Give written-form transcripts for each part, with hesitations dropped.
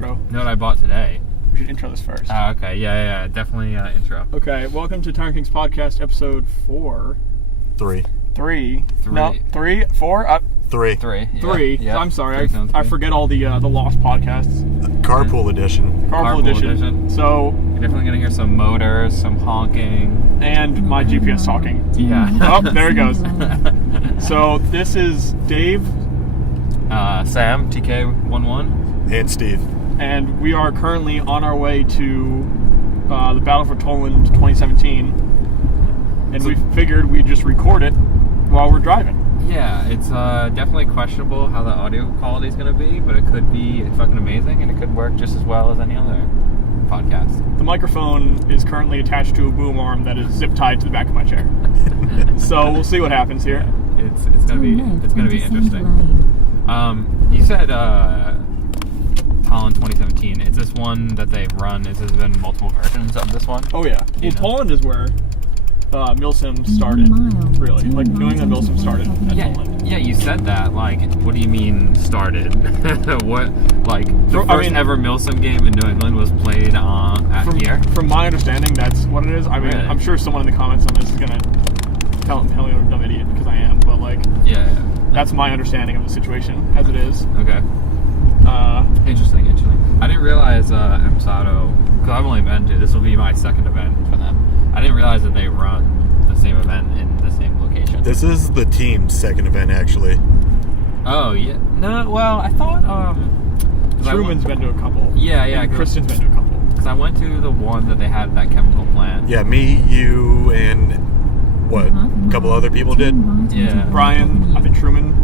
intro. You know what I bought today? We should intro this first. Okay. Yeah. Definitely intro. Okay, welcome to Tyrant Kings Podcast, episode 4. 3. 3. No, 3? 4? 3. 3. Yeah. 3. Yeah. I'm sorry, Sounds I good. forget all the lost podcasts. Carpool edition. Carpool edition. So, You're definitely going to hear some motors, some honking. and my GPS talking. Yeah. Oh, there it goes. So, this is Dave, Sam, TK11. And Steve. and we are currently on our way to the Battle for Tolland 2017. And we figured we'd just record it while we're driving. Yeah, it's definitely questionable how the audio quality is going to be, but it could be fucking amazing, and it could work just as well as any other podcast. The microphone is currently attached to a boom arm that is zip tied to the back of my chair. So we'll see what happens here. It's gonna be interesting. You said Tolland 2017. Is this one that they've run? Has there been multiple versions of this one? Oh yeah. Well, Tolland is where Milsim started. Really, like New England Milsim started at Tolland. Yeah, you said that. Like, what do you mean started? What, like, the first ever Milsim game in New England was played here? From my understanding, that's what it is. I mean, Really? I'm sure someone in the comments on this is gonna tell me I'm a dumb idiot because I am, but like, Yeah. that's my understanding of the situation as it is. Okay. Interesting. I didn't realize Emsato, because I've only been to, this will be my second event for them. I didn't realize that they run the same event in the same location. This is the team's second event, actually. Oh, yeah. No, well, I thought, Truman's been to a couple. Yeah. And Kristen's been to a couple. Because I went to the one that they had at that chemical plant. Yeah, me, you, and a couple other people did. Yeah. Brian, I think Truman,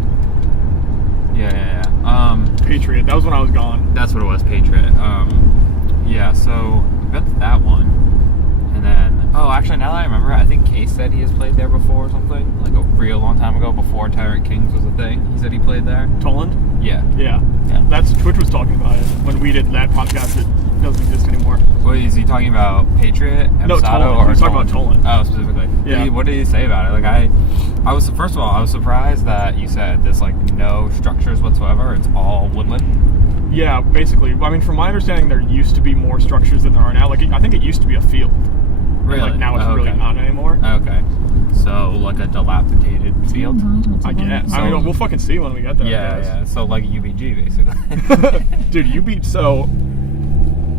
Yeah. Patriot. That was when I was gone. That's what it was, Patriot. Yeah, so we went to that one. And then, actually, now that I remember, I think Case said he has played there before or something. Like a real long time ago, before Tyrant Kings was a thing. He said he played there. Toland? Yeah. Yeah. That's Twitch was talking about it when we did that podcast that doesn't exist anymore. What is he talking about? Patriot? No, Emsato, Tolland. or He's talking about Tolland. Oh, specifically. Yeah. What did he say about it? Like, I was, first of all, I was surprised that you said there's like no structures whatsoever. It's all woodland. Yeah, basically. I mean, from my understanding, there used to be more structures than there are now. Like, I think it used to be a field. Really? Like, now it's Okay. really not anymore. Okay. So, like a dilapidated field? I guess. I mean, we'll fucking see when we get there. I Yeah. guess. So, like UBG, basically. Dude, you beat... So,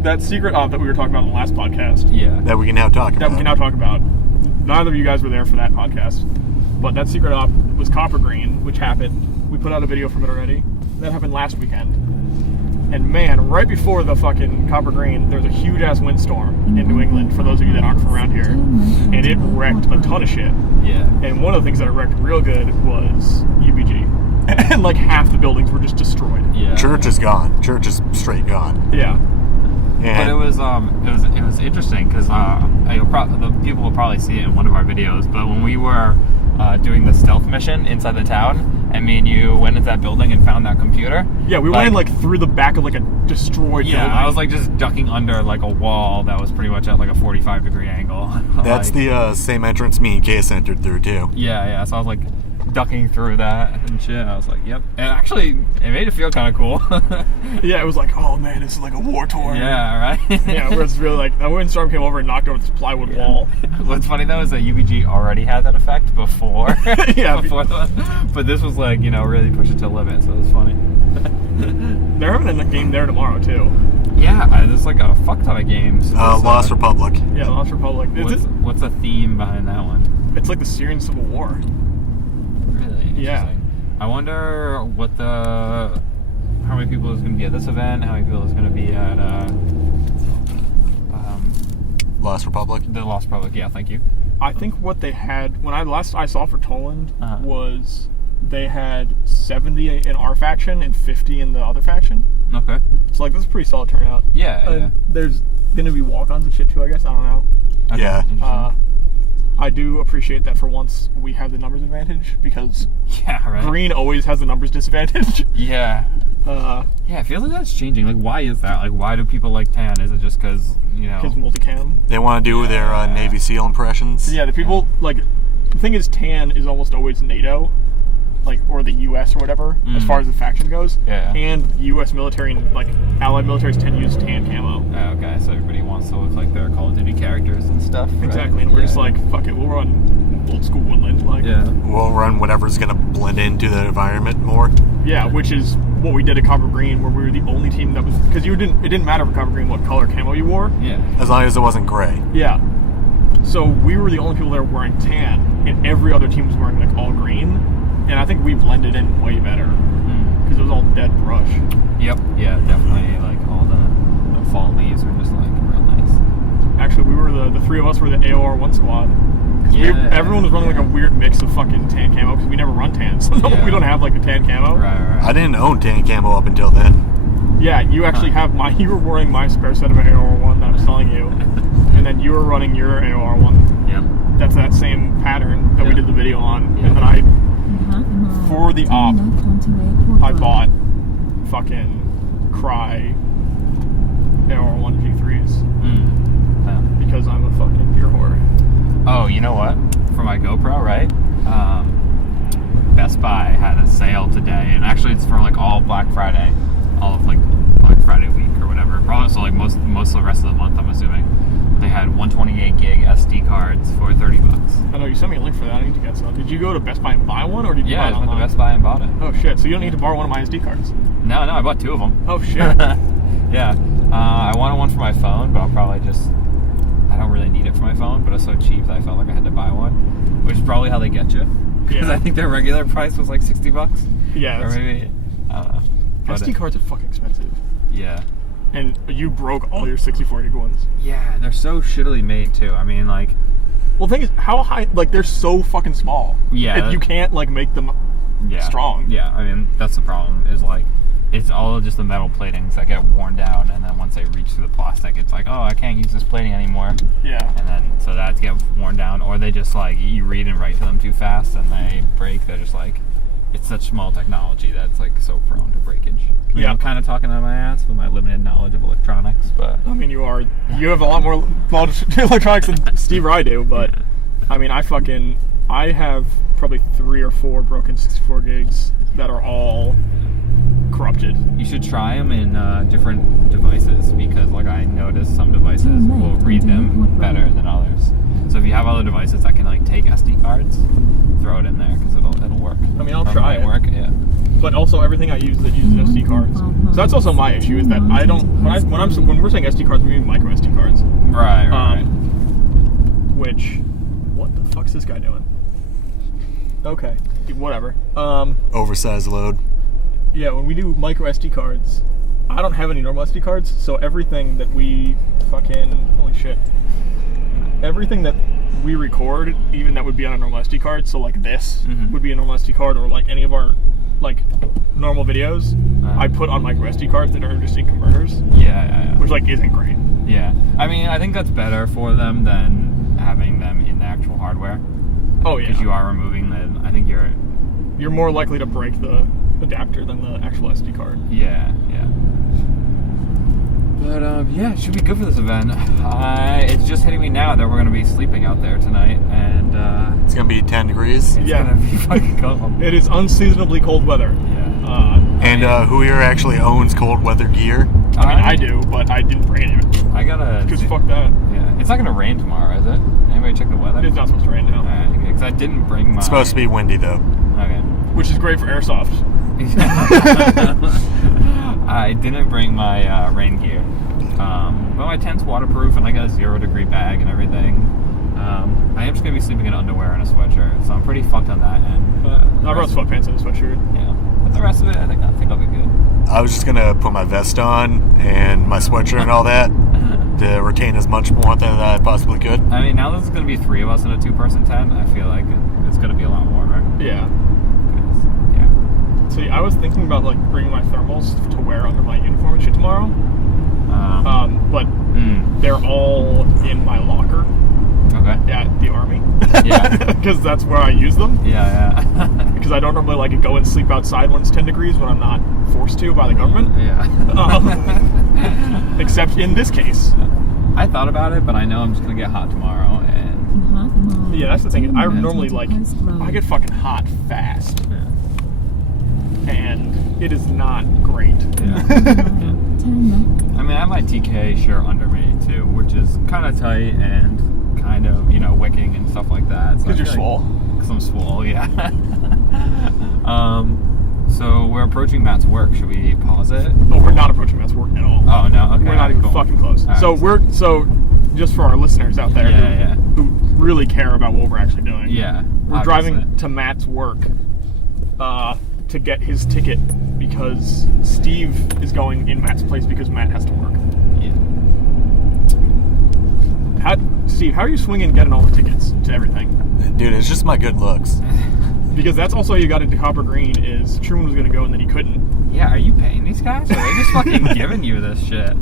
that secret op that we were talking about in the last podcast, Yeah. That we can now talk that about. we can now talk about, neither of you guys were there for that podcast, but that secret op was Copper Green, which happened. We put out a video from it already. That happened last weekend. And man, right before the fucking Copper Green, there was a huge-ass windstorm in New England, for those of you that aren't from around here. And it wrecked a ton of shit. Yeah. And one of the things that it wrecked real good was UBG. And like half the buildings were just destroyed. Yeah. Church is gone. Church is straight gone. Yeah. But it was interesting because the people will probably see it in one of our videos. But when we were doing the stealth mission inside the town, and me and you went into that building and found that computer. Yeah, we went in like through the back of like a destroyed building. I was like just ducking under like a wall that was pretty much at like a 45-degree angle. That's the same entrance me and Case entered through, too. Yeah. So I was like ducking through that and shit. I was like, yep. And actually, it made it feel kind of cool. Yeah, it was like, oh man, this is like a war torn. Yeah, right? Yeah, where it's really like, that windstorm came over and knocked over this plywood wall. What's funny though is that UBG already had that effect before. Yeah. But this was like, really push it to the limit, so it was funny. They're having a game there tomorrow too. Yeah, there's like a fuck ton of games. Lost Republic. Yeah, Lost Republic. What's the theme behind that one? It's like the Syrian Civil War. Really? Yeah. I wonder how many people is going to be at this event, how many people is going to be at Lost Republic. the Lost Republic. Yeah, thank you. I think what they had, when I saw for Toland, Uh-huh. was they had 70 in our faction and 50 in the other faction. Okay. So like, this is a pretty solid turnout. Yeah. There's going to be walk-ons and shit too, I guess. I don't know. Okay, Yeah. interesting. I do appreciate that for once we have the numbers advantage, because Yeah, right. green always has the numbers disadvantage. Yeah. Yeah, I feel like that's changing. Like, why is that? Like, why do people like tan? Is it just because, because multicam. They want to do their Navy SEAL impressions. Yeah, the people, like, the thing is, tan is almost always NATO. like, or the U.S. or whatever, as far as the faction goes. Yeah. And U.S. military and, like, allied militaries tend to use tan camo. Oh, okay, so everybody wants to look like their Call of Duty characters and stuff. Right? Exactly, and we're just like, fuck it, we'll run old school Woodland. Like, We'll run whatever's going to blend into the environment more. Yeah, which is what we did at Copper Green, where we were the only team that was, because it didn't matter for Copper Green what color camo you wore. Yeah. As long as it wasn't gray. Yeah. So we were the only people there wearing tan, and every other team was wearing like all green, and I think we blended in way better because it was all dead brush. Yep. Yeah, definitely. Like all the fall leaves were just like real nice. Actually, we were the three of us were the AAR 1 squad. Everyone was running like a weird mix of fucking tan camo because we never run tan, so we don't have like a tan camo. Right. I didn't own tan camo up until then. Yeah, you actually have you were wearing my spare set of AAR 1 that I'm selling you, and then you were running your AAR 1. Yep. That's that same pattern that we did the video on, and then I, for the op, I bought fucking Cry AAR 1 G3s because I'm a fucking gear whore. Oh, you know what? For my GoPro, right? Best Buy had a sale today, and actually it's for like all Black Friday, all of like Black Friday week or whatever. Probably so like most of the rest of the month, I'm assuming. They had 128 gig SD cards for $30. I know you sent me a link for that. I need to get some. Did you go to Best Buy and buy one, or did you buy it I went online? to Best Buy and bought it. Oh shit! So you don't need to borrow one of my SD cards. No, I bought 2 of them. Oh shit! Yeah. I wanted one for my phone, but I'll probably just. I don't really need it for my phone, but it's so cheap that I felt like I had to buy one, which is probably how they get you. Because I think their regular price was like $60. Yeah. Or maybe, I don't know. But SD cards are fucking expensive. Yeah. And you broke all your 64 gig ones. Yeah, they're so shittily made too. I mean, like. Well, the thing is, how high? Like, they're so fucking small. Yeah. You can't like make them strong. Yeah, I mean, that's the problem. Is like. It's all just the metal platings that get worn down, and then once they reach through the plastic, it's like, oh, I can't use this plating anymore. Yeah. And then, so that gets worn down, or they just, like, you read and write to them too fast, and they break. They're just, like, it's such small technology that's, like, so prone to breakage. I mean, I'm kind of talking out of my ass with my limited knowledge of electronics, but... I mean, you have a lot more knowledge of electronics than Steve or I do, but, I mean, I have probably 3 or 4 broken 64 gigs that are all... corrupted. You should try them in different devices because, like, I noticed some devices will read them better than others. So if you have other devices that can like take SD cards, throw it in there because it'll work. I mean, I'll try it. Work, yeah. But also everything I use that uses SD cards. So that's also my issue is that I don't when we're saying SD cards, we mean micro SD cards. Right. Which, what the fuck's this guy doing? Okay, whatever. Oversized load. Yeah, when we do micro SD cards, I don't have any normal SD cards, so everything that we holy shit. Everything that we record, even that would be on a normal SD card, so like this would be a normal SD card, or like any of our like normal videos, I put on micro SD cards that are just in converters. Yeah. Which like isn't great. Yeah. I mean, I think that's better for them than having them in the actual hardware. Oh yeah. Because you are removing I think you're more likely to break the adapter than the actual SD card. Yeah. But yeah, it should be good for this event. It's just hitting me now that we're going to be sleeping out there tonight, and it's going to be 10 degrees. It's going to be fucking cold. It is unseasonably cold weather. Yeah. And who here actually owns cold weather gear? I mean, I do, but I didn't bring any of it. I gotta. Because fuck that. Yeah. It's not going to rain tomorrow, is it? Anybody check the weather? It's not supposed to rain now. Because I didn't bring my... It's supposed to be windy, though. Okay. Which is great for airsoft. I didn't bring my rain gear. But my tent's waterproof and I got a 0-degree bag and everything. I am just going to be sleeping in underwear and a sweatshirt, so I'm pretty fucked on that end. But I brought sweatpants and a sweatshirt. Yeah. But the rest of it, I think I'll be good. I was just going to put my vest on and my sweatshirt and all that to retain as much warmth as I possibly could. I mean, now there's going to be 3 of us in a 2-person tent. I feel like it's going to be a lot warmer. Yeah. Yeah. See, I was thinking about like bringing my thermals to wear under my uniform and shit tomorrow. But they're all in my locker. Okay. At the army. Yeah. Because that's where I use them. Yeah. Because I don't normally like to go and sleep outside when it's 10 degrees when I'm not forced to by the government. Yeah. Except in this case. I thought about it, but I know I'm just gonna get hot tomorrow, and yeah, that's the thing. I normally I get fucking hot fast. Yeah. and it is not great. Yeah. I mean, I have my TK shirt under me too, which is kind of tight and kind of, wicking and stuff like that. Because you're swole. Because I'm swole, yeah. So we're approaching Matt's work. Should we pause it? Oh, we're not approaching Matt's work at all. Oh, no? Okay. We're not even fucking close. All right. So just for our listeners out there who really care about what we're actually doing. Yeah. We're driving to Matt's work to get his ticket because Steve is going in Matt's place because Matt has to work. Yeah. Steve, how are you swinging getting all the tickets to everything? Dude, it's just my good looks. Because that's also how you got into Copper Green is Truman was going to go and then he couldn't. Yeah, are you paying these guys? Or are they just fucking giving you this shit?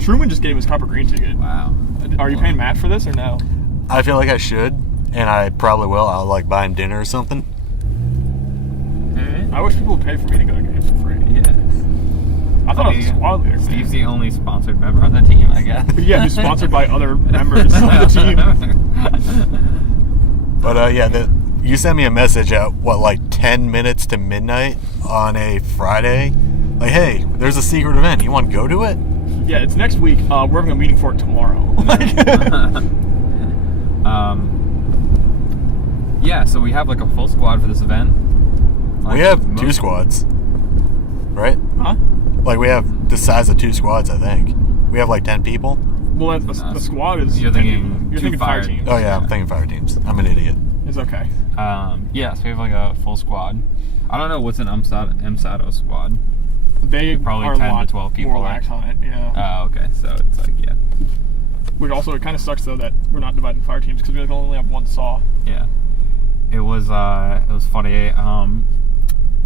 Truman just gave his Copper Green ticket. Wow. Are you paying Matt for this or no? I feel like I should, and I probably will. I'll buy him dinner or something. I wish people would pay for me to go to games for free. Yeah. I thought I was a squad leader. Steve's the only sponsored member on the team, I guess. Yeah, he's sponsored by other members of the team. But you sent me a message at 10 minutes to midnight on a Friday. Like, hey, there's a secret event. You want to go to it? Yeah, it's next week. We're having a meeting for it tomorrow. Yeah, so we have a full squad for this event. We have 2 squads, right? Huh? We have the size of 2 squads, I think. We have 10 people. Well, the squad is. You're thinking you're thinking fire teams. Oh yeah, I'm thinking fire teams. I'm an idiot. It's okay. Yeah, so we have a full squad. I don't know what's an MSATO squad. They probably are 10 to 12 people. More lax on it, yeah. Oh, okay. So it's yeah. Which also, it kind of sucks though that we're not dividing fire teams because we only have one saw. Yeah. It was funny.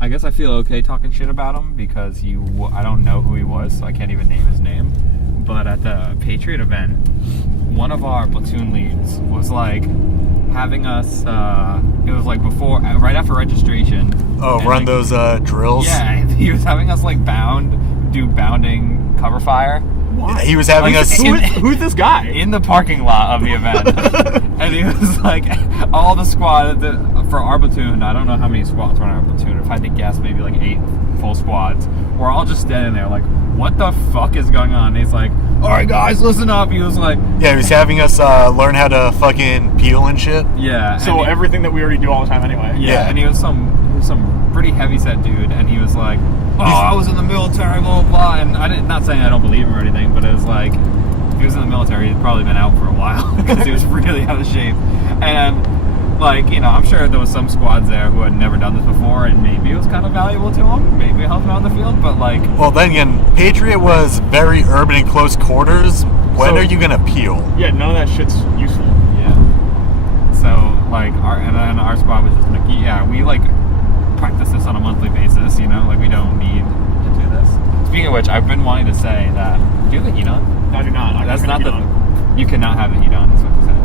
I guess I feel okay talking shit about him because I don't know who he was, so I can't even name his name. But at the Patriot event, one of our platoon leads was having us. It was right after registration. Oh, run those drills. Yeah, he was having us do bounding cover fire. Why? He was having us. Who's this guy? In the parking lot of the event. And he was all the squad for our platoon. I don't know how many squads were on our platoon. If I had to guess, maybe 8 full squads. We're all just standing there what the fuck is going on? And he's all right, guys, listen up. He was yeah, he was having us learn how to fucking peel and shit. Yeah. So everything that we already do all the time anyway. Yeah. And he was some pretty heavy-set dude, and he was I was in the military, blah, blah, blah. And not saying I don't believe him or anything, but it was if he was in the military, he'd probably been out for a while because he was really out of shape. And, I'm sure there was some squads there who had never done this before, and maybe it was kind of valuable to him. Maybe it helped him out in the field, but, Well, then again, Patriot was very urban and close quarters. When are you going to peel? Yeah, none of that shit's useful. Yeah. So, our squad was just we, practice this on a monthly basis, we don't need to do this. Speaking of which, I've been wanting to say that. Do you have the heat on? No, I do not. That's not you cannot have the heat on. That's what you said.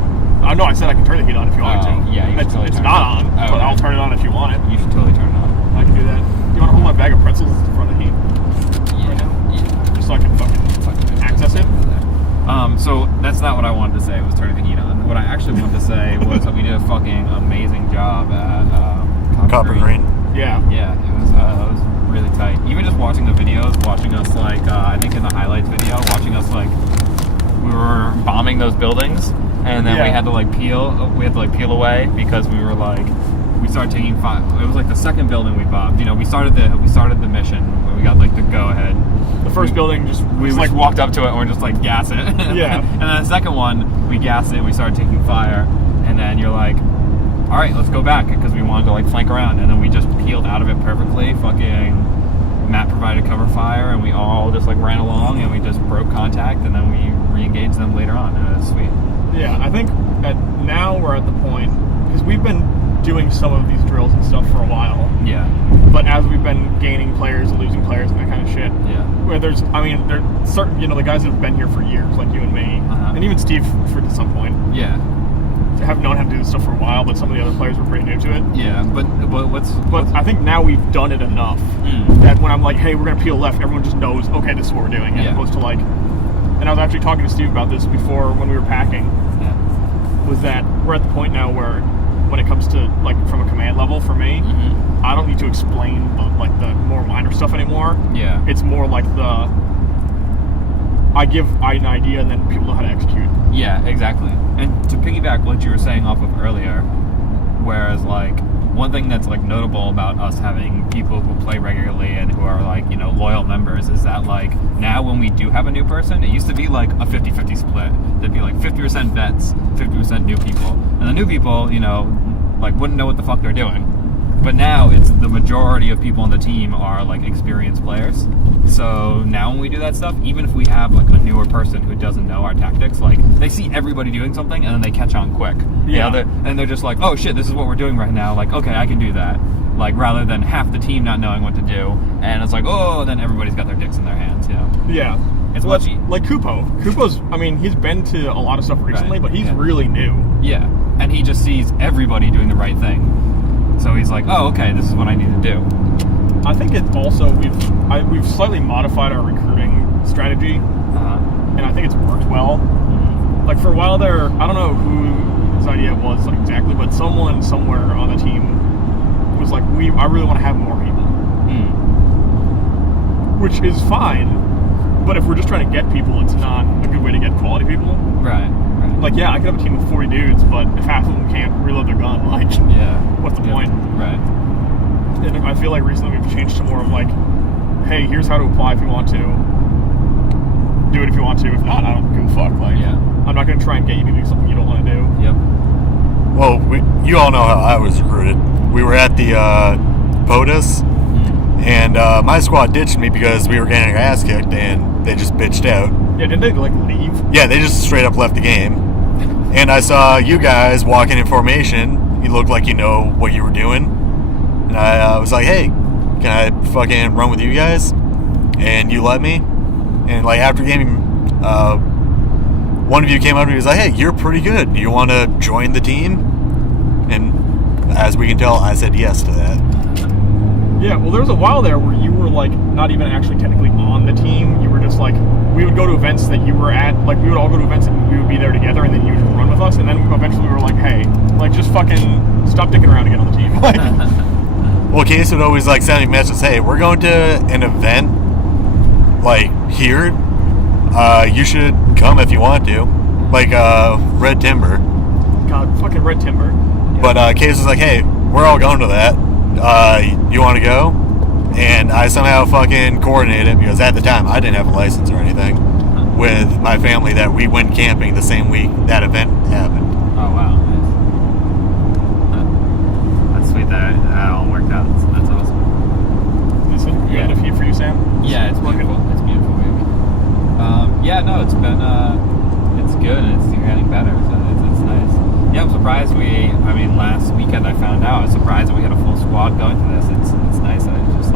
No, I said I can turn the heat on if you want me to. Yeah, you should totally it's turn not it on. on, but I'll turn it on if you want it. You should totally turn it on. I can do that. You want to hold my bag of pretzels in front of the heat? Yeah. Right now? Yeah. Just so I can fucking access it? So that's not what I wanted to say, was turning the heat on. What I actually wanted to say was that we did a fucking amazing job at Copper Green. Yeah. Yeah, it was really tight. Even just watching the videos, watching us I think in the highlights video, watching us we were bombing those buildings, and then we had to peel. We had to peel away because we were we started taking fire. It was the second building we bombed. We started the mission where we got the go ahead. The first building we walked up to it and we're just gas it. Yeah. And then the second one we gassed it. We started taking fire, and then you're all right, let's go back because we wanted to flank around, and then we just peeled out of it perfectly. Matt provided cover fire, and we all just ran along, and we just broke contact, and then we re-engaged them later on, and it was sweet. Yeah, I think that now we're at the point because we've been doing some of these drills and stuff for a while. Yeah. But as we've been gaining players and losing players and that kind of shit. Yeah. Where there's certain the guys that have been here for years, like you and me, and even Steve for some point. Yeah. Have known how to do this stuff for a while, but some of the other players were pretty new to it. Yeah, but I think now we've done it enough that when I'm hey, we're gonna peel left, everyone just knows, okay, this is what we're doing, as opposed to and I was actually talking to Steve about this before when we were packing. Yeah. Was that we're at the point now where when it comes to like from a command level for me. Mm-hmm. I don't need to explain the more minor stuff anymore. Yeah. It's more like I give an idea and then people know how to execute. Yeah, exactly. And to piggyback what you were saying off of earlier, whereas like one thing that's like notable about us having people who play regularly and who are like, you know, loyal members is that like now when we do have a new person, it used to be like a 50-50 split. There'd be like 50% vets, 50% new people. And the new people, you know, like wouldn't know what the fuck they're doing. But now it's the majority of people on the team are like experienced players. So now when we do that stuff, even if we have like a newer person who doesn't know our tactics, like they see everybody doing something and then they catch on quick. Yeah. You know, and they're just like, oh shit, this is what we're doing right now. Like, okay, I can do that. Like rather than half the team not knowing what to do, and it's like, oh, then everybody's got their dicks in their hands. You know. Yeah. It's well, much like Kupo's, I mean, he's been to a lot of stuff recently, Right, but he's yeah. really new. Yeah, and he just sees everybody doing the right thing. So he's like, oh, okay, this is what I need to do. I think it also we've slightly modified our recruiting strategy, and I think it's worked well. Like for a while there, I don't know whose idea it was like exactly, but someone somewhere on the team was like, I really want to have more people, which is fine. But if we're just trying to get people, it's not a good way to get quality people. Right. Like, yeah, I could have a team of 40 dudes, but if half of them can't reload their gun, like, Yeah. what's the point? Right. And I feel like recently we've changed to more of like, hey, here's how to apply if you want to. Do it if you want to. If not, I don't give a fuck. Like, Yeah. I'm not going to try and get you to do something you don't want to do. Yep. Well, you all know how I was recruited. We were at the POTUS, and my squad ditched me because we were getting our ass kicked, and they just bitched out. Yeah, didn't they, like, leave? Yeah, they just straight up left the game. And I saw you guys walking in formation. You looked like you know what you were doing. And I was like, hey, can I fucking run with you guys? And you let me. And, like, after game, one of you came up to me and was like, hey, you're pretty good. Do you want to join the team? And as we can tell, I said yes to that. Yeah, well, there was a while there where you were, like, not even actually technically on the team. You were just, like, we would go to events that you were at. Like, we would all go to events and we would be there together, and then you would just run with us. And then eventually we were like, hey, like, just fucking stop dicking around to get on the team. Like, Well, Case would always, like, send me messages, hey, we're going to an event, like, here. You should come if you want to. Like, Red Timber. God, fucking Red Timber. But Case was like, hey, we're all going to that. You want to go? And I somehow fucking coordinated, because at the time I didn't have a license or anything, with my family that we went camping the same week that event happened. Oh, wow. Nice. That's sweet that all worked out. That's awesome. Is it good if for you, Sam? Yeah, it's beautiful. It's beautiful, baby. Yeah, no, it's been, it's good, and it's getting better, so it's nice. Yeah, I'm surprised last weekend I found out, I was surprised that we had a full squad going to this. It's nice that it just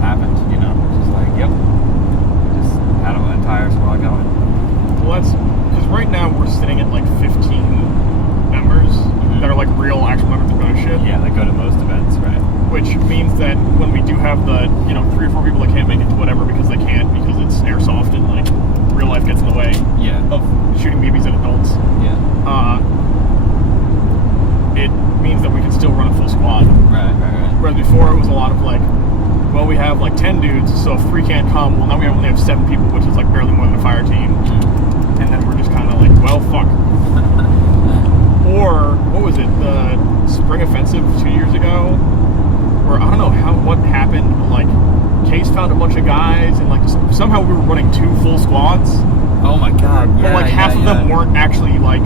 happened, you know? Just like, yep. Just had an entire squad going. Well, that's, because right now we're sitting at like 15 members that are like real actual members of the ship. Yeah, they go to most events, right? Which means that when we do have the, 3 or 4 people that can't make it to whatever because they can't, because it's airsoft and like real life gets in the way of shooting BBs at adults. Yeah. It means that we can still run a full squad. Right. Whereas before it was a lot of like, well, we have like 10 dudes, so if 3 can't come, well, now we only have 7 people, which is like barely more than a fire team. And then we're just kind of like, well, fuck. Or, what was it, the Spring Offensive 2 years ago, where I don't know what happened, but like, Case found a bunch of guys, and like, somehow we were running 2 full squads. Oh my god. But like, half of them weren't actually like,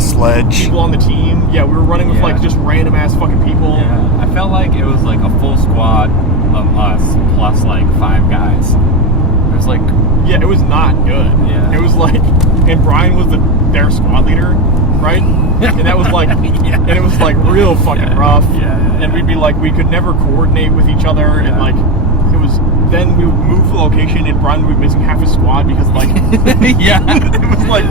Sledge. people on the team. Yeah, we were running with like just random ass fucking people. Yeah, I felt like it was like a full squad of us plus like 5 guys. It was like, yeah, it was not good. Yeah. It was like, and Brian was their squad leader, right? And that was like, and it was like real fucking rough. And we'd be like, we could never coordinate with each other, and like, it was. Then we would move the location, and Brian would be missing half his squad because like, it was like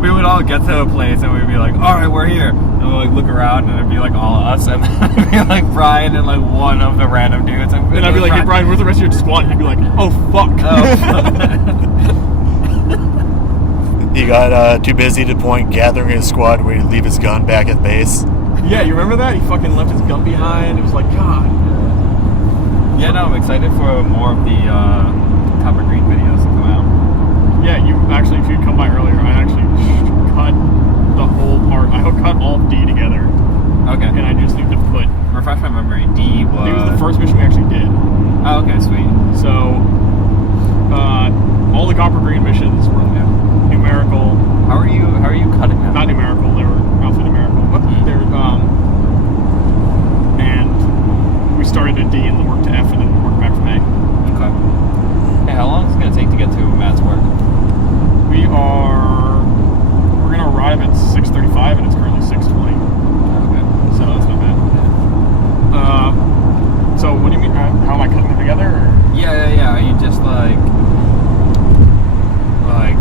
we would all get to a place and we'd be like, all right, we're here, and we'd like look around and it'd be like all of us, and it'd be like Brian and like one of the random dudes, and I'd be like, hey Brian, where's the rest of your squad? And he'd be like, oh fuck. He got too busy to the point gathering his squad where he'd leave his gun back at base. Yeah, you remember that? He fucking left his gun behind. It was like, God. Yeah, no, I'm excited for more of the Copper Green videos to come out. Yeah, you actually, if you'd come by earlier, I actually cut the whole part. I cut all of D together. Okay. And I just need to put... Refresh my memory. D was... D was the first mission we actually did. Oh, okay, sweet. So, all the Copper Green missions were numerical. How are you cutting them? Not numerical, they were alphanumerical, but they're, and we started at D and then worked to F and then worked back from A. Okay. Hey, how long is it going to take to get to Matt's work? We're going to arrive at 6:35 and it's currently 6:20. Okay. So that's not bad. So what do you mean, how am I cutting them together? Or? Yeah. Are you just like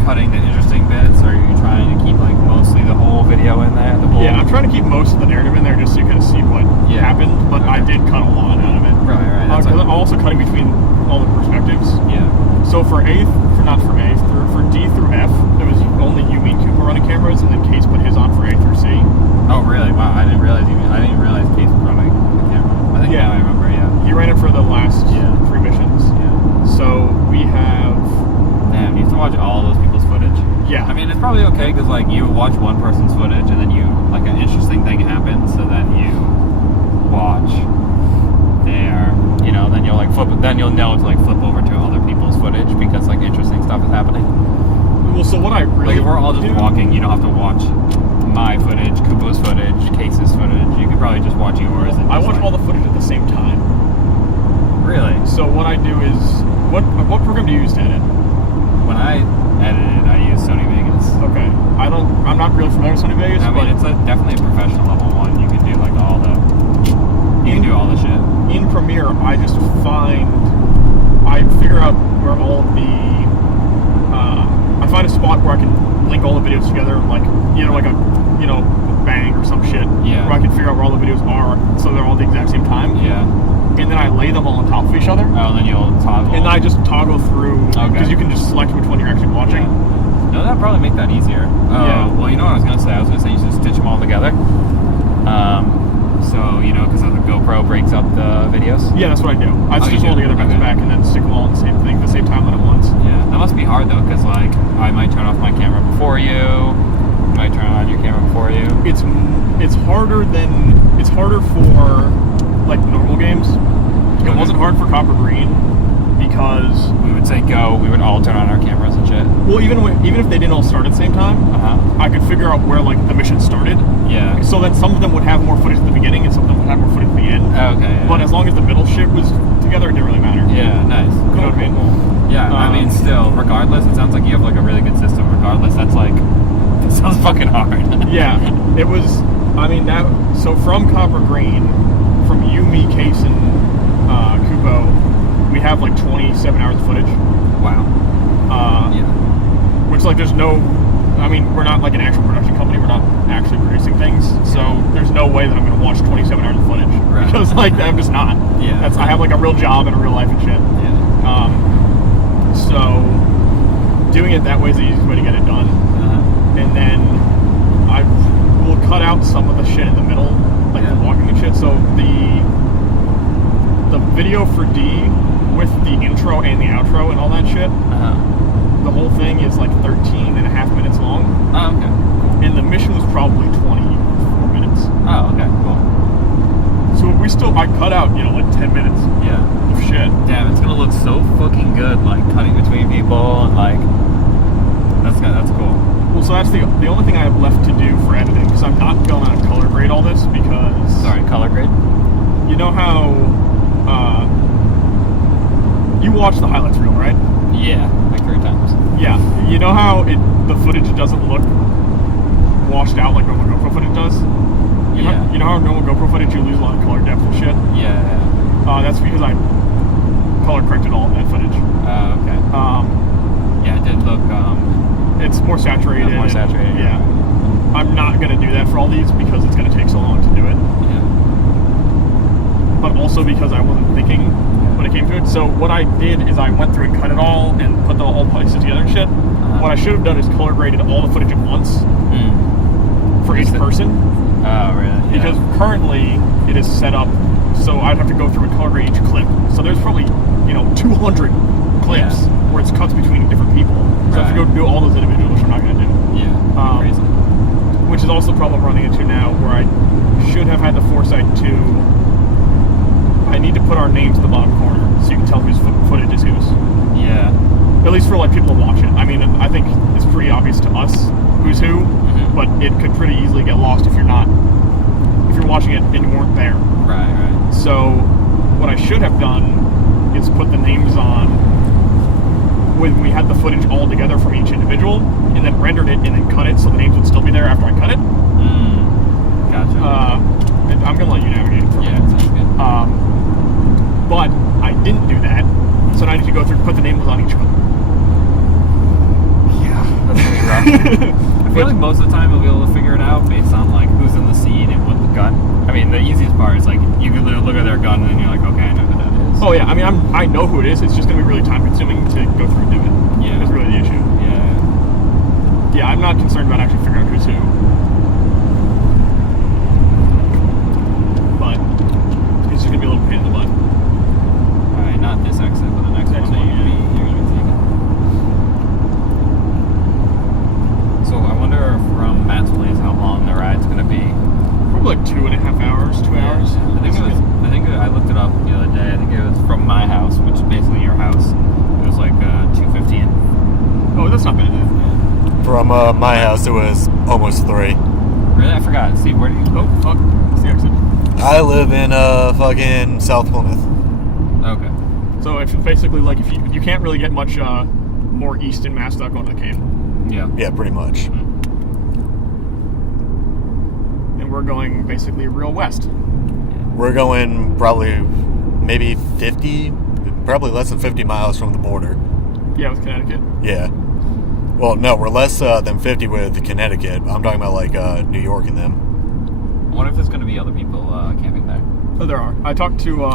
cutting the interesting bits, or are you trying to keep like mostly the whole video in there? Yeah, I'm trying to keep most of the narrative in there just so you kind of see what happened, but I did cut a lot out of it. Right. Because I'm also cutting between all the perspectives. Yeah. So for D through F, there was only you, me, and Cooper running cameras, and then Case put his on for A through C. Oh, really? Wow, I didn't realize Case was running the camera. I think now I remember, yeah. He ran it for the last 3 missions. Yeah. So we have... Damn, you have to watch all those people's footage? Yeah. I mean, it's probably okay, because, like, you watch one person's footage, and then like, an interesting thing happens, so then you watch their, then you'll, like, then you'll know to, like, flip over to other people's footage, because, like, interesting stuff is happening. Well, so what I really... Like, if we're all just walking, you don't have to watch my footage, Kubo's footage, Case's footage. You could probably just watch yours. And I watch all the footage at the same time. Really? So what I do is... What program do you use to edit? When I edited, I use Sony Vegas. Okay. I'm not real familiar with Sony Vegas, I mean, it's definitely a professional level one. You can do, like, you can do all the shit. In Premiere, I just I figure out where all of the... I find a spot where I can link all the videos together, like a bang or some shit. Yeah. Where I can figure out where all the videos are, so they're all the exact same time. Yeah. And then I lay them all on top of each other. Oh, and then you'll toggle. And I just toggle through, because Okay. you can just select which one you're actually watching. Yeah. No, that'd probably make that easier. Yeah. Well, you know what I was going to say? I was going to say you should stitch them all together. So, because the GoPro breaks up the videos. Yeah, that's what I do. I stitch you them all do? together back to back and then stick them all in the same thing, the same timeline at once. Yeah, that must be hard though, because like I might turn off my camera before you, might turn on your camera before you. It's harder for like normal games. It wasn't hard for Copper Green because We would say go, we would all turn on our cameras and shit. well, even if they didn't all start at the same time, I could figure out where like the mission started. Yeah. So then some of them would have more footage at the beginning and some of them would have more footage at the end. Okay. Yeah. But as long as the middle shit was together, it didn't really matter. Yeah, nice. You know what I mean? Yeah, I mean, still, regardless, it sounds like you have like a really good system. Regardless, that sounds fucking hard. Yeah, it was. I mean, so from Copper Green, from you, me, Case, and Kubo, we have like 27 hours of footage. Wow. Yeah. Which like there's no. I mean, we're not like an actual production company. We're not actually producing things, so there's no way that I'm going to watch 27 hours of footage because like I'm just not. Yeah. I have like a real job and a real life and shit. Yeah. So doing it that way is the easiest way to get it done. And then I will cut out some of the shit in the middle, like the walking and shit. So the video for D with the intro and the outro and all that shit, the whole thing is like 13 and a half minutes long. Oh, okay. And the mission was probably 24 minutes. Oh, okay, cool. So I cut out, like 10 minutes of shit. Damn, it's gonna look so fucking good, like cutting between people and like that's cool. Well, so that's the only thing I have left to do for editing, because I'm not going to color grade all this because... Sorry, color grade? You know how... you watched the highlights reel, right? Yeah, like 3 times. Yeah. You know how the footage doesn't look washed out like normal GoPro footage does? You know how normal GoPro footage you lose a lot of color depth and shit? Yeah. That's because I color corrected all of that footage. Okay. Yeah, it did look... it's more saturated. More saturated. Yeah. I'm not going to do that for all these because it's going to take so long to do it. Yeah. But also because I wasn't thinking when it came to it. So what I did is I went through and cut it all and put the whole pieces together and shit. What I should have done is color graded all the footage at once for each person. Oh, really? Yeah. Because currently it is set up so I'd have to go through and color grade each clip. So there's probably 200 clips where it's cuts between different people. So I have to go do all those individually, which I'm not going to do. Yeah. Crazy. Which is also the problem I'm running into now, where I should have had the foresight to. I need to put our names in the bottom corner so you can tell whose footage is whose. Yeah. At least for people to watch it. I mean, I think it's pretty obvious to us who's who, but it could pretty easily get lost if you're watching it and you weren't there. Right. So what I should have done is put the names on when we had the footage all together from each individual, and then rendered it and then cut it so the names would still be there after I cut it. Gotcha. I'm gonna let you navigate it for me. Yeah, sounds good. But I didn't do that, so now I need to go through and put the names on each one. Yeah, that's pretty rough. I feel like most of the time you'll be able to figure it out based on like who's in the scene and what the gun. I mean, the easiest part is like you can look at their gun and then you're like, okay, I know who that is. Oh yeah, I mean, I know who it is. It's just gonna be really time consuming to go through and do it. Yeah, That's really the issue. Yeah. I'm not concerned about actually figuring out who's who. But it's just gonna be a little pain in the butt. Alright, not this exit, but the next one that you're gonna be taking. So I wonder from Matt's place how long the ride's gonna be. Probably like 2.5 hours, 2 hours. I think I looked it up the other day. I think it was from my house, which is basically your house. It was like 2:15. Oh, that's not bad. From my house, it was almost 3. Really? I forgot. Steve, where do you? Oh, fuck. That's the exit. I live in fucking South Plymouth. Okay. So it's basically like if you can't really get much more east in Mass without going to the cane. Yeah. Yeah, pretty much. And we're going basically real west. We're going probably maybe 50, probably less than 50 miles from the border. Yeah, with Connecticut. Yeah. Well, no, we're less than 50 with Connecticut. I'm talking about like New York and them. I wonder if there's going to be other people camping there. Oh, there are. I talked to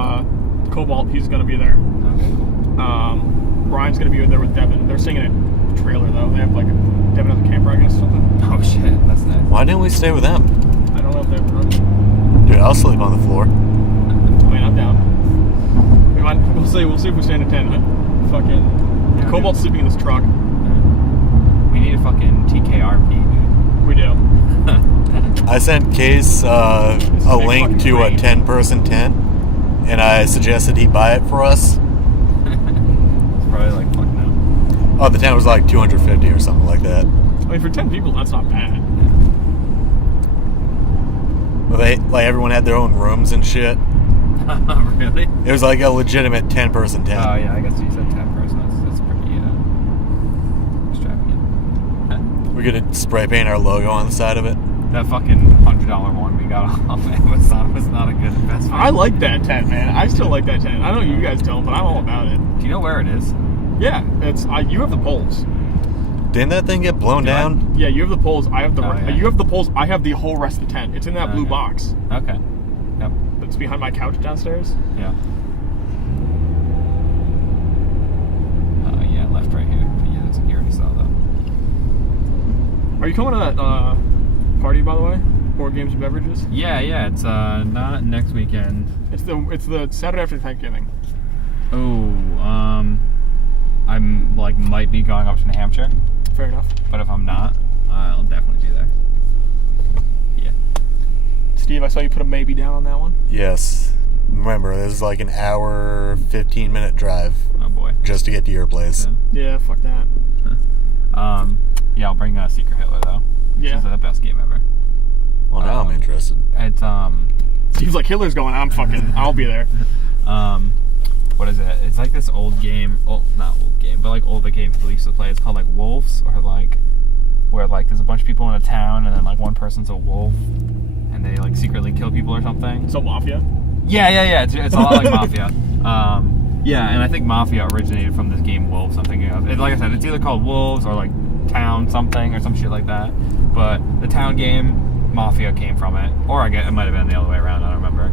Cobalt. He's going to be there. Okay, cool. Brian's going to be there with Devin. They're staying in a trailer, though. They have like Devin has a camper, I guess, or something. Oh, shit. That's nice. Why didn't we stay with them? I don't know if they have room. Dude, I'll sleep on the floor. I mean, I'm down. We'll see if we stay in a tent. Fucking Yeah, Cobalt's sleeping in this truck. We need a fucking TKRP, dude. We do. I sent Case a big link fucking to a crane. 10-person tent, and I suggested he buy it for us. It's probably like, fuck no. Oh, the tent was like 250 or something like that. I mean, for 10 people, that's not bad. Well, everyone had their own rooms and shit. Really? It was like a legitimate 10-person tent. Oh, yeah, I guess you said 10 person. That's pretty extravagant. We could spray paint our logo on the side of it. That fucking $100 one we got off Amazon was not a good investment. I like that tent, man. I still like that tent. I know you guys don't, but I'm all about it. Do you know where it is? Yeah, you have the poles. Didn't that thing get blown down? Yeah, you have the poles. I have the. Oh, yeah. You have the poles. I have the whole rest of the tent. It's in that blue Okay. box Okay. Yep. that's behind my couch downstairs. Yeah. Yeah, left right here. But yeah, that's you already saw that. Are you coming to that party, by the way? Board Games and Beverages. Yeah, it's not next weekend. It's the Saturday after Thanksgiving. Oh, I'm like might be going up to New Hampshire, Fair enough. but if I'm not, I'll definitely be there. Yeah. Steve, I saw you put a maybe down on that one. Yes. Remember, this is like an hour, 15-minute drive Oh boy. just to get to your place. Yeah. Yeah, fuck that. Yeah, I'll bring Secret Hitler though. Which is the best game ever. Well, now I'm interested. It's Steve's like, Hitler's going. I'll be there. what is it? It's like this old game. Oh, not old game, but like older game people used to play. It's called like Wolves, or like where like there's a bunch of people in a town, and then like one person's a wolf, and they like secretly kill people or something. So Mafia. Yeah. It's a lot like Mafia. Yeah, and I think Mafia originated from this game Wolves. I'm thinking of. Like I said, it's either called Wolves or like Town something or some shit like that. But the Town game, Mafia came from it, or I guess it might have been the other way around. I don't remember.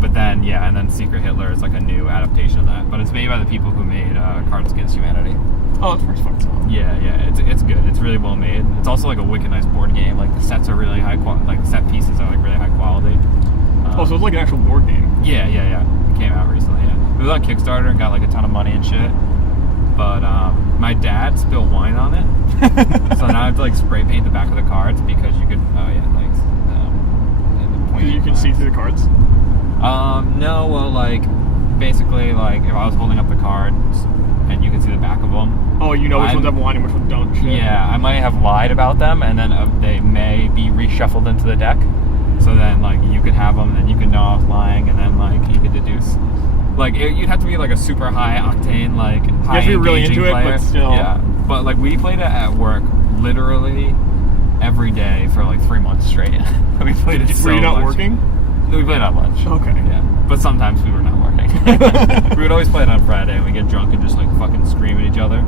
But then, and then Secret Hitler is like a new adaptation of that. But it's made by the people who made Cards Against Humanity. Oh, that's first fucking song. Yeah, it's good. It's really really well made. It's also like a wicked nice board game. Like the sets are really high quality. Like the set pieces are like really high quality. Oh, so it's like an actual board game. Yeah. It came out recently. Yeah, it was on Kickstarter and got like a ton of money and shit. But my dad spilled wine on it, so now I have to like spray paint the back of the cards because you could. Oh yeah, thanks. You can see through the cards. No, well, like basically, like if I was holding up the cards and you can see the back of them. Oh, you know which ones have wine and which ones don't. Shit. Yeah, I might have lied about them, and then they may be reshuffled into the deck. So then, like, you could have them, and then you could know I was lying, and then like you could deduce. Like you'd have to be like a super high octane, like high you have to be really into player. it, but still. Yeah, but like we played it at work literally every day for like 3 months straight. We played it so much. Were you not working? We played at lunch. Okay. Yeah, but sometimes we were not working. We would always play it on Friday, and we get drunk and just like fucking scream at each other. It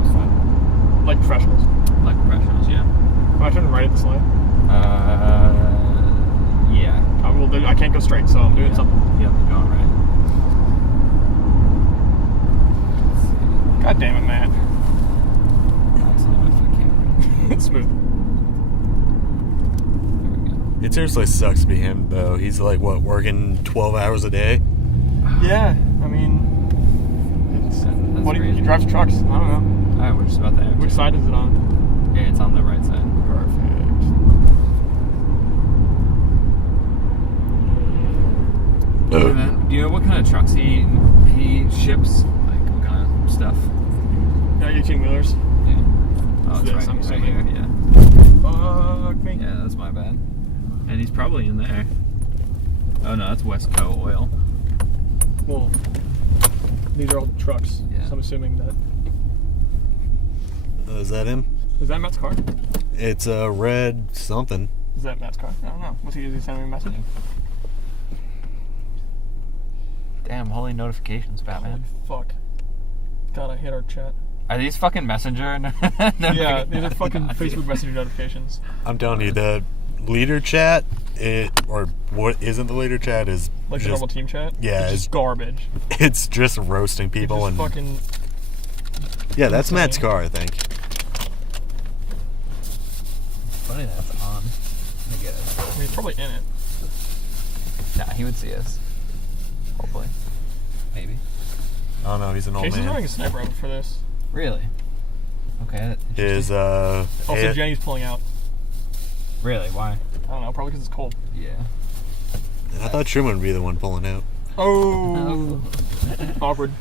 was fun. Like professionals. Like professionals, yeah. Am I turning right at this line? Yeah. I can't go straight, so I'm doing something. Yep, you're going right. God damn it, Matt. It's smooth. It seriously sucks to be him, though. He's like, what, working 12 hours a day? Yeah, I mean, it's, That's what crazy. he drives trucks. I don't know. Alright, we're just about there. Which side is it on? Yeah, it's on the right side. Perfect. And then, do you know what kind of trucks he ships? Like, what kind of stuff? Yeah, 18-wheelers. Yeah. Oh, It's it's this, I'm right assuming. here, yeah. Fuck me. Yeah, that's my bad. And he's probably in there. Oh no, that's Westco Oil. Well, these are all trucks, Yeah. so I'm assuming that. Is that him? Is that Matt's car? It's a red something. Is that Matt's car? I don't know. Is he sending me a message? Damn, holy notifications, Batman. Holy fuck. God, I hate our chat. Are these fucking messenger? Yeah, these are fucking Facebook Messenger notifications. I'm telling you, the leader chat, or what isn't the leader chat is Like the just, normal team chat? Yeah, It's just garbage. it's just roasting It's people. just And fucking... yeah, that's insane. Matt's car, I think. Funny that's on. Let me get it. I mean, he's probably in it. Nah, he would see us. Hopefully. Maybe. Oh no, he's an old Casey's man. running a sniper rifle for this. Really? Okay. His Also, head- Jenny's pulling out. Really? Why? I don't know, probably because it's cold. Yeah. I thought Truman would be the one pulling out. Oh! Awkward.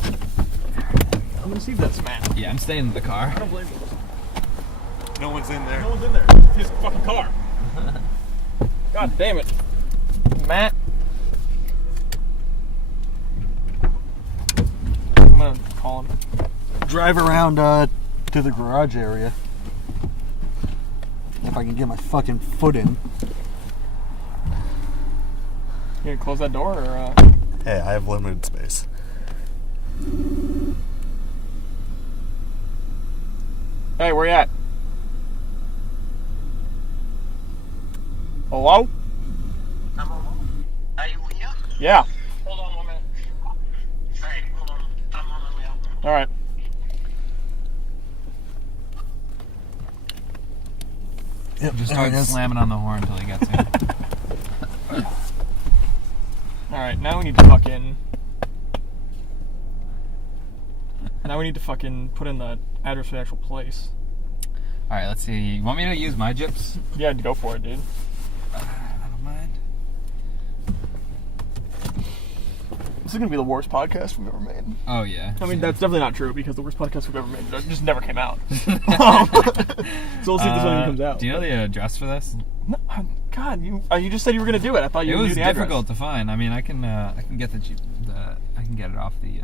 I'm gonna see if that's Matt. Yeah, I'm staying in the car. I don't blame you. No one's in there. No one's in there. It's his fucking car. God damn it. Matt. I'm gonna call him. Drive around to the garage area. If I can get my fucking foot in. You gonna close that door or Hey, I have limited space. Hey, where you at? Hello? Are you here? Yeah. Hold on 1 minute. Hey, hold on. I'm on my way out. Alright. Yep, Just there start it is. slamming on the horn until he gets here. Alright, now we need to fucking... Now we need to fucking put in the address for the actual place. Alright, let's see. You want me to use my gyps? Yeah, go for it, dude. I don't mind. This is gonna be the worst podcast we've ever made. Oh, yeah. I mean, that's definitely not true because the worst podcast we've ever made just never came out. So we'll see if this one even comes out. Do you know the address for this? No, God, you just said you were gonna do it. I thought you It knew was the address. difficult to find. I mean, I can get I can get it off the.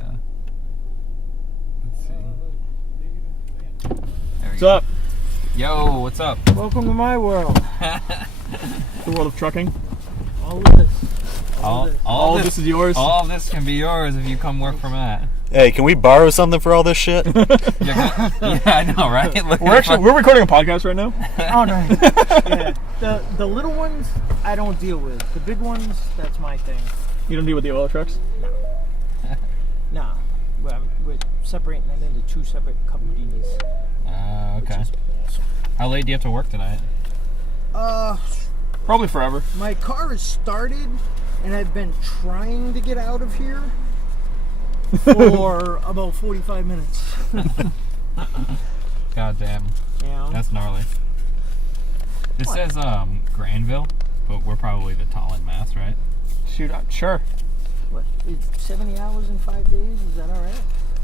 Let's see. There we What's go. up? Yo, what's up? Welcome to my world. The world of trucking. All of this. All of this is yours. All of this can be yours if you come work for Matt. Hey, can we borrow something for all this shit? Yeah, I know, right? Look We're recording a podcast right now. Oh no. Yeah. The little ones I don't deal with. The big ones, that's my thing. You don't deal with the oil trucks. Nah. We're separating them into two separate companies. How late do you have to work tonight? Probably forever. My car is started, and I've been trying to get out of here for about 45 minutes. God damn. Yeah. That's gnarly. This What? says Granville, but we're probably the Tolland, Mass, right? Shoot, sure. What? It's 70 hours in 5 days? Is that all right?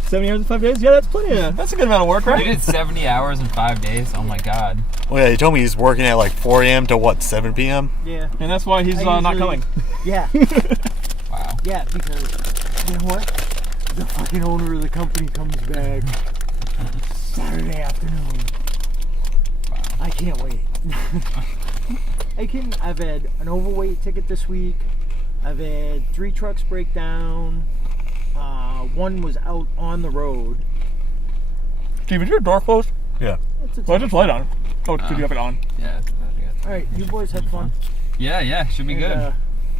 70 hours in 5 days? Yeah, that's plenty. That's a good amount of work, You right? did 70 hours in 5 days? Oh my god. Well, yeah, he told me he's working at like 4 a.m. to what, 7 p.m.? Yeah. And that's why he's not usually- coming. Yeah. Wow. Yeah, because, you know what? The fucking owner of the company comes back Saturday afternoon. Wow. I can't wait. I've had an overweight ticket this week. I've had 3 trucks break down. One was out on the road. Steve, is your door closed? Yeah. Well, just light on. Oh, did you have it on? Yeah. All right, you boys had fun. Yeah, should be And, good.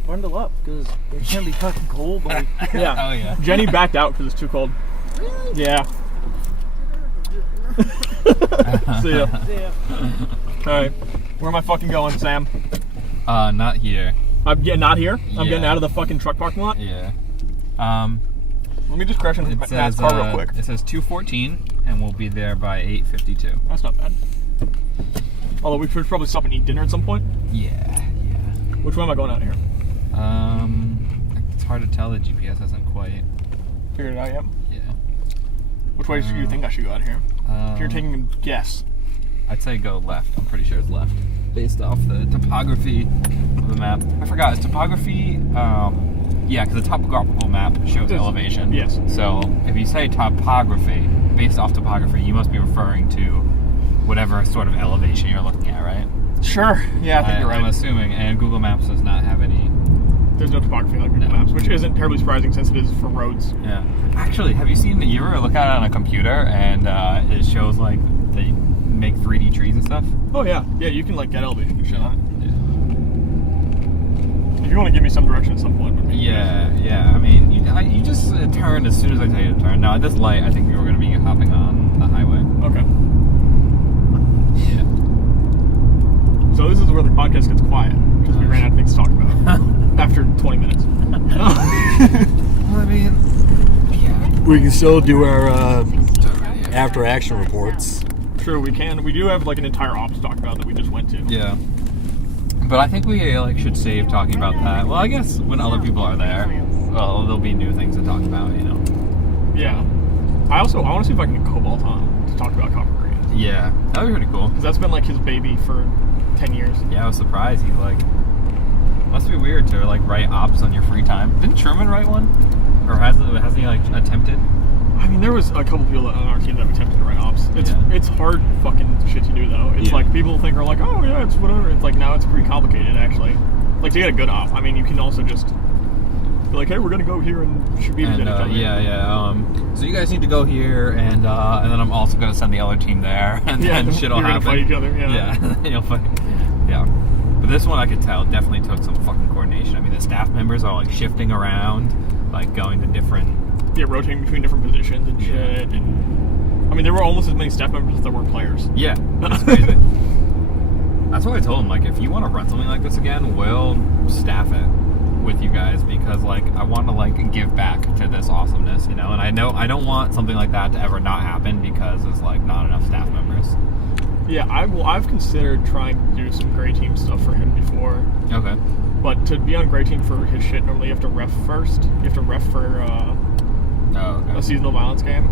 bundle up, because it's going to be fucking cold. Like, Yeah. Oh yeah. Jenny backed out because it's too cold. really? Yeah. See ya. Yeah. Alright. Where am I fucking going, Sam? Not here. I'm getting out here. I'm Yeah. getting out of the fucking truck parking lot. Yeah. Let me just crash into It Matt's says car real quick. It says 2:14, and we'll be there by 8:52. That's not bad. Although we should probably stop and eat dinner at some point. Yeah. Which way am I going out here? It's hard to tell. The GPS hasn't quite. Figured it out yet. Yeah. Which way do you think I should go out of here? If you're taking a guess. I'd say go left. I'm pretty sure it's left, based off the topography of the map. I forgot. Is topography? Yeah, because the topographical map shows Yes. elevation. Yes. So if you say topography, based off topography, you must be referring to whatever sort of elevation you're looking at, right? Sure. Yeah, I think you're right. I'm assuming, and Google Maps does not have any. There's no topography on Google No. Maps, which isn't terribly surprising since it is for roads. Yeah. Actually, have you seen? You ever look at it on a computer and it shows like they make 3D trees and stuff? Oh yeah. Yeah, you can like get elevation and shit on it. If you want to give me some direction at some point. Would be Yeah. I mean, you just turn as soon as I tell you to turn. Now at this light, I think we were going to be hopping on the highway. Okay. Yeah. So this is where the podcast gets quiet because we ran out of things to talk about after 20 minutes. Well, I mean, yeah. We can still do our after action reports. True, we can. We do have like an entire ops to talk about that we just went to. Yeah. But I think we should save talking about that. Well, I guess when other people are there, well, there'll be new things to talk about, Yeah. I want to see if I can get Cobalt on to talk about Copper Green. Yeah, that'd be pretty cool. Because that's been like his baby for 10 years. Yeah, I was surprised. He must be weird to write ops on your free time. Didn't Truman write one? Or hasn't he attempted? I mean, there was a couple people on our team that attempted to write ops. It's hard fucking shit to do though. It's like people think oh yeah, it's whatever. It's like now it's pretty complicated actually. Like to get a good op, I mean, you can also just be like, hey, we're gonna go here and shoot each other. So you guys need to go here, and then I'm also gonna send the other team there, and then shit'll you're happen. Gonna fight each other. Yeah. You'll fight. Yeah. But this one I could tell definitely took some fucking coordination. I mean, the staff members are shifting around, going to different. Yeah, rotating between different positions and shit. And I mean, there were almost as many staff members as there were players. Yeah, that's crazy. That's what I told him. If you want to run something like this again, we'll staff it with you guys because, I want to give back to this awesomeness, And I know I don't want something like that to ever not happen because there's not enough staff members. Yeah, I've considered trying to do some gray team stuff for him before. Okay. But to be on gray team for his shit, normally you have to ref first. You have to ref for a seasonal violence game.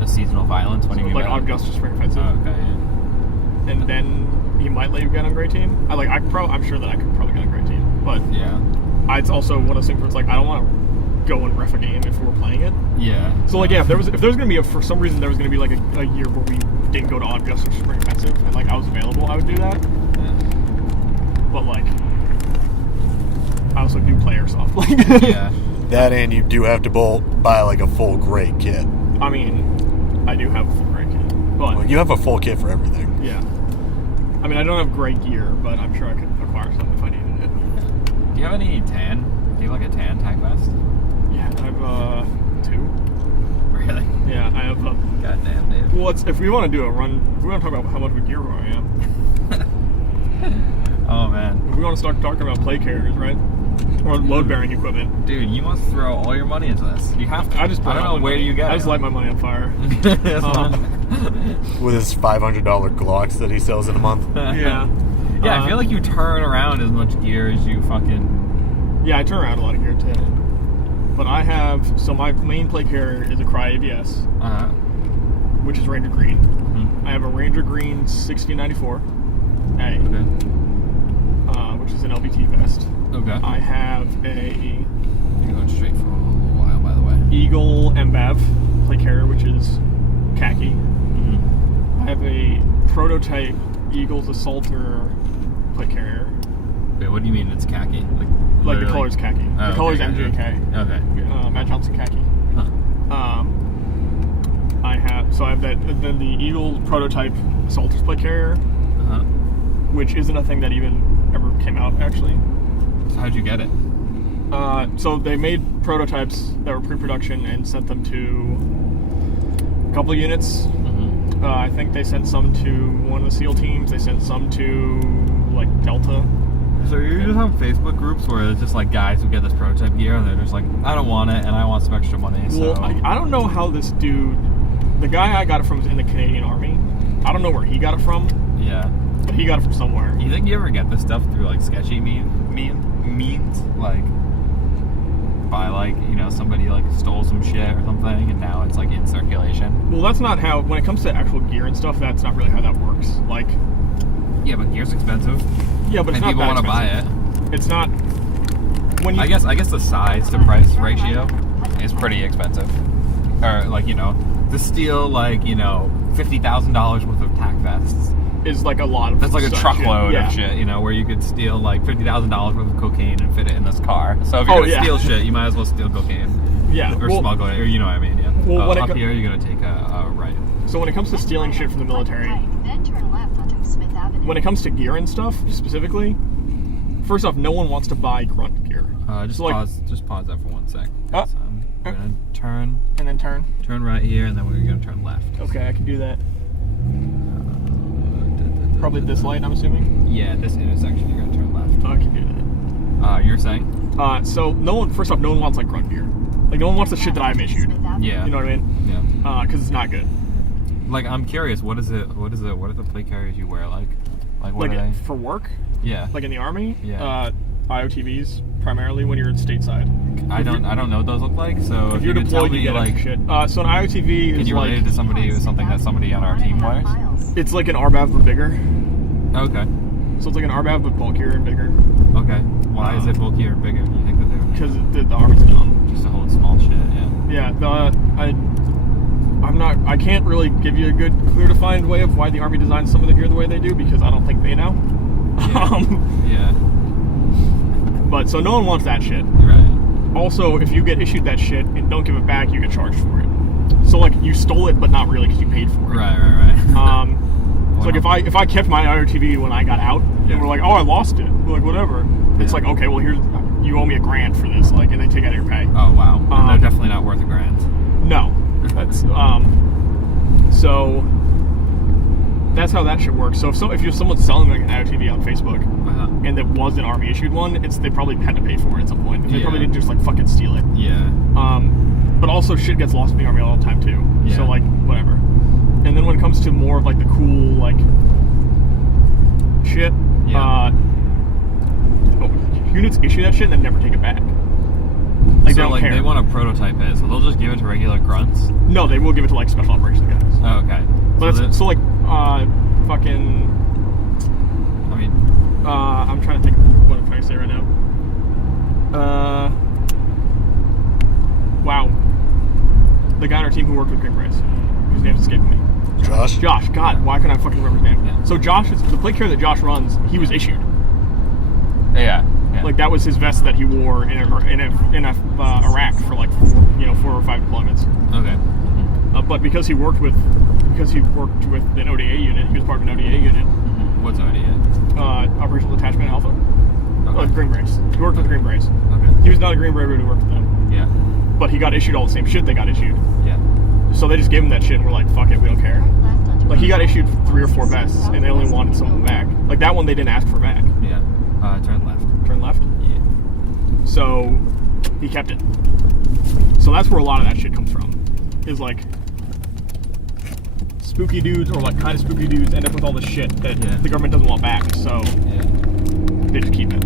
A seasonal violence? What do you mean? Like Augusta Spring Offensive. Oh, okay, yeah. And then he might let you get on gray team. I'm sure that I could probably get on gray team. But yeah, it's also one of those things where it's I don't want to go and ref a game if we're playing it. Yeah. So if there was gonna be for some reason there was gonna be a year where we didn't go to Augusta Spring Offensive and I was available, I would do that. Yeah. But I also do play airsoft. Yeah. That and you do have to buy a full gray kit. I mean, I do have a full gray kit, but Well, you have a full kit for everything. yeah. I mean, I don't have gray gear, but I'm sure I could acquire some if I needed it. Do you have any tan? Do you have a tan tag vest? Yeah, I have 2. Really? Yeah, I have. Goddamn, dude. Well, if we want to do a run, if we want to talk about how much of a gear whore I am. Oh man. If we want to start talking about play carriers, right? Or load bearing equipment. Dude, you must throw all your money into this. You have to. I don't know where you get it. I just light my money on fire. With his $500 Glocks that he sells in a month. Yeah. Yeah, I feel like you turn around as much gear as you fucking... Yeah, I turn around a lot of gear too. But I have... So my main play carrier is a Cry ABS. Uh-huh. Which is Ranger Green. Mm-hmm. I have a Ranger Green 1694A. Okay. Which is an LVT vest. Okay. I have a... You're going straight for a little while, by the way. Eagle MBAV play carrier, which is khaki. Mm-hmm. I have a prototype Eagles Assaulter play carrier. Wait, what do you mean it's khaki? Like the color's khaki. Oh, The color's okay, MJK. Okay. Matt Johnson khaki. Huh. I have that. Then the Eagle prototype Assaulters play carrier, Uh-huh. which isn't a thing that even ever came out actually. So how'd you get it? So they made prototypes that were pre-production and sent them to a couple of units. Mm-hmm. I think they sent some to one of the SEAL teams. They sent some to like Delta. So you just have Facebook groups where it's just like guys who get this prototype gear and they're just like, I don't want it and I want some extra money. So Well, I don't know how this dude, the guy I got it from was in the Canadian Army. I don't know where he got it from, yeah. but he got it from somewhere. You think you ever get this stuff through like sketchy means, like by like somebody like stole some shit or something and now it's like in circulation? Well, that's not how. When it comes to actual gear and stuff, that's not really how that works. Like, Yeah, but gear's expensive. yeah, but it's And not people that want to buy expensive. it. It's not. When you, I guess the size to price ratio is pretty expensive. Or like to steal like $50,000 worth of tack vests. is like a lot of. That's like a such truckload shit. of shit, where you could steal like $50,000 worth of cocaine and fit it in this car. So if you're gonna steal shit, you might as well steal cocaine. Yeah. Or well, smuggle it, or you know what I mean, yeah. Well, when up here, you're gonna take a right. So when it comes to stealing shit from the military, Then turn left onto Smith Avenue. when it comes to gear and stuff specifically, first off, no one wants to buy grunt gear. Just So, like- pause that for 1 sec. Oh. So we're gonna turn And then turn. right here, and then we're gonna turn left. Okay, I can do that. Probably this light, I'm assuming. Yeah, this intersection, you're gonna turn left. I can do that. You're saying? So first off, no one wants like grunt gear. Like no one wants the shit that I'm issued. Yeah. You know what I mean? Yeah. Because it's not good. Like, I'm curious, what are the plate carriers you wear like? Like, what Like are they? for work, Yeah. like in the army. Yeah. IOTVs primarily when you're stateside. I don't know what those look like, so If you're you could tell deployed, you me, get like, extra shit. So an IOTV can is you like relate it to somebody with something that somebody on our team wears? it's like an RBAV but bigger. Okay. So it's like an RBAV but bulkier and bigger. Okay. Why is it bulkier and bigger? You think that they're Because the army's dumb. just to hold small shit? Yeah. Yeah. I can't really give you a good, clear, defined way of why the army designs some of the gear the way they do because I don't think they know. Yeah. But so no one wants that shit. Right. Also, if you get issued that shit and don't give it back, you get charged for it. So like you stole it, but not really because you paid for it. Right. So like if I kept my IRTV when I got out, and we're like, oh, I lost it. We're like, whatever. It's like, okay, well here's you owe me $1,000 for this, like, and they take out of your pay. Oh wow. And they're definitely not worth $1,000. No, that's so that's how that shit works. So if you're someone selling like an IOTV on Facebook and it was an army issued one, they probably had to pay for it at some point. They probably didn't just like fucking steal it. Yeah. But also shit gets lost in the army all the time too. Yeah. So like whatever. And then when it comes to more of like the cool like shit, units issue that shit and then never take it back. Like so they don't care. They want to prototype it, so they'll just give it to regular grunts. No, they will give it to like special operations guys. Oh, okay. But so like fucking. I mean, I'm trying to think of what I'm trying to say right now. Wow. The guy on our team who worked with Green Brace, whose name's escaping me. Josh? Josh. God, why couldn't I fucking remember his name? Yeah. So Josh is the plate carrier that Josh runs. He was issued. yeah. Like that was his vest that he wore in Iraq for like 4 or 5 deployments. Okay. But because he worked with an ODA unit, he was part of an ODA unit. What's ODA? Operational Detachment Alpha. Okay. Green Brace. He worked with Green Brace. Okay. He was not a Green Beret, but he worked with them. Yeah. But he got issued all the same shit they got issued. Yeah. So they just gave him that shit and we're like, fuck it, we don't care. Turn left onto Like he got issued 3 or 4 Milsim vests and they only Southwest wanted some of them back. Like that one they didn't ask for back. Yeah. Turn left. Turn left. Yeah. So he kept it. So that's where a lot of that shit comes from. Is like spooky dudes or like kind of spooky dudes end up with all the shit that Yeah. the government doesn't want back. So Yeah. they just keep it.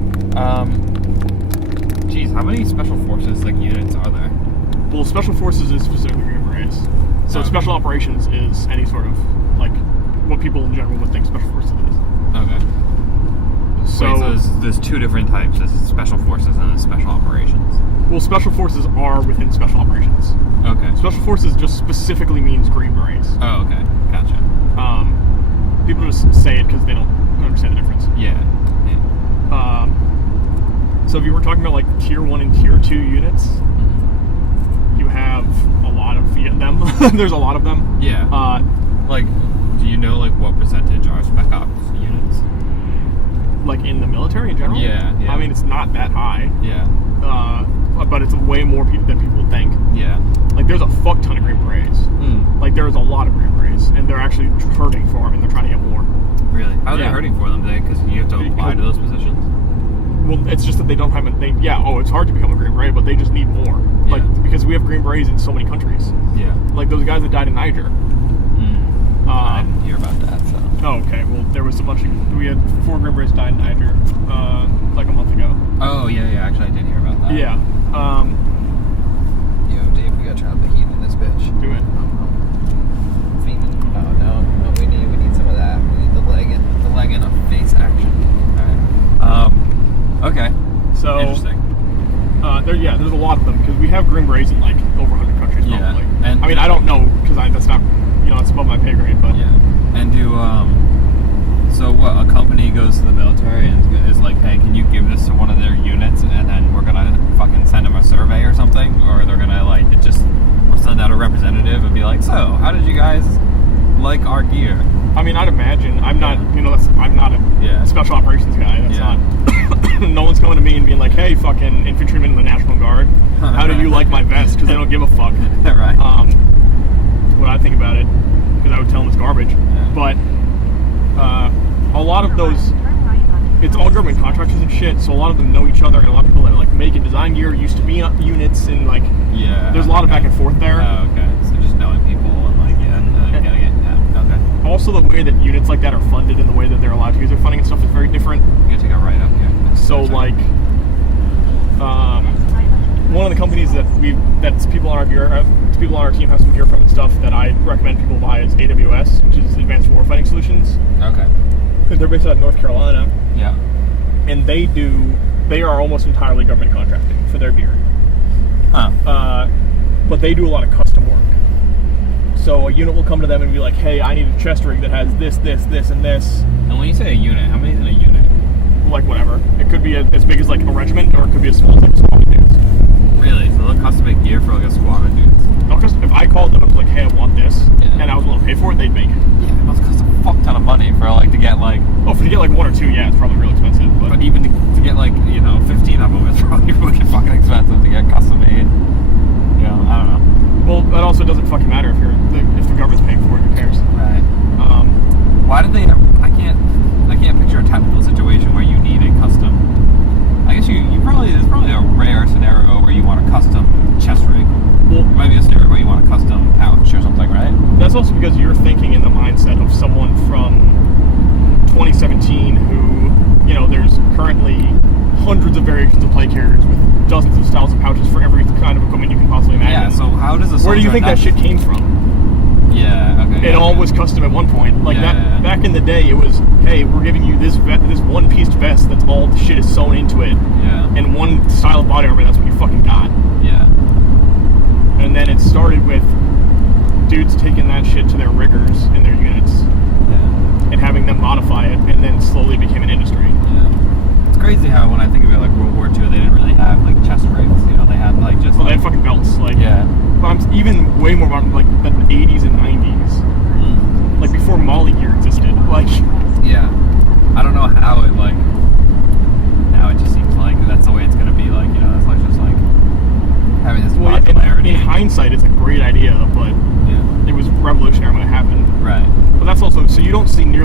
Geez, how many special forces like units are there? Well, special forces is specifically Green Berets. So Oh. special operations is any sort of like what people in general would think special forces is. Okay. So, Wait, so there's 2 different types. There's special forces and there's special operations. well, special forces are within special operations. Okay. Special forces just specifically means Green Berets. Oh, okay. Gotcha. People just say it because they don't understand the difference. Yeah. Yeah. So if you were talking about like tier 1 and tier 2 units, you have a lot of them. There's a lot of them. Yeah. Like, do you know like what percentage are spec ops units? Like in the military in general. Yeah, yeah. I mean, it's not that high, Yeah. but it's way more people than people would think. Yeah. Like there's a fuck ton of Green Berets. Mm. Like there's a lot of Green Berets, and they're actually hurting for them, and they're trying to get more. Really? How are they Yeah. hurting for them? Because you have to apply to those positions. Well, it's just that they don't have a. It's hard to become a Green Beret, but they just need more. Like Yeah. because we have Green Berets in so many countries. Yeah. Like those guys that died in Niger. I didn't hear about that. So. Oh, okay. Well, there was a bunch of. We had 4 Green Berets die in Niger, like a month ago. Oh yeah. Actually, I did hear about that. Yeah. Yo, Dave, we gotta turn up the heat in this bitch. Do it. Fiending. Oh no, we need some of that. We need the leg in. The leg in a face action. All right. Okay. So. Interesting. There's a lot of them because we have Green Berets in like over 100 countries Yeah. probably. And- I mean, I don't know because that's not, it's above my pay grade, but Yeah. And do so what? A company goes to the military and is like, hey, can you give this to one of their units, and then we're gonna fucking send them a survey or something, or they're gonna like we'll send out a representative and be like, so how did you guys like our gear? I mean, I'd imagine I'm not, I'm not a Yeah. special operations guy. That's Yeah. not. No one's coming to me and being like, hey, fucking infantryman in the National Guard, how did you like my vest? Because they don't give a fuck. Right. What I think about it, because I would tell them it's garbage. But a lot of those, it's all government contractors and shit, so a lot of them know each other, and a lot of people that like make and design gear used to be units, and like Yeah. there's a lot of back and forth there. Oh, okay. So just knowing people and like getting it. Yeah. Okay. Also, the way that units like that are funded and the way that they're allowed to use their funding and stuff is very different. I'm gonna take a right up here. So like, one of the companies that people on our team have some gear from and stuff that I recommend people buy is AWS, which is Advanced Warfighting Solutions. Okay. They're based out of North Carolina, Yeah. and they are almost entirely government contracting for their gear. Huh. But they do a lot of custom work. So a unit will come to them and be like, hey, I need a chest rig that has this, this, this, and this. And when you say a unit, how many's in a unit? Like whatever. It could be as big as like a regiment, or it could be as small as like a squad of dudes. Really? So they'll custom make gear for like a squad of dudes. If I called them and was like, hey, I want this, Yeah. and I was willing to pay for it, they'd make it. Yeah, it must cost a fuck ton of money for like to get like. Oh, to get like 1 or 2, yeah, it's probably real expensive. But even to get like 15 of them is probably really fucking expensive to get custom made. I don't know. Well, that also doesn't fucking matter if the government's paying for it. Who cares? Right. Why did they? I can't picture a technical situation where you need a custom. I guess there's probably a rare scenario where you want a custom chest rig. Well, Maybe a scenario where you want a custom pouch or something, right? that's also because you're thinking in the mindset of someone from 2017 who, there's currently hundreds of variations of plate carriers with dozens of styles of pouches for every kind of equipment you can possibly imagine. Yeah. So how does a Where do you soldier think that shit came from? Yeah. Okay. It all was custom at one point. Like Yeah. that back in the day, it was, hey, we're giving you this one-piece vest that's all the shit is sewn into it, Yeah. and one style of body armor. That's what you fucking got. Yeah. And then it started with dudes taking that shit to their riggers in their units Yeah. and having them modify it, and then slowly became an industry. Yeah. It's crazy how when I think about like World War II, they didn't really have like chest rigs. They had like just. Well, they like, had fucking belts. Like, yeah. but I'm even way more modern, like the 80s and 90s, like before Molly gear existed. Like, Yeah. I don't know how it like. Now it just seems like that's the way it's gonna be. Like it's like just like having this well, modularity. in hindsight, it's a great idea, but Yeah.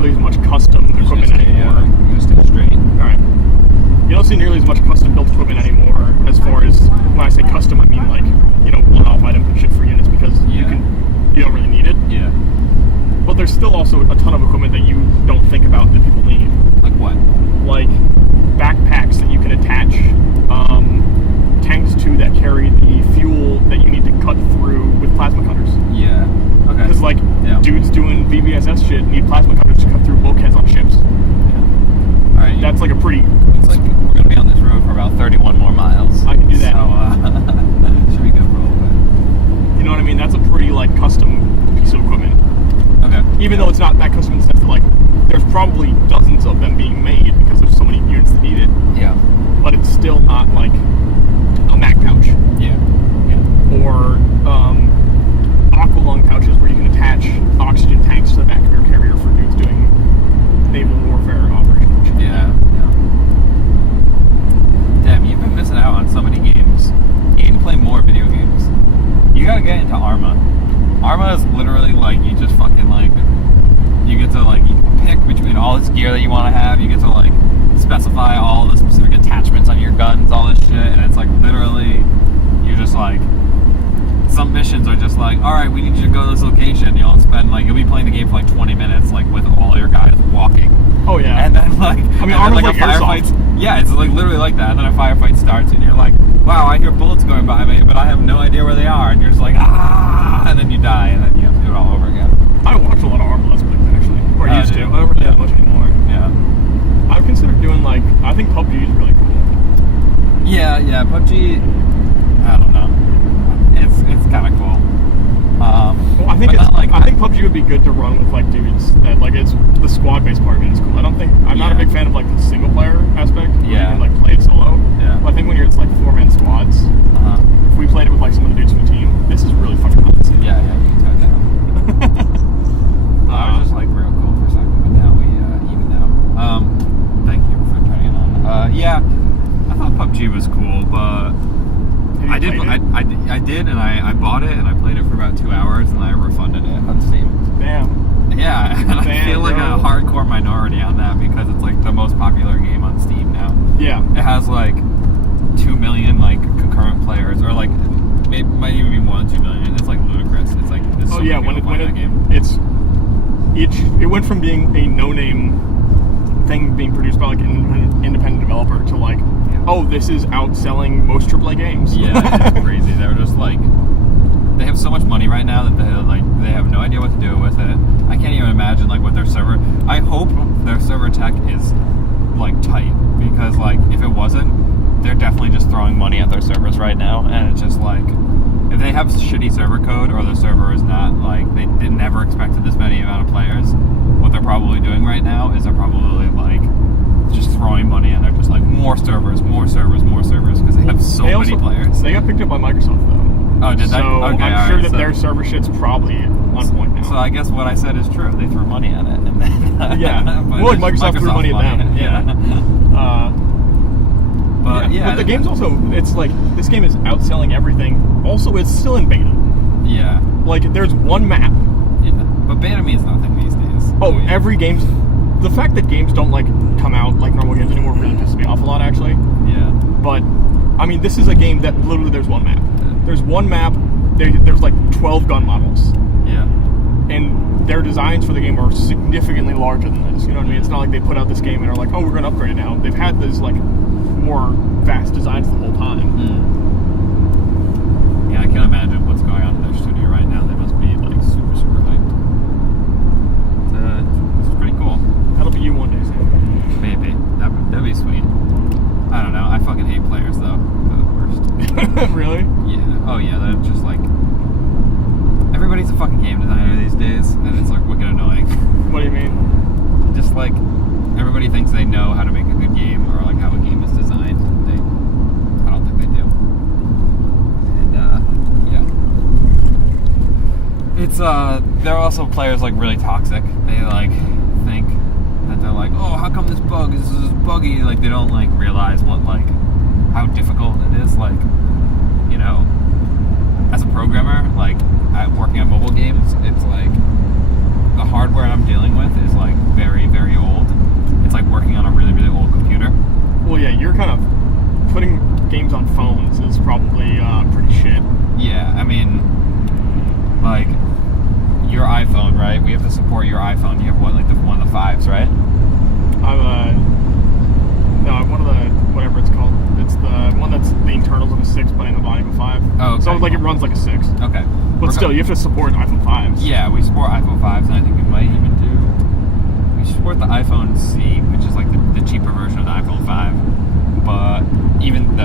nearly as much custom equipment anymore. I'm gonna stay straight. All right. You don't see nearly as much custom-built equipment anymore. As far as when I say custom, I mean like one-off items and shit for units because you don't really need it. Yeah. But there's still also a ton of equipment that you don't think about that people need. Like what? Like backpacks that you can attach tanks to that carry the fuel that you need to cut through with plasma cutters. Yeah. Okay. Because like dudes doing VBSS shit need plasma cutters to cut through bulkheads on ships. All right. That's like a pretty. Looks like we're gonna be on this road for about 31 more miles. I can do that. So should be good for a little bit. You know what I mean? That's a pretty like custom piece of equipment. Okay. Even though it's not that custom in the sense that like there's probably dozens of them being made because there's so many units that need it. Yeah. But it's still not like a Mac pouch. Yeah. Yeah. Or aqualung pouches where you can attach oxygen tanks to the back of your carrier for dudes doing naval warfare operations. Yeah. Damn, you've been missing out on so many games. You need to play more video games. You gotta get into Arma. Arma is literally like you just fucking like you get to like you pick between all this gear that you want to have. You get to like specify all the specific attachments on your guns, all this shit, and it's like literally you're just like some missions are just like, all right, we need you to go to this location. You'll spend like you'll be playing the game for like 20 minutes, like with all your guys walking. Oh yeah. And then like I mean, Arma's like a firefight. airsoft. Yeah, it's like literally like that. And then a firefight starts, and you're like, wow, I hear bullets going by me, but I have no idea where they are. And you're just like, ah, and then you die, and then you have to do it all over again. I watch a lot of Arma Let's Plays actually, or used to. I don't really that much anymore. Yeah. I've considered doing like I think PUBG is really cool. Yeah, PUBG. I don't know. It's kind of cool. Well, I think I think PUBG would be good to run with like dudes that like it's the squad-based part of it is cool. I'm not a big fan of like the single player aspect. Where you can like play it solo. Yeah. But I think when it's like 4-man squads, if we played it with like some of the dudes from the team, this is really fucking awesome. Yeah, you can turn down. I was just like real cool for a second, but now we even out. Thank you for turning it on. Yeah, I thought PUBG was cool, but I did, and I bought it, and I played it for about 2 hours, and I refunded it on Steam. Damn. Yeah, and I feel like a hardcore minority on that because it's like the most popular game on Steam now. Yeah. It has like 2 million like concurrent players, or like it might even be more than 2 million. It's like ludicrous. It's like there's so many people playing that game. It went from being a no-name thing being produced by like an independent developer to like, oh, this is outselling most AAA games. Yeah, it's crazy. They're just like, they have so much money right now that they have no idea what to do with it. I can't even imagine like what their server. I hope their server tech is like tight, because like if it wasn't, they're definitely just throwing money at their servers right now, and it's just like if they have shitty server code or the server is not like they never expected this many amount of players. What they're probably doing right now is they're probably like just throwing money, and they're just like more servers because they have so many players. They got picked up by Microsoft though. Oh, did they? So Okay, I'm sure that their server shit's probably on point now. So I guess what I said is true. They threw money at it, and then yeah, well, like Microsoft threw money at them. Yeah. But the game's also, it's like this game is outselling everything. Also, it's still in beta. Yeah. Like there's one map. Yeah. But beta means nothing these days. Oh, every game's. The fact that games don't like come out like normal games anymore really pisses me off a lot, actually. Yeah. But I mean, this is a game that literally there's one map. There's one map. There's like 12 gun models. Yeah. And their designs for the game are significantly larger than this. You know what I mean? It's not like they put out this game and are like, oh, we're going to upgrade it now. They've had this like more vast designs the whole time. Yeah, I can't imagine what's going on in their studio right now. They must be like super, super hyped. It's pretty cool. That'll be you one day, Sam. Maybe. That'd be sweet. I don't know. I fucking hate players though. They're the worst. Really? Yeah. Oh yeah, they're just like everybody's a fucking game designer these days, and it's like wicked annoying. What do you mean? Just like everybody thinks they know how to make a good game or like how a game is designed. I don't think they do. And yeah. It's there are also players like really toxic. They like think that they're like, oh, how come this is buggy? Like they don't like realize what like how difficult it is. Like, you know, as a programmer, like working on mobile games, it's like the hardware I'm dealing with is like very runs like a 6. Okay. But still, you have to support iPhone 5s. Yeah, we support iPhone 5s, and I think we might even do. We support the iPhone C, which is like the cheaper version of the iPhone 5. But even we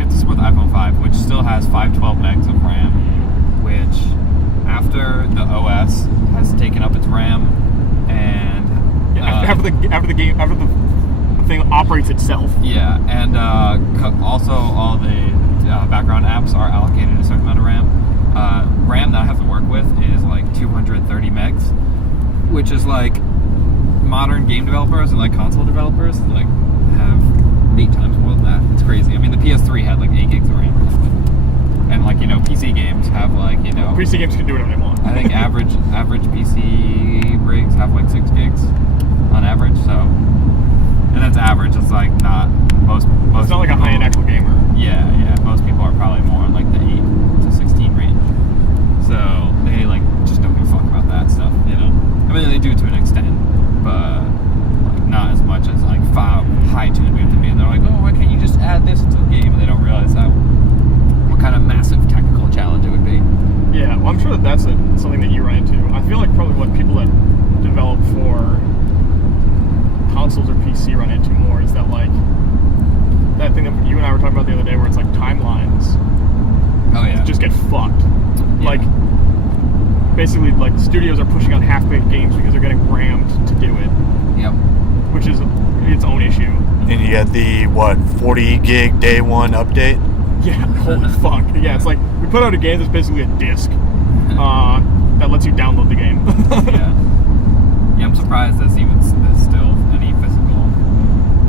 have to support the iPhone 5, which still has 512 megs of RAM, which after the OS has taken up its RAM, and after the thing operates itself. Yeah, and also all the background apps are allocated a certain amount of RAM. RAM that I have to work with is like 230 megs, which is like modern game developers and like console developers like have 8 times more than that. It's crazy. I mean, the PS3 had like 8 gigs of RAM, and like PC games have like PC games can do whatever they want. I think average PC rigs have like 6 gigs on average. So, and that's average. It's like not most. It's not like a high-end actual gamer. Yeah. Most people are probably more in like the 8 to 16 range. So they like just don't give a fuck about that stuff, I mean, they do to an extent, but like not as much as like high tuned we have to be. And they're like, oh, why can't you just add this to the game? And they don't realize what kind of massive technical challenge it would be. Yeah, well, I'm sure that's something that you run into. I feel like probably what people that develop for consoles or PC run into more is that like that thing that you and I were talking about the other day, where it's like timelines. Oh yeah. Just get fucked. Yeah. Like basically, like studios are pushing out half-baked games because they're getting rammed to do it. Yep. Which is its own issue. And you get the 40 gig day one update. Yeah, holy fuck. Yeah, it's like we put out a game that's basically a disc that lets you download the game. Yeah, I'm surprised there's still any physical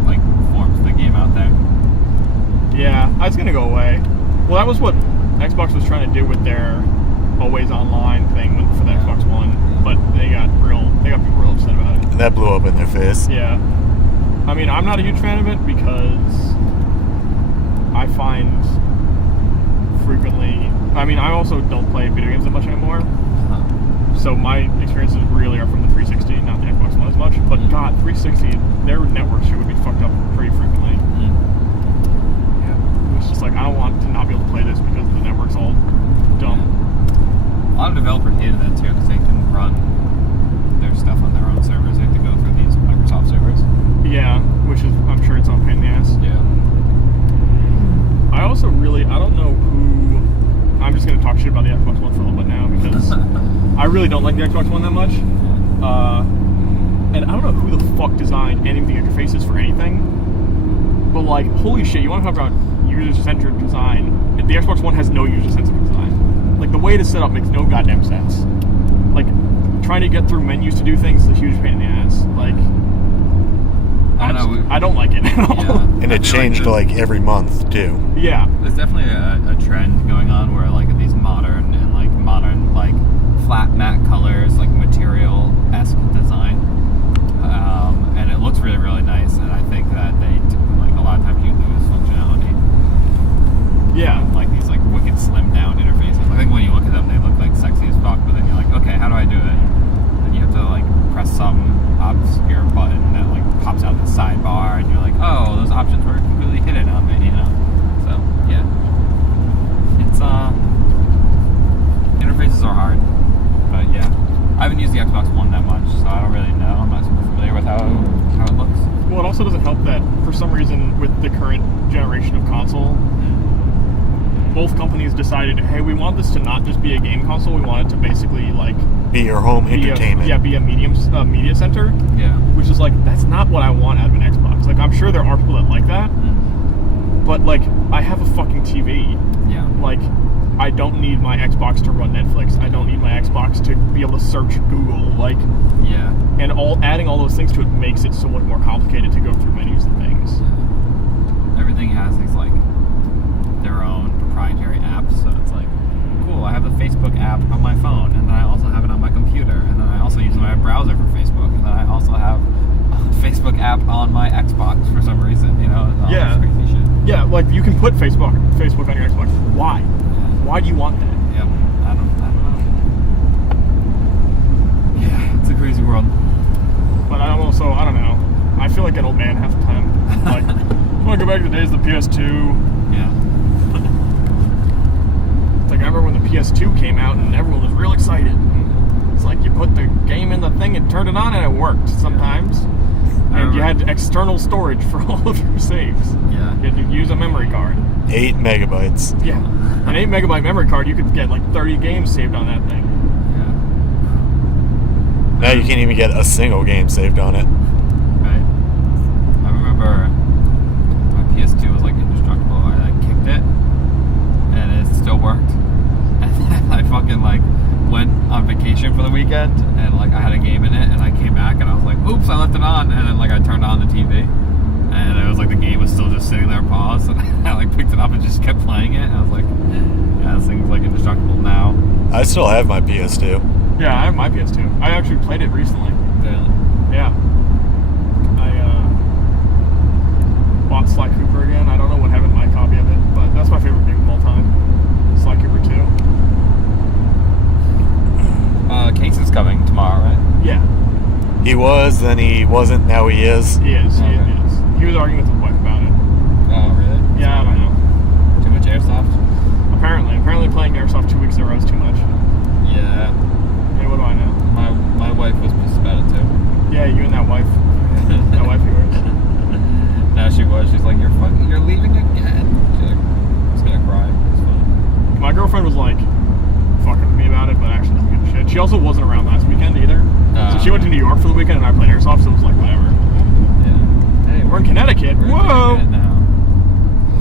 like forms of the game out there. Yeah, it's gonna go away. Well, that was what Xbox was trying to do with their always online thing for the Xbox One, but they got people real upset about it. That blew up in their face. Yeah. I mean, I'm not a huge fan of it because I find frequently... I mean, I also don't play video games that much anymore. So my experiences really are from the 360, not the Xbox One as much. But God, 360, their network shit would be fucked up pretty frequently. Yeah. It's just like, I don't want to not be able to play this because the network's all dumb. A lot of developers hated that too because they couldn't run their stuff on their own servers. They had to go through these Microsoft servers. Yeah, which is, I'm sure it's on pain in the ass. Yeah. I also I don't know who... I'm just going to talk shit about the Xbox One for a little bit now because I really don't like the Xbox One that much. And I don't know who the fuck designed any of the interfaces for anything. But like, holy shit, you want to talk about user-centered design? The Xbox One has no user-centered design. Like, the way it is set up makes no goddamn sense. Like, trying to get through menus to do things is a huge pain in the ass. Like, I don't like it at all. Yeah. And it changed like every month too. Yeah. There's definitely a trend going on where like these modern like flat matte colors, like material-esque design, and it looks really, really nice. And I think that they like a lot of times you lose functionality. Yeah. Like these like wicked slim down interfaces. I think when you look at them, they look like sexy as fuck. But then you're like, okay, how do I do it? And you have to like press some obscure button that like pops out the sidebar, and you're like, oh, those options were completely hidden on me, So yeah, it's interfaces are hard, but yeah, I haven't used the Xbox One that much, so I don't really know. I'm not super familiar with how it looks. Well, it also doesn't help that for some reason with the current generation of console, both companies decided, hey, we want this to not just be a game console. We want it to basically like Be your home entertainment. be a media center. Yeah. Which is like, that's not what I want out of an Xbox. Like, I'm sure there are people that like that, but like, I have a fucking TV. Yeah. Like, I don't need my Xbox to run Netflix. I don't need my Xbox to be able to search Google. Like, Yeah. and adding all those things to it makes it so much more complicated to go through menus and things. Everything has these like their own proprietary apps, so it's like, cool, I have the Facebook app on my phone, and then I also have it on my computer, and then I also use my browser for Facebook, and then I also have a Facebook app on my Xbox for some reason, It's all Yeah. this crazy shit. Yeah, like you can put Facebook on your Xbox. Why? Why do you want that? Yep. I don't know. Yeah, it's a crazy world. But I don't know. I feel like an old man half the time. Like, I want to go back to the days of the PS2. Yeah. Like, I remember when the PS2 came out and everyone was real excited. It's like you put the game in the thing and turned it on and it worked sometimes. And you had external storage for all of your saves. Yeah. You had to use a memory card. 8 megabytes. Yeah. An 8 megabyte memory card, you could get like 30 games saved on that thing. Yeah. Now you can't even get a single game saved on it. Right. I remember my PS2 was like indestructible. I like kicked it, and it still worked. And then I fucking like went on vacation for the weekend, and like I had a game in it, and I came back and I was like, oops, I left it on, and then like I turned on the TV, and it was like the game was still just sitting there paused, and I like picked it up and just kept playing it, and I was like, yeah, this thing's like indestructible now. I still have my PS2. Yeah, I have my PS2. I actually played it recently. Really? Yeah. I bought Sly Cooper again. I don't know what happened to my copy of it, but that's my favorite game of all time. Sly Cooper 2. Case is coming tomorrow, right? Yeah, He was, then he wasn't, now he is. he is. Okay. He is. He was arguing with his wife about it. Oh, really? Yeah, I don't know. Too much airsoft? Apparently playing Airsoft 2 weeks in a row is too much. Yeah. Yeah, what do I know? My wife was pissed about it too. Yeah, you and that wife of yours. No, she was. She's like, you're leaving again. She's like, I was gonna cry. It's fine. My girlfriend was like fucking with me about it, but actually doesn't give a shit. She also wasn't around last weekend either. So she went to New York for the weekend and I played Airsoft, so it was like whatever. Yeah. Hey, We're in Connecticut. we're in Whoa! Connecticut now.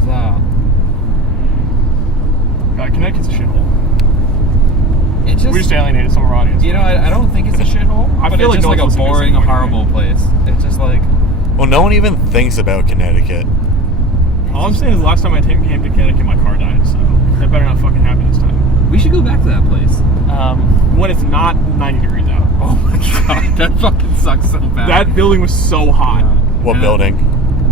Huzzah. God, Connecticut's a shithole. It's We just alienated some of our audience. you know, I don't think it's a shithole. I but feel it's like just like no a one's listening boring, to this anymore. horrible place. It's just like, Well, no one even thinks about Connecticut. All I'm saying is the last time I came to Connecticut, my car died, so that better not fucking happen this time. we should go back to that place. When it's not 90 degrees out. Oh my god, that fucking sucks so bad. That building was so hot. What Yeah. building?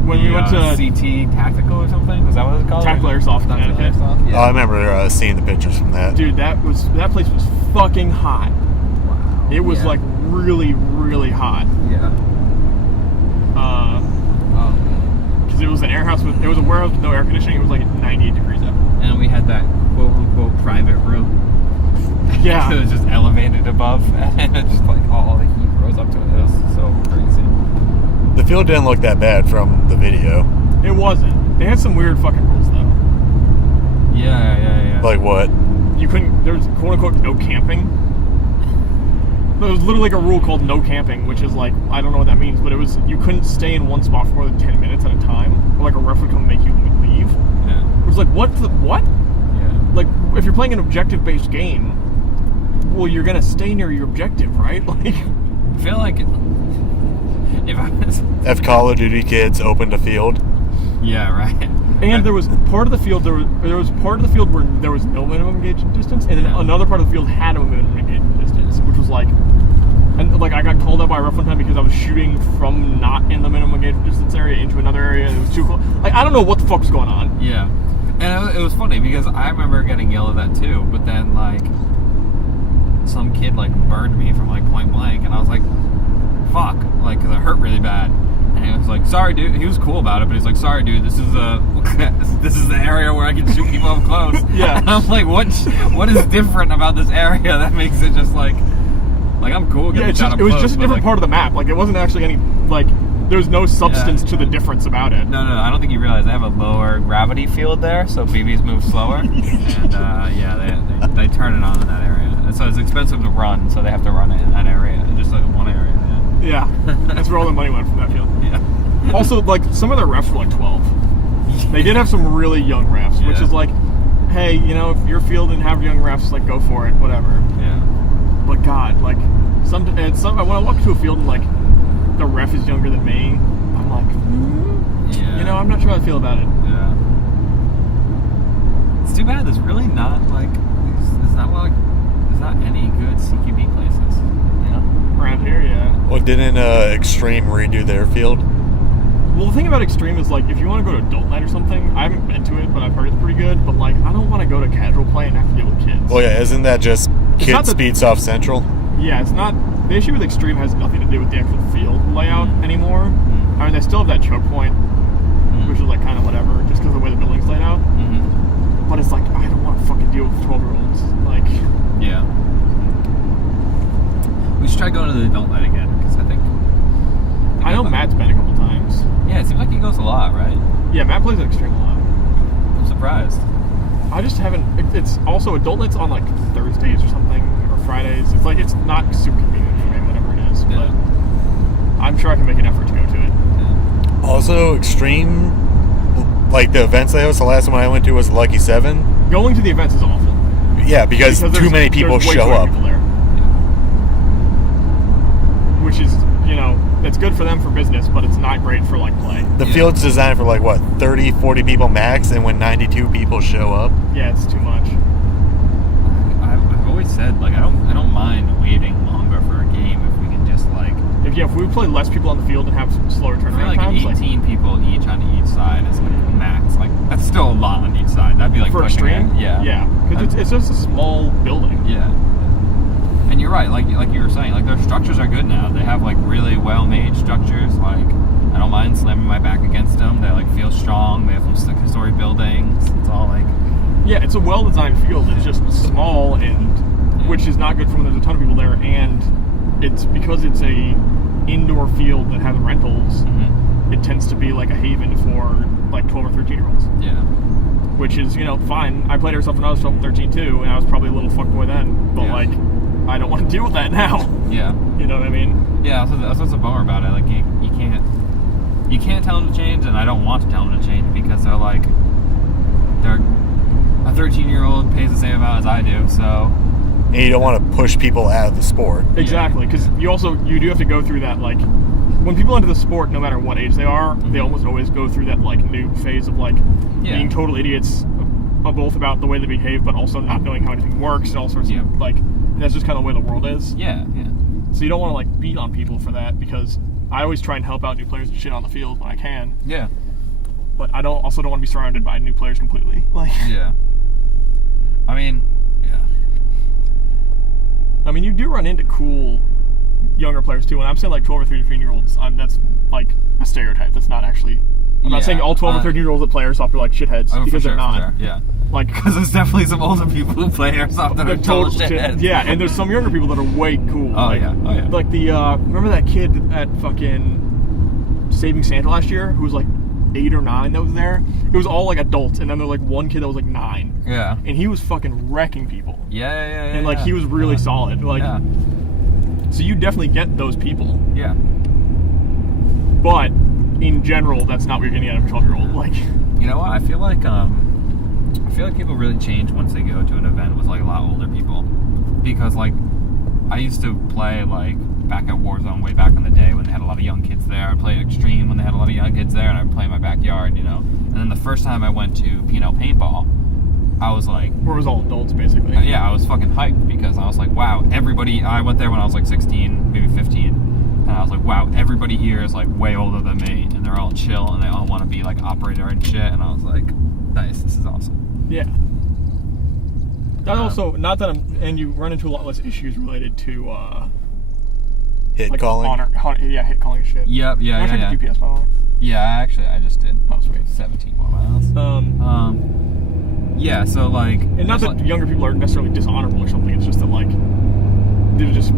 When we went to CT Tactical or something? Is that what it's called? Tactical Airsoft, Tactical Connecticut. Airsoft? Oh, Yeah. I remember seeing the pictures from that. Dude, that place was fucking hot. Wow. It was Yeah. like really, really hot. Yeah. Oh, Because it was an warehouse with no air conditioning. It was like 98 degrees out. and we had that quote unquote private room. Yeah. It was just elevated above, and it's just like all the heat rose up to it. It was so crazy. The field didn't look that bad from the video. It wasn't. They had some weird fucking rules though. Yeah. Like what? You couldn't. There was quote unquote no camping. There was literally like a rule called no camping, which is like I don't know what that means, but it was you couldn't stay in one spot for more than 10 minutes at a time, or like a ref would come make you leave. Yeah. It was like what? Yeah. Like if you're playing an objective-based game, well, you're gonna stay near your objective, right? Like. I feel like if I was, Have Call of Duty kids opened a field? yeah, right. And there was part of the field there was part of the field where there was no minimum engagement distance, and then Yeah. another part of the field had a minimum engagement distance, which was like, and like I got called out by a ref one time because I was shooting from not in the minimum engagement distance area into another area, and it was too close. Like I don't know what the fuck was going on. Yeah, and it was funny because I remember getting yelled at that too. But then like some kid like burned me from like point blank, and I was like, "Fuck!" Like because it hurt really bad. And he was like, "Sorry, dude." He was cool about it, but he's like, "Sorry, dude. This is the area where I can shoot people up close." Yeah. And I'm like, "What is different about this area that makes it just like I'm cool getting Yeah, it's shot just, up it was close, just a but, different like, part of the map. Like it wasn't actually any like there was no substance to the difference about it. No, I don't think you realize they have a lower gravity field there, so BBs move slower. And they turn it on in that area. And so it's expensive to run, so they have to run it in that area, just like one area. Yeah, that's where all the money went from that field. Yeah. Also, like some of their refs were like 12. They did have some really young refs, which Yeah. is like, hey, you know, if your field didn't have young refs, like go for it, whatever. Yeah. But God, like when I walk to a field and like the ref is younger than me, I'm like, Yeah. you know, I'm not sure how I feel about it. Yeah. It's too bad. There's really not like there's not any good CQB places. You know. Around here, yeah. Well, didn't Extreme redo their field? Well, the thing about Extreme is like, if you want to go to adult night or something, I haven't been to it, but I've heard it's pretty good. But like, I don't want to go to casual play and have to deal with kids. Well, yeah, isn't that just It's not Kid that- Speed Soft Central? Yeah, it's not. The issue with Extreme has nothing to do with the actual field layout anymore. I mean, they still have that choke point, which is like kind of whatever, just because of the way the building's laid out. But it's like, I don't want to fucking deal with 12-year-olds. Like, Yeah. We should try going to the adult night again, because I think... I know Matt's been a couple times. Yeah, it seems like he goes a lot, right? Yeah, Matt plays at Extreme a lot. I'm surprised. I just haven't. It's also adult nights on like Thursdays or something, or Fridays. It's like it's not super convenient for me, whatever it is. Yeah. But I'm sure I can make an effort to go to it. Yeah. Also, Extreme, like the events they host, the last one I went to was Lucky 7. Going to the events is awful. Yeah, because too there's- many people there's way show too many up. people there. Which is, it's good for them for business, but it's not great for like play. The Yeah. field's designed for like, what, 30, 40 people max, and when 92 people show up, Yeah, it's too much. I've always said, like, I don't mind waiting longer for a game if we can just, like... If we play less people on the field and have slower I feel turnaround like times, 18 people each on each side is, like, max. Like, that's still a lot on each side. That'd be, like, for pushing Extreme, it. Yeah. yeah, because it's just a small building. Yeah. And you're right, like you were saying, like their structures are good now. They have like really well-made structures. Like I don't mind slamming my back against them. They like feel strong. They have some six-story buildings. It's all like Yeah, it's a well-designed field. It's just small, and which is not good for when there's a ton of people there. And it's because it's a indoor field that has rentals. It tends to be like a haven for like 12 or 13-year-olds. yeah, Which is, fine. I played Airsoft when I was 12 and 13 too, and I was probably a little fuckboy then. But Yeah. like, I don't want to deal with that now. yeah, You know what I mean? yeah. That's what's a bummer about it. Like you can't tell them to change, and I don't want to tell them to change because they're a 13-year-old pays the same amount as I do, so. and you don't want to push people out of the sport. Exactly, because you do have to go through that, like, when people enter the sport, no matter what age they are, they almost always go through that like noob phase of like being total idiots, both about the way they behave, but also not knowing how anything works and all sorts of like. And that's just kind of the way the world is. Yeah, yeah. So you don't want to like beat on people for that, because I always try and help out new players and shit on the field when I can. Yeah. But I don't want to be surrounded by new players completely. Like, Yeah. I mean, yeah. I mean, you do run into cool younger players too. And I'm saying like 12 or 13-year-olds. That's like a stereotype. That's not actually. I'm not saying all 12 or 13-year-olds that play Airsoft are like shitheads, because they're not. Sure, yeah. Like, Because there's definitely some older people who play Airsoft that are total shitheads. Yeah, and there's some younger people that are way cool. Oh, like, yeah. Oh, yeah. Like the remember that kid at fucking Saving Santa last year who was like 8 or 9 that was there? It was all like adults, and then there was like one kid that was like 9. Yeah. And he was fucking wrecking people. Yeah. And like he was really solid. Like, Yeah. so you definitely get those people. Yeah. But in general, that's not what you're getting out of a 12-year-old. Like, You know what? I feel like people really change once they go to an event with like a lot older people, because like I used to play like back at Warzone way back in the day when they had a lot of young kids there. I played Extreme when they had a lot of young kids there, and I would play in my backyard, And then the first time I went to P&L Paintball, I was like, where it was all adults basically. yeah, I was fucking hyped because I was like, wow, everybody. I went there when I was like 16, maybe 15, and I was like, wow, everybody here is like way older than me, and they're all chill, and they all want to be like operator and shit, and I was like, nice, this is awesome. Yeah. That also, not that and you run into a lot less issues related to Hit like calling. hit calling and shit. Yep, I checked yeah. the GPS, by the way. Yeah, I just did. Oh, sweet. 17 more miles. Yeah, so like, And not there's, that younger people are necessarily dishonorable or something. It's just that like they're just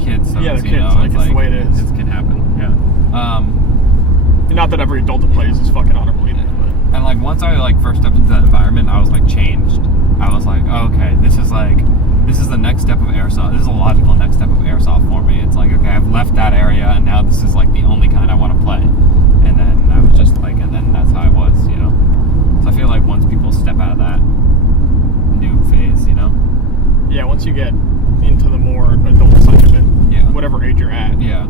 kids. So Yeah, it's, they're kids, like, it's the way it is. It can happen. yeah. Um, And not that every adult that plays is fucking honorable either. But and like once I like first stepped into that environment, I was like changed. I was like, oh, okay, this is the next step of Airsoft. This is a logical next step of Airsoft for me. It's like, okay, I've left that area, and now this is like the only kind I want to play. And then I was just like, and then that's how I was, So I feel like once people step out of that new phase, yeah, once you get into the more adult side of it, Yeah. whatever age you're at, yeah,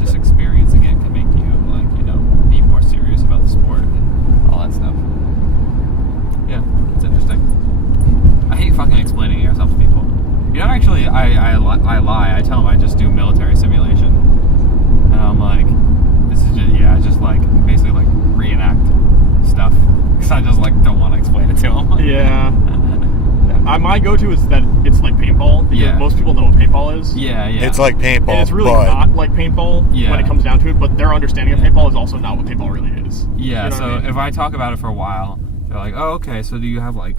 just experiencing it can make you like, be more serious about the sport and all that stuff. Yeah, it's interesting. I hate fucking explaining Airsoft to people. Actually, I lie. I tell them I just do military simulation, and I'm like, this is just like basically like reenact stuff, because I just like don't want to explain it to them. Yeah. My go-to is that it's like paintball, because most people know what paintball is. Yeah. It's like paintball, And it's really but not like paintball Yeah. when it comes down to it, but their understanding of paintball is also not what paintball really is. Yeah, You know so what I mean? if I talk about it for a while, They're like, oh, okay, so do you have like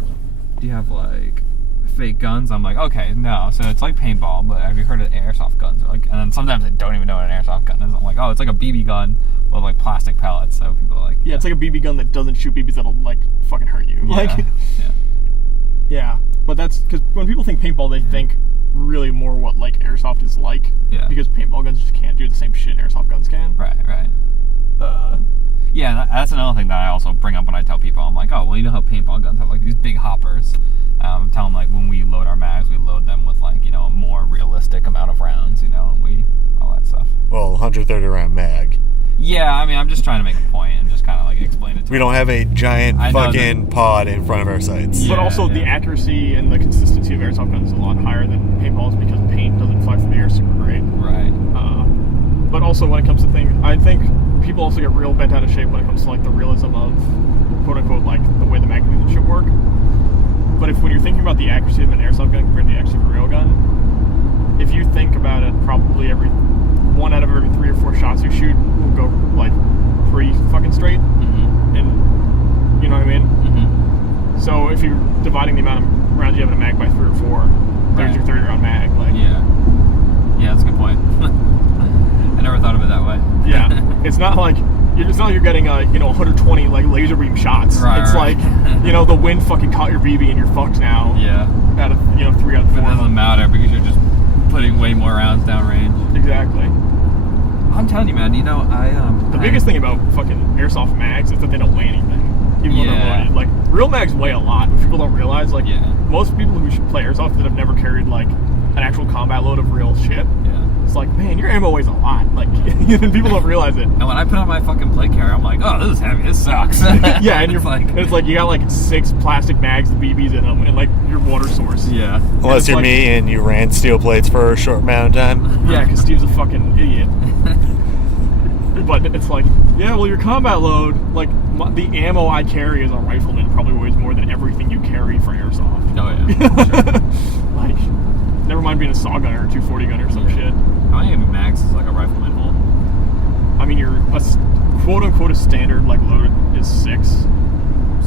fake guns? I'm like, okay, no. So it's like paintball, but have you heard of airsoft guns? Like, and then sometimes they don't even know what an airsoft gun is. I'm like, oh, it's like a BB gun with like plastic pellets. So people are like, Yeah, it's like a BB gun that doesn't shoot BBs that'll like fucking hurt you. yeah, Like, yeah. yeah, but that's because when people think paintball, they think really more what like airsoft is like. Yeah. Because paintball guns just can't do the same shit airsoft guns can. Right. Yeah, that's another thing that I also bring up when I tell people. I'm like, oh, well, you know how paintball guns have like these big hoppers. Tell them like when we load our mags, we load them with like, you know, a more realistic amount of rounds, you know, and all that stuff. Well, 130 round mag. Yeah, I mean, I'm just trying to make a point and just kind of like explain it to We them. don't have a giant I know fucking pod in front of our sights. Yeah. But also the accuracy and the consistency of airsoft guns is a lot higher than paintballs because paint doesn't fly through the air super great. Right. But also when it comes to things, I think people also get real bent out of shape when it comes to like the realism of quote unquote like the way the magazine should work. But when you're thinking about the accuracy of an airsoft gun compared to the accuracy of a real gun, if you think about it, probably every 1 out of every 3 or 4 shots you shoot will go like pretty fucking straight. Mm-hmm. And you know what I mean? Mm-hmm. So if you're dividing the amount of rounds you have in a mag by 3 or 4, there's Right. your 30 round mag. Like, Yeah, that's a good point. I never thought of it that way. yeah, it's not like you're getting 120 like laser beam shots. Right, it's right. like the wind fucking caught your BB and you're fucked now. Yeah. Out of 3 out of 4. It doesn't matter because you're just putting way more rounds downrange. Exactly. I'm telling you, man. You know, The biggest thing about fucking airsoft mags is that they don't weigh anything, even when they're Yeah. loaded. Like real mags weigh a lot, but people don't realize. Like Yeah. most people who should play airsoft that have never carried like an actual combat load of real shit. Yeah. It's like, man, your ammo weighs a lot. Like, even people don't realize it. And when I put on my fucking plate carrier, I'm like, oh, this is heavy. This sucks. Yeah, and it's like you got like 6 plastic mags with BBs in them, and like your water source. Yeah. Unless it's you're like- me and you ran steel plates for a short amount of time. Yeah, because Steve's a fucking idiot. But it's like, yeah, well, your combat load, like the ammo I carry as a rifleman probably weighs more than everything you carry for airsoft. Oh yeah. Sure. Like, never mind being a saw gunner or 240 gunner or some shit. How many mags is like a rifleman hold? I mean, your quote unquote a standard like load is 6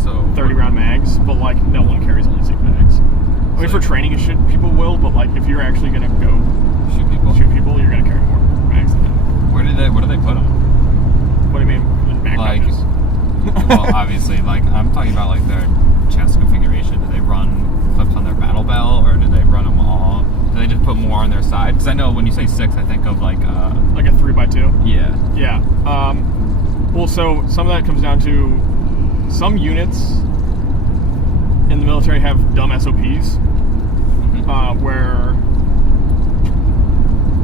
So 30 round mags, but like no one carries only 6 mags. I mean, for training and shit, people will, but like if you're actually gonna go shoot people. shoot people, you're gonna carry more mags than them. What do they put them? What do you mean? In mag Like, pouches? well, obviously, like I'm talking about like their chest configuration. Do they run clips on their battle belt, or do they run them all? Do they just put more on their side? Because I know when you say 6, I think of like Like a 3x2. yeah. Yeah. Well, so some of that comes down to some units in the military have dumb SOPs where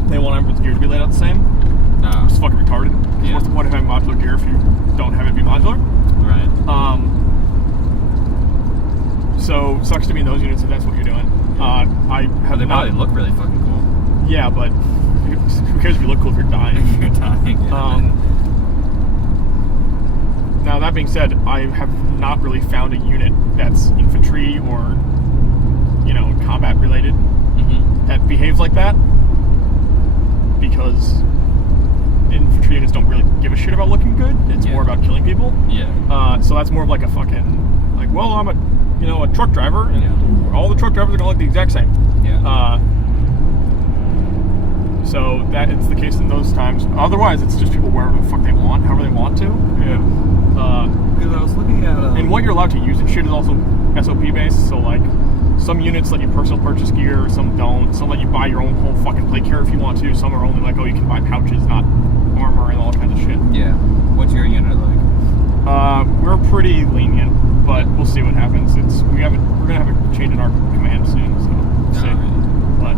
they want everyone's gear to be laid out the same. No. It's fucking retarded. 'Cause Yeah. What's the point of having modular gear if you don't have it be modular? Right. So sucks to be in those units if that's what you're doing. I But have they not. probably look really fucking cool. Yeah, but who cares if you look cool if you're dying? You're dying. Yeah. Now that being said, I have not really found a unit that's infantry or combat related that behaves like that, because infantry units don't really give a shit about looking good. It's Yeah. more about killing people. Yeah. So that's more of like a fucking like, well, I'm a truck driver, and Yeah. all the truck drivers are gonna look the exact same. Yeah. So that it's the case in those times. Otherwise, it's just people wherever the fuck they want, however they want to. Yeah. Because I was looking at And what you're allowed to use and shit is also SOP based. So like, some units let you personal purchase gear, some don't. Some let you buy your own whole fucking plate carrier if you want to. Some are only like, oh, you can buy pouches, not armor and all kinds of shit. Yeah. What's your unit like? We're pretty lenient, but we'll see what happens. We're gonna have a change in our command soon, so we'll see. But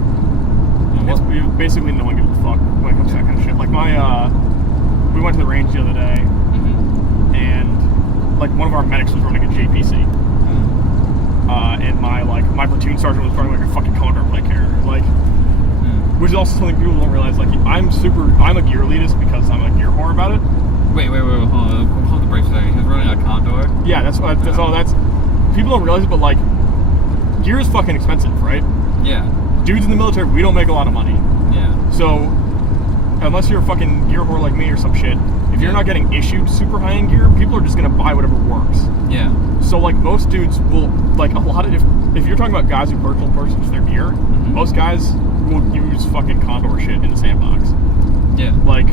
basically no one gives a fuck when it comes to that kind of shit. Like we went to the range the other day, and like one of our medics was running a JPC, and my platoon sergeant was running like a fucking Condor plate carrier, like, which is also something people don't realize. Like I'm a gear elitist because I'm a gear whore about it. Wait, hold the brakes a second. He was running a Condor? Yeah, that's all. People don't realize it, but like, gear is fucking expensive, right? Yeah. Dudes in the military, we don't make a lot of money. Yeah. So unless you're a fucking gear whore like me or some shit, if you're not getting issued super high-end gear, people are just gonna buy whatever works. Yeah. So like most dudes will, like a lot of, if you're talking about guys who personal purchase their gear, most guys will use fucking Condor shit in the sandbox. Yeah. Like,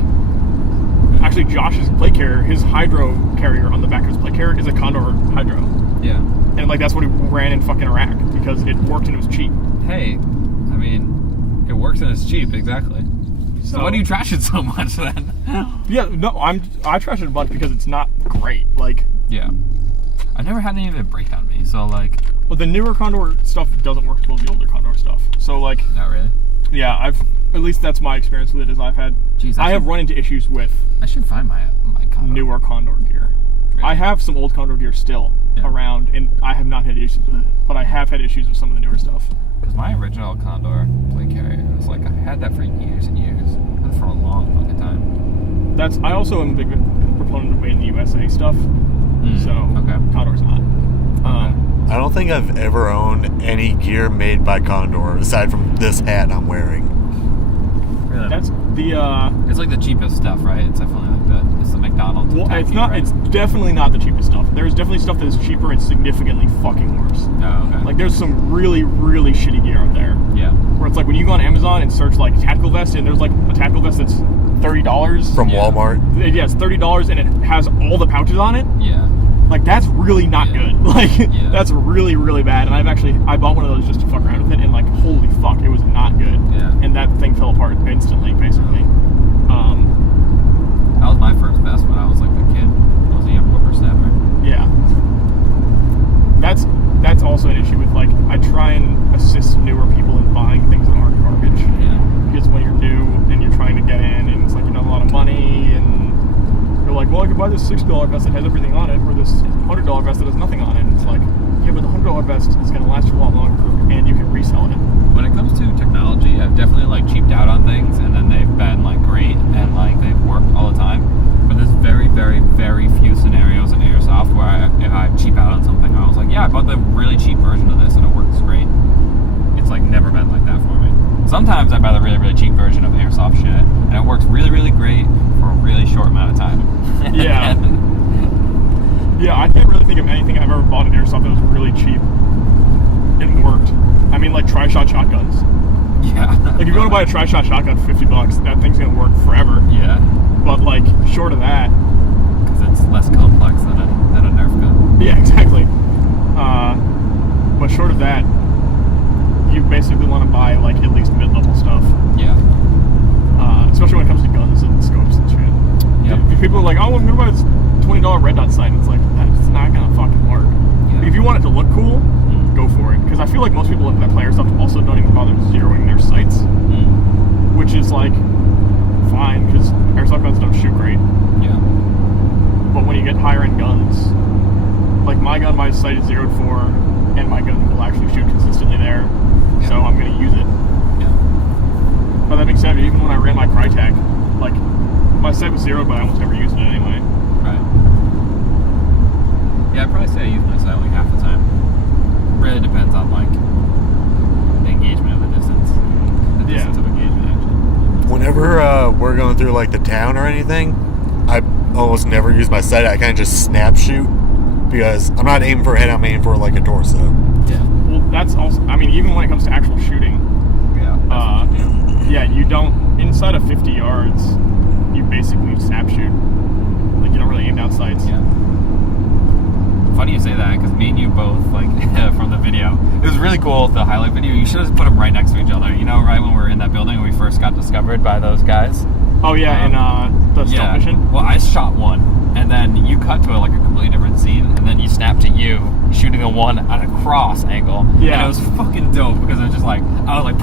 actually Josh's plate carrier, his hydro carrier on the back of his plate carrier is a Condor hydro. Yeah. And like that's what he ran in fucking Iraq because it worked and it was cheap. Hey, I mean, it works and it's cheap, exactly. So why do you trash it so much then? Yeah, no, I trash it a bunch because it's not great. Like, yeah. I never had any of it break on me, so like. Well, the newer Condor stuff doesn't work as well as the older Condor stuff. So like. Not really. Yeah, at least that's my experience with it. Is I've had. Jeez, I have run into issues with. I should find my Condor. Newer Condor gear. Really? I have some old Condor gear still around, and I have not had issues with it. But I have had issues with some of the newer stuff. Because my original Condor plate carrier was like I had that for years and years. I had it for a long fucking time. I also am a big proponent of made in the USA stuff. So Condor's not. I don't think I've ever owned any gear made by Condor aside from this hat I'm wearing. Really? That's the. It's like the cheapest stuff, right? It's definitely like it's the McDonald's. Well, it's tacky, not. right? It's definitely not the cheapest stuff. There's definitely stuff that is cheaper and significantly fucking worse. Oh, okay. Like there's some really, really shitty gear out there. Yeah. Where it's like when you go on Amazon and search like tactical vest, and there's like a tactical vest that's $30 from Walmart. Yeah, it's $30 and it has all the pouches on it. Yeah. Like that's really not good. Like that's really, really bad. And I bought one of those just to fuck around with it, and like holy fuck, it was not good. Yeah. And that thing fell apart instantly, basically. That was my first vest when I was like a kid. I was a young whippersnapper. Yeah. That's also an issue with like I try and assist newer people in buying things that aren't garbage. Yeah. Because when you're new and you're trying to get in and it's like you don't have a lot of money and you're like, well, I could buy this $60 vest that has everything on it or this $100 vest that has nothing on it. And it's like, yeah, but the $100 vest is going to last you a lot longer and you can resell it. When it comes to technology, I've definitely like cheaped out on things and then they've been like great and like they've worked all the time. But there's very, very, very few scenarios in Airsoft where if I cheap out on something, I was like, yeah, I bought the really cheap version of this and it works great. It's like never been like that for me. Sometimes I buy the really, really cheap version of Airsoft shit and it works really, really great for a really short amount of time. Yeah. Yeah, I can't really think of anything I've ever bought in Airsoft that was really cheap and worked. I mean, like tri-shot shotguns. Yeah. Like if you want to buy a tri-shot shotgun for $50, that thing's gonna work forever. Yeah. But like short of that, because it's less complex than a Nerf gun. Yeah, exactly. But short of that, you basically want to buy like at least mid-level stuff. Yeah. Especially when it comes to guns and scopes and shit. Yep. If people are like, oh, I'm gonna buy this $20 red dot sight, it's like that's not gonna fucking work. Yeah. If you want it to look cool, go for it. Because I feel like most people that play Airsoft also don't even bother zeroing their sights, which is like fine because Airsoft guns don't shoot great. Yeah. But when you get higher end guns, like my gun, my sight is zeroed for, and my gun will actually shoot consistently there. Yeah. So I'm gonna use it. Yeah. But that being said, even when I ran my Crytek, like my sight was zeroed, but I almost never used it anyway. Right. Yeah, I'd probably say I use my sight like half the time. Really depends on like the engagement of the distance. The distance of engagement actually. Whenever we're going through like the town or anything, I almost never use my sight. I kind of just snap shoot because I'm not aiming for a head, I'm aiming for like a torso. Yeah. Well, that's also, I mean, even when it comes to actual shooting, yeah, you don't, inside of 50 yards, you basically snap shoot. Like, you don't really aim down sights. Yeah. Funny you say that, because me and you both, like, from the video, it was really cool, the highlight video. You should have put them right next to each other. You know, right when we were in that building and we first got discovered by those guys? Oh, yeah, in the stealth mission? Well, I shot one, and then you cut to like a completely different scene, and then you snap to you shooting the one at a cross angle. Yeah. And it was fucking dope, because it was just like, I was like,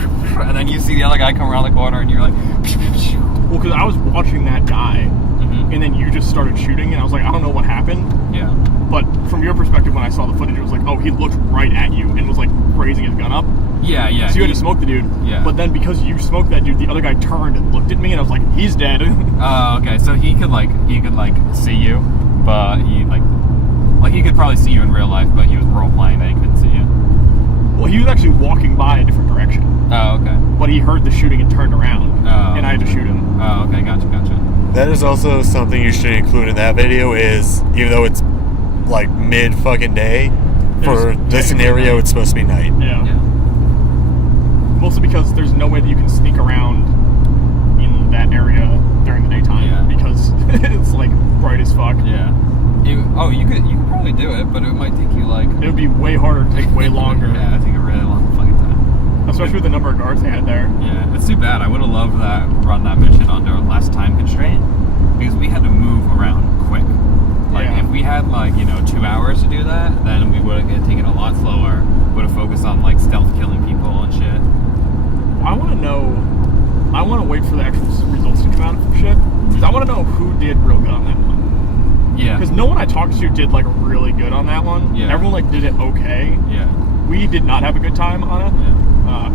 and then you see the other guy come around the corner, and you're like, well, because I was watching that guy, and then you just started shooting, and I was like, I don't know what happened. Yeah. But from your perspective, when I saw the footage, it was like, oh, he looked right at you and was like raising his gun up. Yeah, yeah. So you had to smoke the dude. Yeah. But then because you smoked that dude, the other guy turned and looked at me, and I was like, he's dead. Oh, okay. So he could see you, but he could probably see you in real life, but he was role playing that he couldn't see you. What? Well, he was actually walking by a different direction, Oh, okay. but he heard the shooting and turned around, Oh. and I had to shoot him. Oh, okay. Gotcha. That is also something you should include in that video. Is even though it's like mid fucking day, for It was this scenario, it's supposed to be night. Yeah. Yeah. Mostly because there's no way that you can sneak around in that area during the daytime Yeah. because it's like bright as fuck. Yeah. You could probably do it, but it might take you like. It would be way harder, take way longer, Yeah, it'd take a really long fucking time. especially with the number of guards they had there. Yeah, it's too bad. I would have loved that run that mission under less time constraint because we had to move around quick. Like Yeah. if we had 2 hours to do that, then we would have taken it a lot slower. Would have focused on like stealth killing people and shit. I want to know. I want to wait for the actual results to come out from shit because I want to know who did real good on that one. Yeah. Because no one I talked to did like really good on that one. Yeah. Everyone like did it okay. Yeah. We did not have a good time on it. Yeah.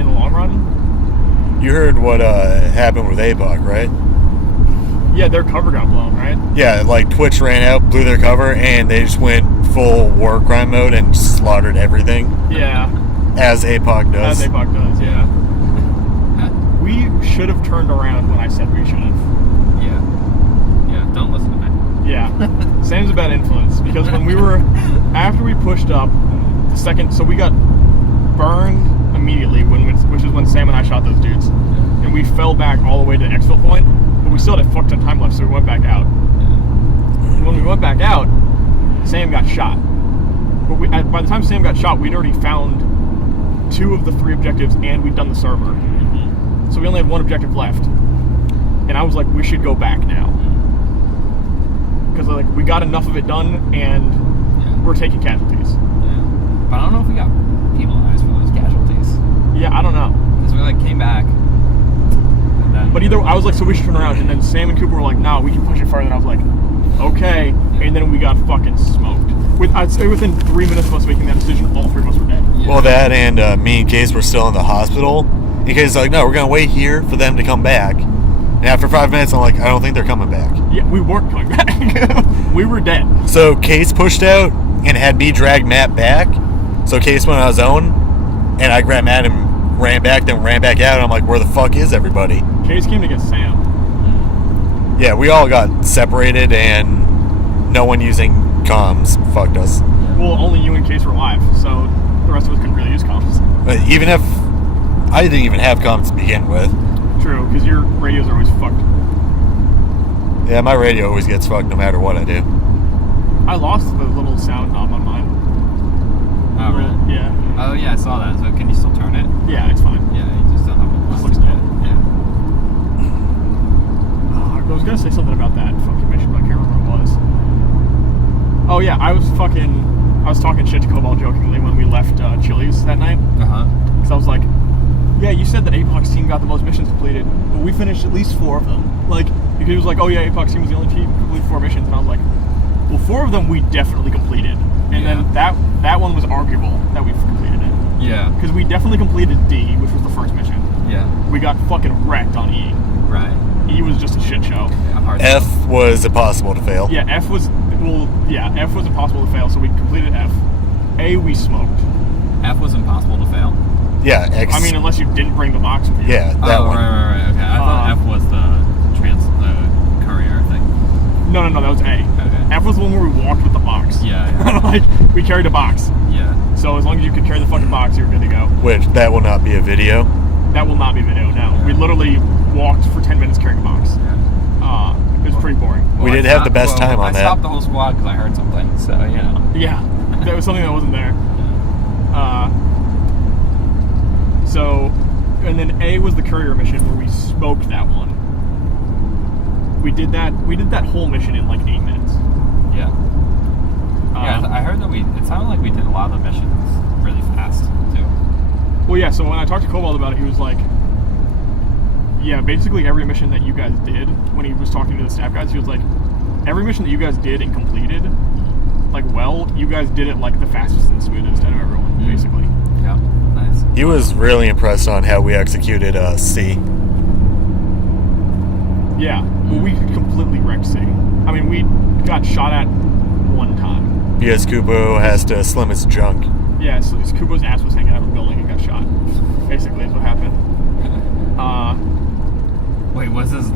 In the long run. You heard what happened with APOC, right? Yeah, their cover got blown, right? Yeah, like Twitch ran out, blew their cover, and they just went full war crime mode and slaughtered everything, Yeah, as APOC does. as APOC does. Yeah. We should have turned around when I said we should have. Yeah. Yeah. Don't listen to me. Yeah, Sam's a bad influence because when we were after we pushed up the second, so we got burned immediately which is when Sam and I shot those dudes, and we fell back all the way to the exfil point, but we still had a fuck ton of time left, so we went back out. And when we went back out, Sam got shot. But by the time Sam got shot, we'd already found 2 of the 3 objectives, and we'd done the server. So we only had 1 objective left, and I was like, we should go back now. Because like we got enough of it done, and we're taking casualties. Yeah. But I don't know if we got penalized for those casualties Yeah, I don't know. because we came back. And then, But either I was like, so we should turn around, and then Sam and Cooper were like, no, we can push it farther. And I was like, okay. And then we got fucking smoked. I'd say within 3 minutes of us making that decision, all 3 of us were dead. Yeah. Well, that and me and Case were still in the hospital. And Case was like, no, we're going to wait here for them to come back. And after 5 minutes, I'm like, I don't think they're coming back. Yeah, we weren't coming back. We were dead. So Case pushed out and had me drag Matt back. So Case went on his own, and I grabbed Matt and ran back, then ran back out. And I'm like, where the fuck is everybody? Case came to get Sam. Yeah, we all got separated, and no one using comms fucked us. Well, only you and Case were alive, so the rest of us couldn't really use comms. But even if I didn't even have comms to begin with, True, because your radios are always fucked. yeah, my radio always gets fucked no matter what I do. I lost the little sound knob on mine. Oh, really? Yeah. Oh, yeah, I saw that. So can you still turn it? Yeah, it's fine. Yeah, you just don't have a This looks plastic dead. bit. Yeah. I was gonna say something about that fucking mission, but I can't remember what it was. Oh yeah, I was talking shit to Cobalt jokingly when we left Chili's that night. Uh-huh. Because I was like, yeah, you said that APOC's team got the most missions completed, but we finished at least 4 of them. Like, because he was like, oh yeah, APOC's team was the only team to complete 4 missions, and I was like, well, 4 of them we definitely completed. And Yeah. then that one was arguable that we completed it. Yeah. Because we definitely completed D, which was the first mission. Yeah. We got fucking wrecked on E. Right. E was just a shit show. Yeah, hard. F was impossible to fail. Yeah, F was impossible to fail, so we completed F. A, we smoked. F was impossible to fail. Yeah, X. I mean, unless you didn't bring the box with you. yeah, that one. Right. Okay. I thought F was the courier thing. No, that was A. Okay. F was the one where we walked with the box. Yeah. Like, we carried a box. Yeah. So as long as you could carry the fucking box, you were good to go. Which, that will not be a video. That will not be video, no. We literally walked for 10 minutes carrying a box. It was pretty boring. We did have the best time on I that. stopped the whole squad because I heard something, so, you know. Yeah, that was something that wasn't there. And then A was the courier mission where we smoked that one. We did that whole mission in like 8 minutes. Yeah. I heard that it sounded like we did a lot of the missions really fast, too. Well, yeah, so when I talked to Cobalt about it, he was like, yeah, basically every mission that you guys did, when he was talking to the staff guys, he was like, every mission that you guys did and completed, like, well, you guys did it like the fastest and smoothest out of everyone, basically. Yeah, nice. He was really impressed on how we executed C. Yeah, well, we completely wrecked C. I mean, we got shot at one time. Because Kubo has to slim his junk. Yeah, so Kubo's ass was hanging out of a building and got shot. Basically, is what happened. Wait, was his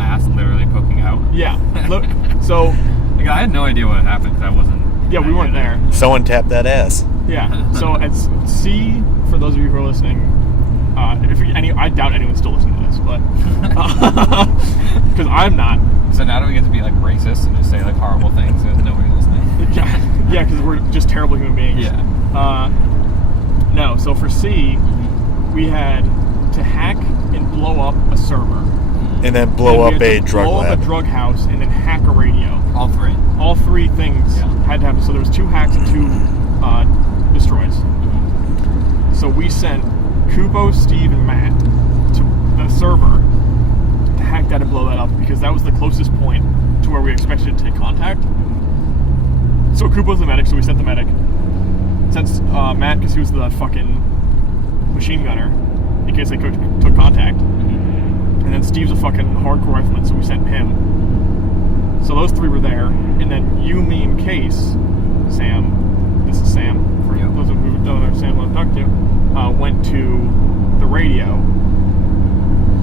ass literally poking out? Yeah. Look, so Like, I had no idea what happened. 'Cause I wasn't. yeah, we weren't there. Someone tapped that ass. Yeah. So at C, for those of you who are listening, I doubt anyone's still listening to this, but because I'm not. So now do we get to be like racist and just say like horrible things and nobody listening? Yeah, because we're just terrible human beings. Yeah. No, so for C, we had to hack and blow up a server. And then blow And up we a had to drug blow lab. up a drug house and then hack a radio. All three. All three things Yeah. had to happen. So there was 2 hacks and 2 destroys. So we sent Kubo, Steve, and Matt to the server to hack that and blow that up because that was the closest point to where we expected to take contact. So Kubo's the medic, so we sent the medic. Sent Matt because he was the fucking machine gunner in case they took contact. And then Steve's a fucking hardcore rifleman, so we sent him. So those 3 were there, and then you, me, and Case, Sam, this is Sam, for Yep. those of you who don't understand what I'm talking to, went to the radio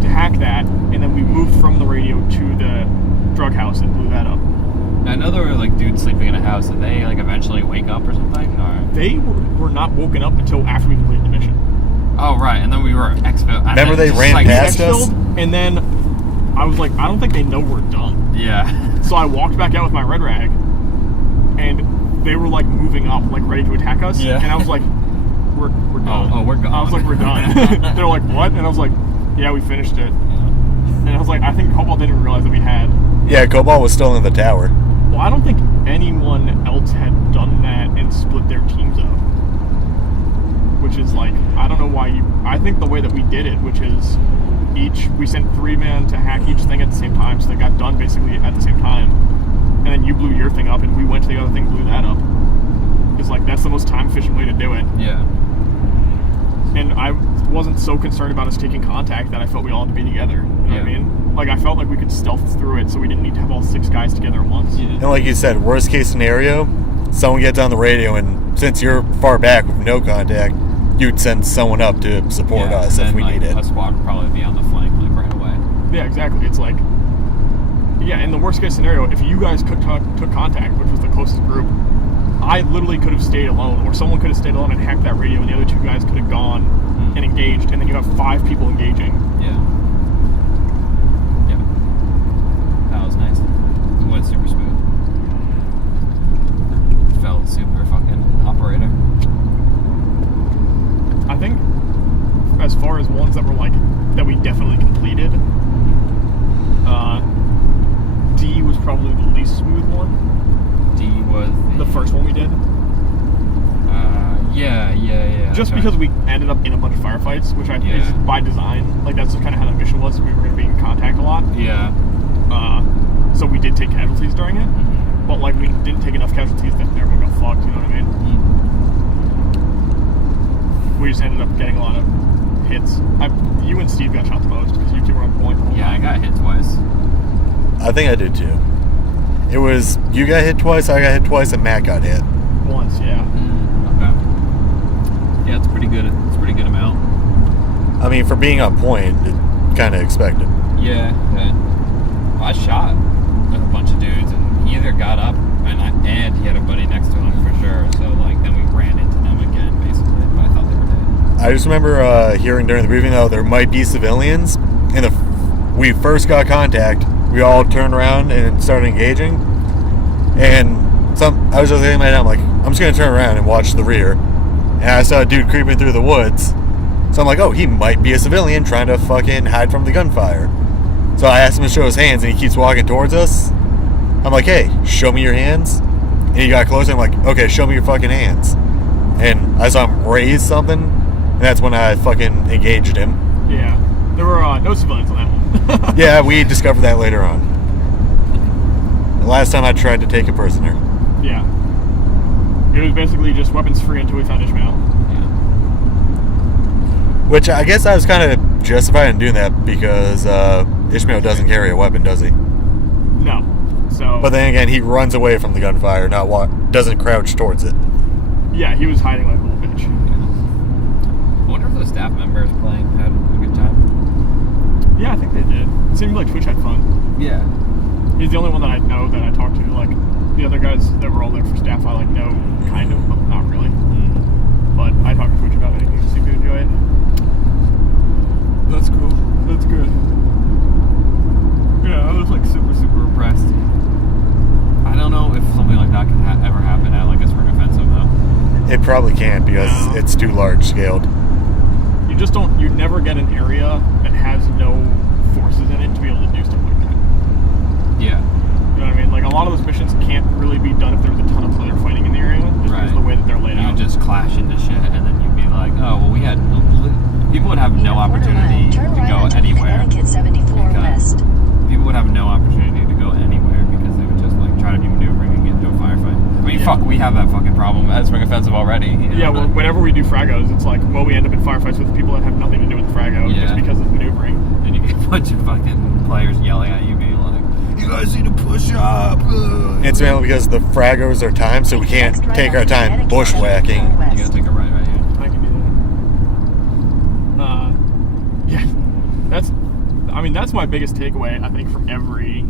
to hack that, and then we moved from the radio to the drug house and blew that up. I know there were like dudes sleeping in a house. Did they like eventually wake up or something? Or? They were not woken up until after we completed the mission. Oh right, and then we were exfil. Remember they ran We past us? exfilled, and then I was like, I don't think they know we're done. Yeah. So I walked back out with my red rag, and they were like moving up, like ready to attack us. Yeah. And I was like, we're done. Oh, we're gone. I was like, we're done. They're like, what? And I was like, yeah, we finished it. And I was like, I think Cobalt didn't even realize that we had. Yeah, Cobalt was still in the tower. Well, I don't think anyone else had done that and split their teams up. Which is like, I don't know why you. I think the way that we did it, which is we sent 3 men to hack each thing at the same time, so they got done basically at the same time. And then you blew your thing up, and we went to the other thing, blew that up. It's like, that's the most time efficient way to do it. Yeah. And I wasn't so concerned about us taking contact that I felt we all had to be together. You know what I mean? Like, I felt like we could stealth through it so we didn't need to have all 6 guys together at once. Yeah. And like you said, worst case scenario, someone gets on the radio, and since you're far back with no contact, you'd send someone up to support Yeah, us and if then, we like, need it. A squad would probably be on the flank like right away. Yeah, exactly. It's like, yeah, in the worst case scenario, if you guys took contact, which was the closest group, I literally could have stayed alone, or someone could have stayed alone and hacked that radio, and the other 2 guys could have gone and engaged, and then you have 5 people engaging. Yeah. Yeah. That was nice. It went super smooth. Felt super fucking operator. I think, as far as ones that were like, that we definitely completed, D was probably the least smooth one. D was The first one we did. Yeah. Just because we ended up in a bunch of firefights, which I think is Yeah. by design. Like, that's just kind of how that mission was. We were going to be in contact a lot. Yeah. So we did take casualties during it. But, like, we didn't take enough casualties that everyone got fucked, you know what I mean? We just ended up getting a lot of hits. You and Steve got shot the most because you 2 were on point the whole Yeah, I time. got hit twice. I think I did too. It was you got hit twice, I got hit twice, and Matt got hit. Once, yeah. Okay. Yeah, it's pretty good. It's a pretty good amount. I mean, for being on point, it kind of expected. Yeah. Well, I shot a bunch of dudes, and he either got up and he had a buddy next to him for sure. So like, then we ran into them again, basically. But I thought they were dead. I just remember hearing during the briefing, though, there might be civilians. And we first got contact, we all turned around and started engaging. And I was just thinking in my head, I'm like, I'm just going to turn around and watch the rear. And I saw a dude creeping through the woods. So I'm like, oh, he might be a civilian trying to fucking hide from the gunfire. So I asked him to show his hands, and he keeps walking towards us. I'm like, hey, show me your hands. And he got closer, and I'm like, okay, show me your fucking hands. And I saw him raise something, and that's when I fucking engaged him. Yeah. There were no civilians on that one. Yeah, we discovered that later on. The last time I tried to take a prisoner. Yeah. It was basically just weapons free until we found Ishmael. Yeah. Which I guess I was kind of justified in doing that because Ishmael doesn't carry a weapon, does he? No. So. But then again, he runs away from the gunfire, doesn't crouch towards it. Yeah, he was hiding like a little bit. the staff members playing had a good time? Yeah, I think they did. It seemed like Twitch had fun. Yeah. He's the only one that I know that I talked to. Like, the other guys that were all there for staff, I, like, know kind of, but not really. But I talked to Twitch about it, and he seemed to enjoy it. That's cool. That's good. Yeah, I was like super impressed. I don't know if something like that can ever happen at like a spring offensive though. It probably can't because No. it's too large scaled. You just don't, you never get an area that has no forces in it to be able to do stuff like that. Yeah. You know what I mean? Like, a lot of those missions can't really be done if there's a ton of player fighting in the area, just because of the way that they're laid You out. would just clash into shit, and then you'd be like, oh, well, we had people would have no opportunity to go anywhere. Connecticut 74 because West. people would have no opportunity to go anywhere because they would just like try to do maneuvering and get into a firefight. I mean, fuck, we have that fucking problem at Spring Offensive already. You know? Yeah, well, whenever we do fragos, it's like, well, we end up in firefights with people that have nothing to do with the frago, Yeah. just because of maneuvering. And you get a bunch of fucking players yelling at you, being like, "You guys need to push up." It's mainly because the fragos are timed, so we can't Next right take our onto time Connecticut bushwhacking. 74 You West. gotta take a right here. I can do that. Yeah, that's my biggest takeaway, I think, from every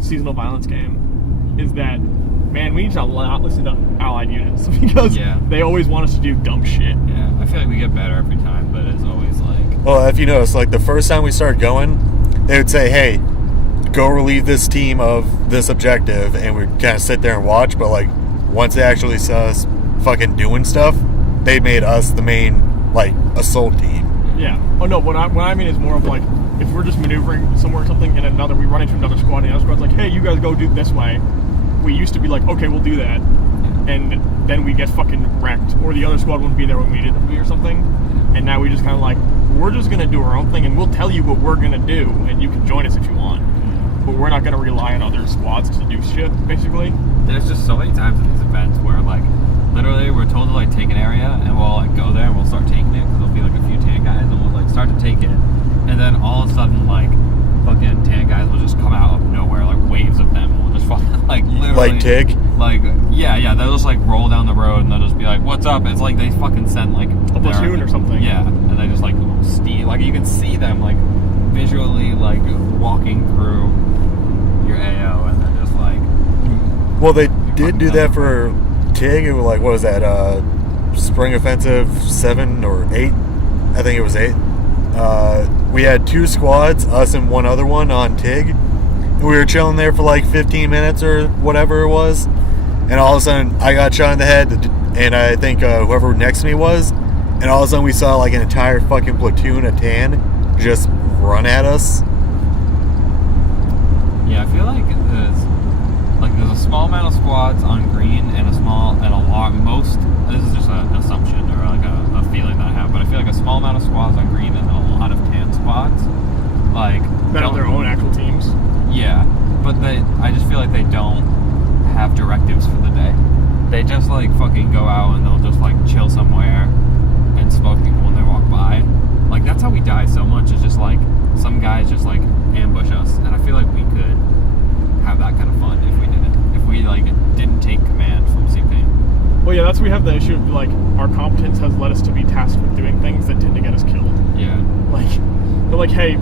seasonal violence game, is that, man, we need to not listen to allied units, because Yeah. they always want us to do dumb shit. Yeah, I feel like we get better every time, but it's always like, Well, if you notice, like the first time we started going, they would say, "Hey, go relieve this team of this objective," and we'd kind of sit there and watch. But like, once they actually saw us fucking doing stuff, they made us the main like assault team. Yeah. Oh no, what I mean is more of like, if we're just maneuvering somewhere or something, and we run into another squad, and the other squad's like, hey, you guys go do this way. We used to be like, okay, we'll do that, and then we get fucking wrecked, or the other squad wouldn't be there when we needed them to be or something, and now we just kind of like, we're just gonna do our own thing, and we'll tell you what we're gonna do, and you can join us if you want, but we're not gonna rely on other squads to do shit, basically. there's just so many times in these events where like, literally we're told to like take an area, and we'll like go there and we'll start taking it, because there'll be like a few tank guys, and we'll like start to take it, and then all of a sudden like, fucking tank guys will just come out of nowhere, like waves of them, will just fucking like literally Like TIG? like yeah, they'll just like roll down the road and they'll just be like, "What's up?" It's like they fucking sent like A platoon or something. Yeah, and they just like steal, like you can see them like visually like walking through your AO, and they're just like, Well, they did do that for TIG. It was like, what was that? Spring Offensive 7 or 8? I think it was 8. We had 2 squads, us and one other one on TIG. And we were chilling there for like 15 minutes or whatever it was. And all of a sudden, I got shot in the head, and I think whoever next to me was. And all of a sudden, we saw like an entire fucking platoon of tan just run at us. yeah, I feel like there's a small amount of squads on green and a lot, most, this is just an assumption or like a feeling that I have, but I feel like a small amount of squads on green and then a lot of tan squads, like, That have their own actual teams. yeah, but I just feel like they don't have directives for the day. They just like fucking go out and they'll just like chill somewhere and smoke people when they walk by. Like, that's how we die so much, is just like some guys just like ambush us, and I feel like we could have that kind of fun if we did it, if we like didn't take command from CP. Well, yeah, we have the issue of like, our competence has led us to be tasked with doing things that tend to get us killed. Yeah. Like, they're like, hey,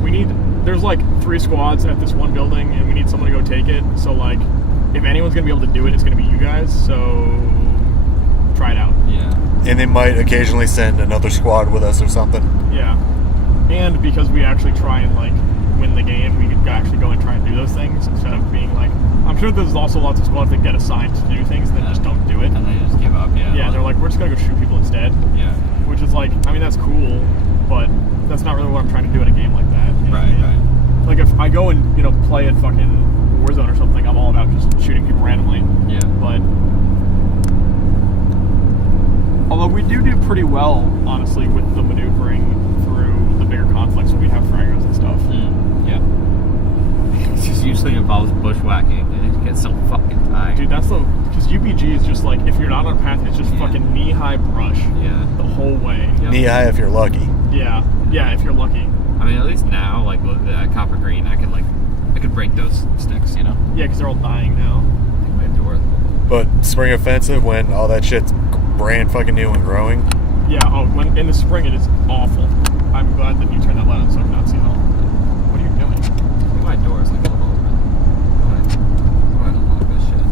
there's like 3 squads at this one building, and we need someone to go take it. So like, if anyone's gonna be able to do it, it's gonna be you guys. So try it out. Yeah. And they might occasionally send another squad with us or something. Yeah. And because we actually try and like win the game, we could actually go and try and do those things instead of being like, I'm sure there's also lots of squads that get assigned to do things and then just don't do it. And they just give up. Yeah. Yeah, they're like, we're just gonna go shoot people instead. Yeah. Which is like, I mean, that's cool, but that's not really what I'm trying to do in a game like that. You know what I mean? Right. Like, if I go and, play at fucking Warzone or something, I'm all about just shooting people randomly. Yeah. But although we do pretty well, honestly, with the maneuvering through the bigger conflicts when we have fragos and stuff. Yeah. It just usually involves bushwhacking, and it gets so fucking tired. Dude, because UBG is just like, if you're not on a path, it's just Yeah. fucking knee-high brush Yeah. the whole way. Yep. Knee high if you're lucky. Yeah, if you're lucky. I mean, at least now, like with the copper green, I could break those sticks, you know? Yeah, because they're all dying now. It might be worth it. But Spring Offensive, when all that shit's brand fucking new and growing, Yeah, when in the spring it is awful. I'm glad that you turned that light on so I can not see it all. What are you doing? I think my door is like a little open. Go ahead and unlock this shit.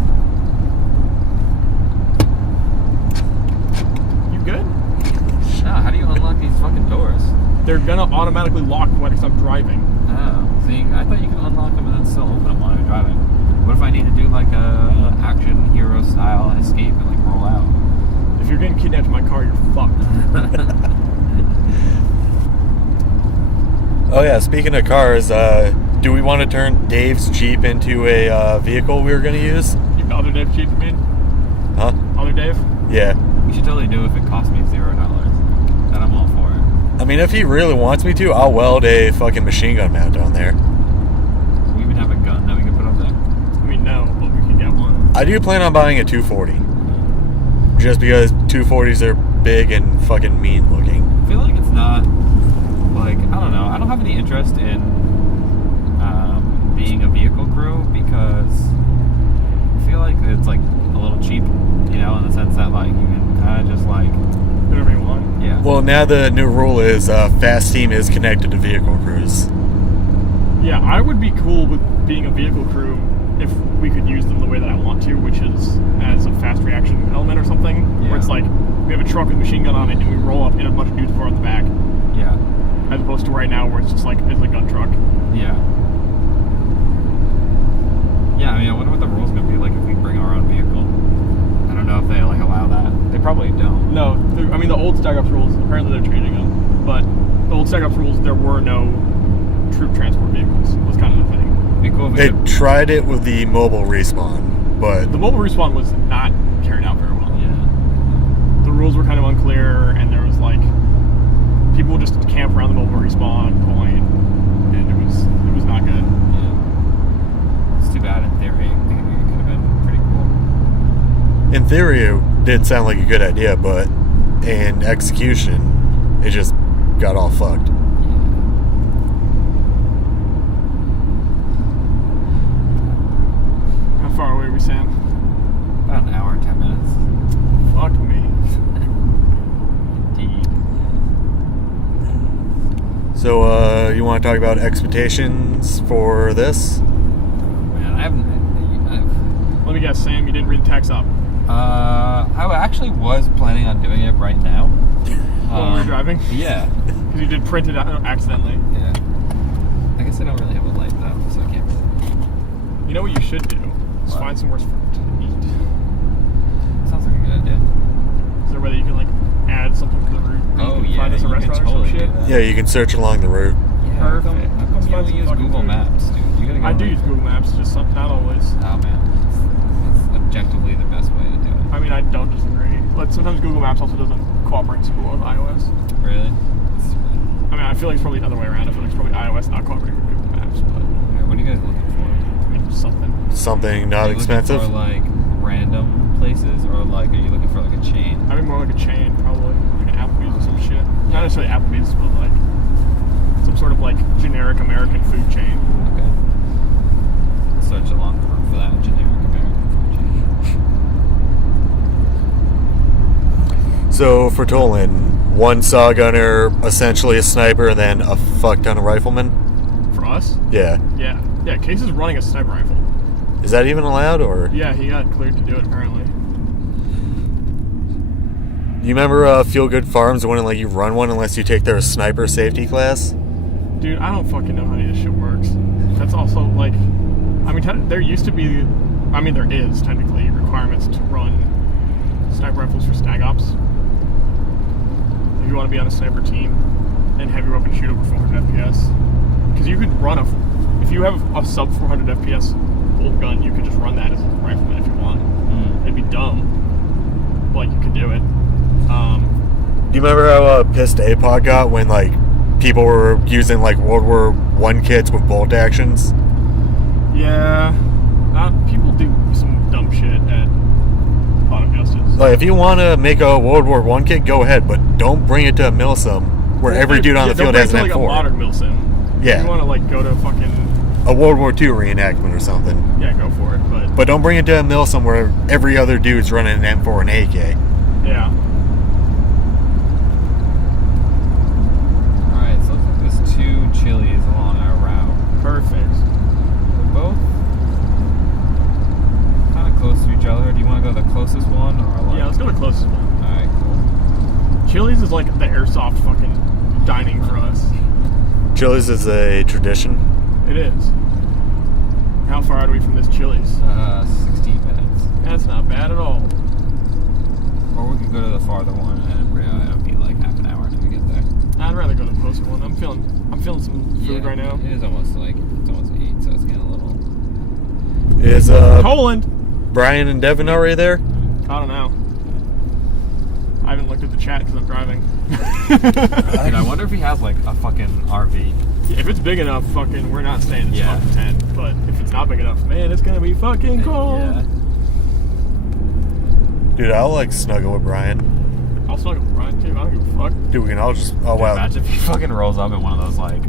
You good? No, how do you unlock these fucking doors? They're gonna automatically lock when I'm driving. Oh, see, I thought you could unlock them and then still open them while you're driving. What if I need to do like a action hero style escape and like roll out? If you're getting kidnapped in my car, you're fucked. Oh yeah, speaking of cars, do we want to turn Dave's Jeep into a vehicle we were going to use? Other Dave Jeep, you mean? Huh? Other Dave? Yeah. We should totally do it if it costs me $0. Then I'm all for it. I mean, if he really wants me to, I'll weld a fucking machine gun mount on there. Do we even have a gun that we can put up there? I mean, no, but we can get one. I do plan on buying a 240. Just because 240s are big and fucking mean looking. I feel like it's not, like, I don't know. I don't have any interest in being a vehicle crew because I feel like it's, like, a little cheap, you know, in the sense that, like, you can kind of just, like... Whatever you want. Yeah. Well, now the new rule is Fast Team is connected to vehicle crews. Yeah, I would be cool with being a vehicle crew if we could use them the way that I want to, which is as a fast reaction element or something, Yeah. where it's like we have a truck with a machine gun on it and we roll up in a bunch of dudes pour on the back, Yeah. as opposed to right now where it's just like it's a gun truck. Yeah. Yeah, I mean, I wonder what the rules going to be like if we bring our own vehicle. I don't know if they, like, allow that. They probably don't. No, I mean the old Stack Ops rules, apparently they're changing them, but the old Stack Ops rules, there were no troop transport vehicles, was kind of the thing. It'd be cool if we They could... tried it with the mobile respawn, but The mobile respawn was not carried out very well. Yeah. The rules were kind of unclear, and there was like people would just camp around the mobile respawn point, and it was not good. Yeah. It's too bad in theory. I think it could have been pretty cool. in theory it did sound like a good idea, but in execution, it just got all fucked. How far away are we, Sam? About an hour and 10 minutes. Fuck me. Indeed. So, you want to talk about expectations for this? Man, I haven't... Let me guess, Sam, you didn't read the text up I actually was planning on doing it right now. while we were driving? Yeah. Because you did print it out accidentally. Yeah. I guess I don't really have a light though, so I can't really... You know what you should do? Is What? find somewhere to eat. Sounds like a good idea. Is there a way that you can like add something to the route? Oh, You can yeah, Find us a you can restaurant totally or some do shit? that. Yeah, you can search along the route. Yeah, how come Perfect. you Let's don't find some use fucking Google food. Maps, dude? You gotta go I do on- use Google Maps, just not always. Oh, man. It's objectively the best way to do it. I mean, I don't disagree. But sometimes Google Maps also doesn't cooperate super well with iOS. Really? I mean, I feel like it's probably the other way around. I feel like it's probably iOS not cooperating with Google Maps, but What are you guys looking for? I mean, something. Something not Are you expensive. looking for, like, random places, or, like, are you looking for, like, a chain? I mean, more like a chain, probably. Like an Applebee's or some shit. Not necessarily Applebee's, but like some sort of like generic American food chain. Okay. Search along the route for that generic American food chain. So, for Tolland, one saw gunner, essentially a sniper, and then a fuck ton of riflemen? For us? Yeah. Yeah. Yeah, Case is running a sniper rifle. Is that even allowed, or? Yeah, he got cleared to do it apparently. You remember Feel Good Farms wouldn't let you run one unless you take their sniper safety class? Dude, I don't fucking know how any of this shit works. That's also like, I mean, there used to be, I mean, there is technically requirements to run sniper rifles for stag ops. If you want to be on a sniper team and heavy weapon shoot over 400 FPS. Because you could run if you have a sub 400 FPS bolt gun, you could just run that as a rifleman if you want. It'd be dumb. But like, you could do it. Do you remember how pissed APOD got when, like, people were using, like, World War I kits with bolt actions? Yeah. People do some dumb shit at Bottom Justice. Like, if you want to make a World War I kit, go ahead, but don't bring it to a Milsim where every dude on the field has an like M4. a modern Milsim. Yeah. If you want to like go to fucking A World War II reenactment or something. yeah, go for it. But don't bring it to a Milsim where every other dude's running an M4 and AK. Yeah. perfect. They're both kind of close to each other. Do you want to go to the closest one or like? Yeah, let's go to the closest one. All right, cool. Chili's is like the airsoft fucking dining for us. Chili's is a tradition. It is. How far are we from this Chili's? 16 minutes. That's not bad at all. Or we could go to the farther one and it'll be like half an hour until we get there. I'd rather go to the closer one. I'm feeling some food right now. It is almost 8, so it's getting a little. Is Tolland. Brian and Devin already there? I don't know. I haven't looked at the chat because I'm driving. Dude, I wonder if he has like a fucking RV. If it's big enough, fucking, we're not staying in this Yeah. fucking tent. But if it's not big enough, man, it's gonna be fucking cold. Yeah. Dude, I'll like snuggle with Brian. I'll snuggle with Brian too. I don't give a fuck. Dude, we can all just. Oh Dude, wow. imagine if he fucking rolls up in one of those like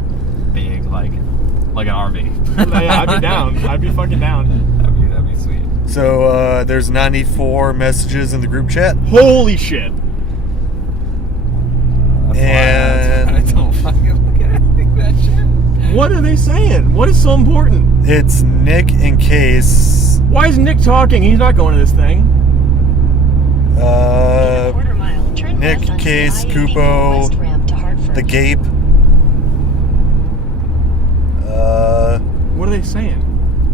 big like an RV. Yeah, I'd be down. I'd be fucking down. That'd be sweet. So there's 94 messages in the group chat. Holy shit. And- I don't fucking look at anything that shit. What are they saying? What is so important? It's Nick and Case. Why is Nick talking? He's not going to this thing. Quarter mile. Turn Nick, left onto Case, the I-84 Kupo, West ramp to Hartford. the Gape. What are they saying?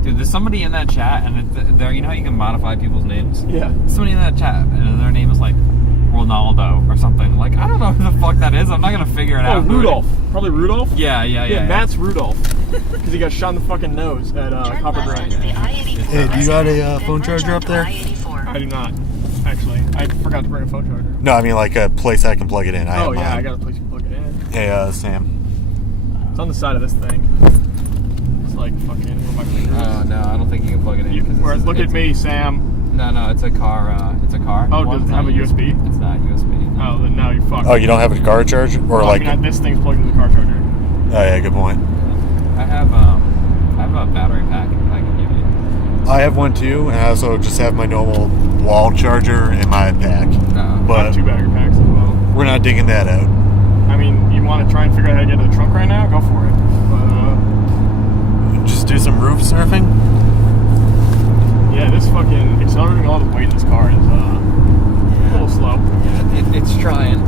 Dude, there's somebody in that chat, and there, you know how you can modify people's names? Yeah. Somebody in that chat, and their name is like Ronaldo or something. Like, I don't know who the fuck that is. I'm not gonna figure it Oh, out. who it Rudolph. is. Probably Rudolph? Yeah. Matt's Rudolph. Because he got shot in the fucking nose at Turn Copper left Grind. onto the I-84 Hey, do you got a phone then merge charger up onto there? I-84. I do not, actually. I forgot to bring a phone charger. No, I mean like a place I can plug it in. Oh, yeah, I got a place you can plug it in. Hey, Sam. It's on the side of this thing. It's like fucking where my finger is. Oh no, I don't think you can plug it in. 'cause Whereas, look at me, Sam. No, it's a car. It's a car. Oh, one. does it It's have not a USB? It's not USB. Oh, then now you're fucked. Oh, you don't have a car charger, or Well, like? I mean, this thing's plugged into the car charger. Oh yeah, good point. I have a battery pack that I can give you. I have one too, and I also just have my normal wall charger in my pack. I have But 2 battery packs as well. we're not digging that out. I mean, you want to try and figure out how to get to the trunk right now? Go for it. But, Just do some roof surfing. yeah, this fucking accelerating all the weight in this car is a little slow. Yeah, it's trying.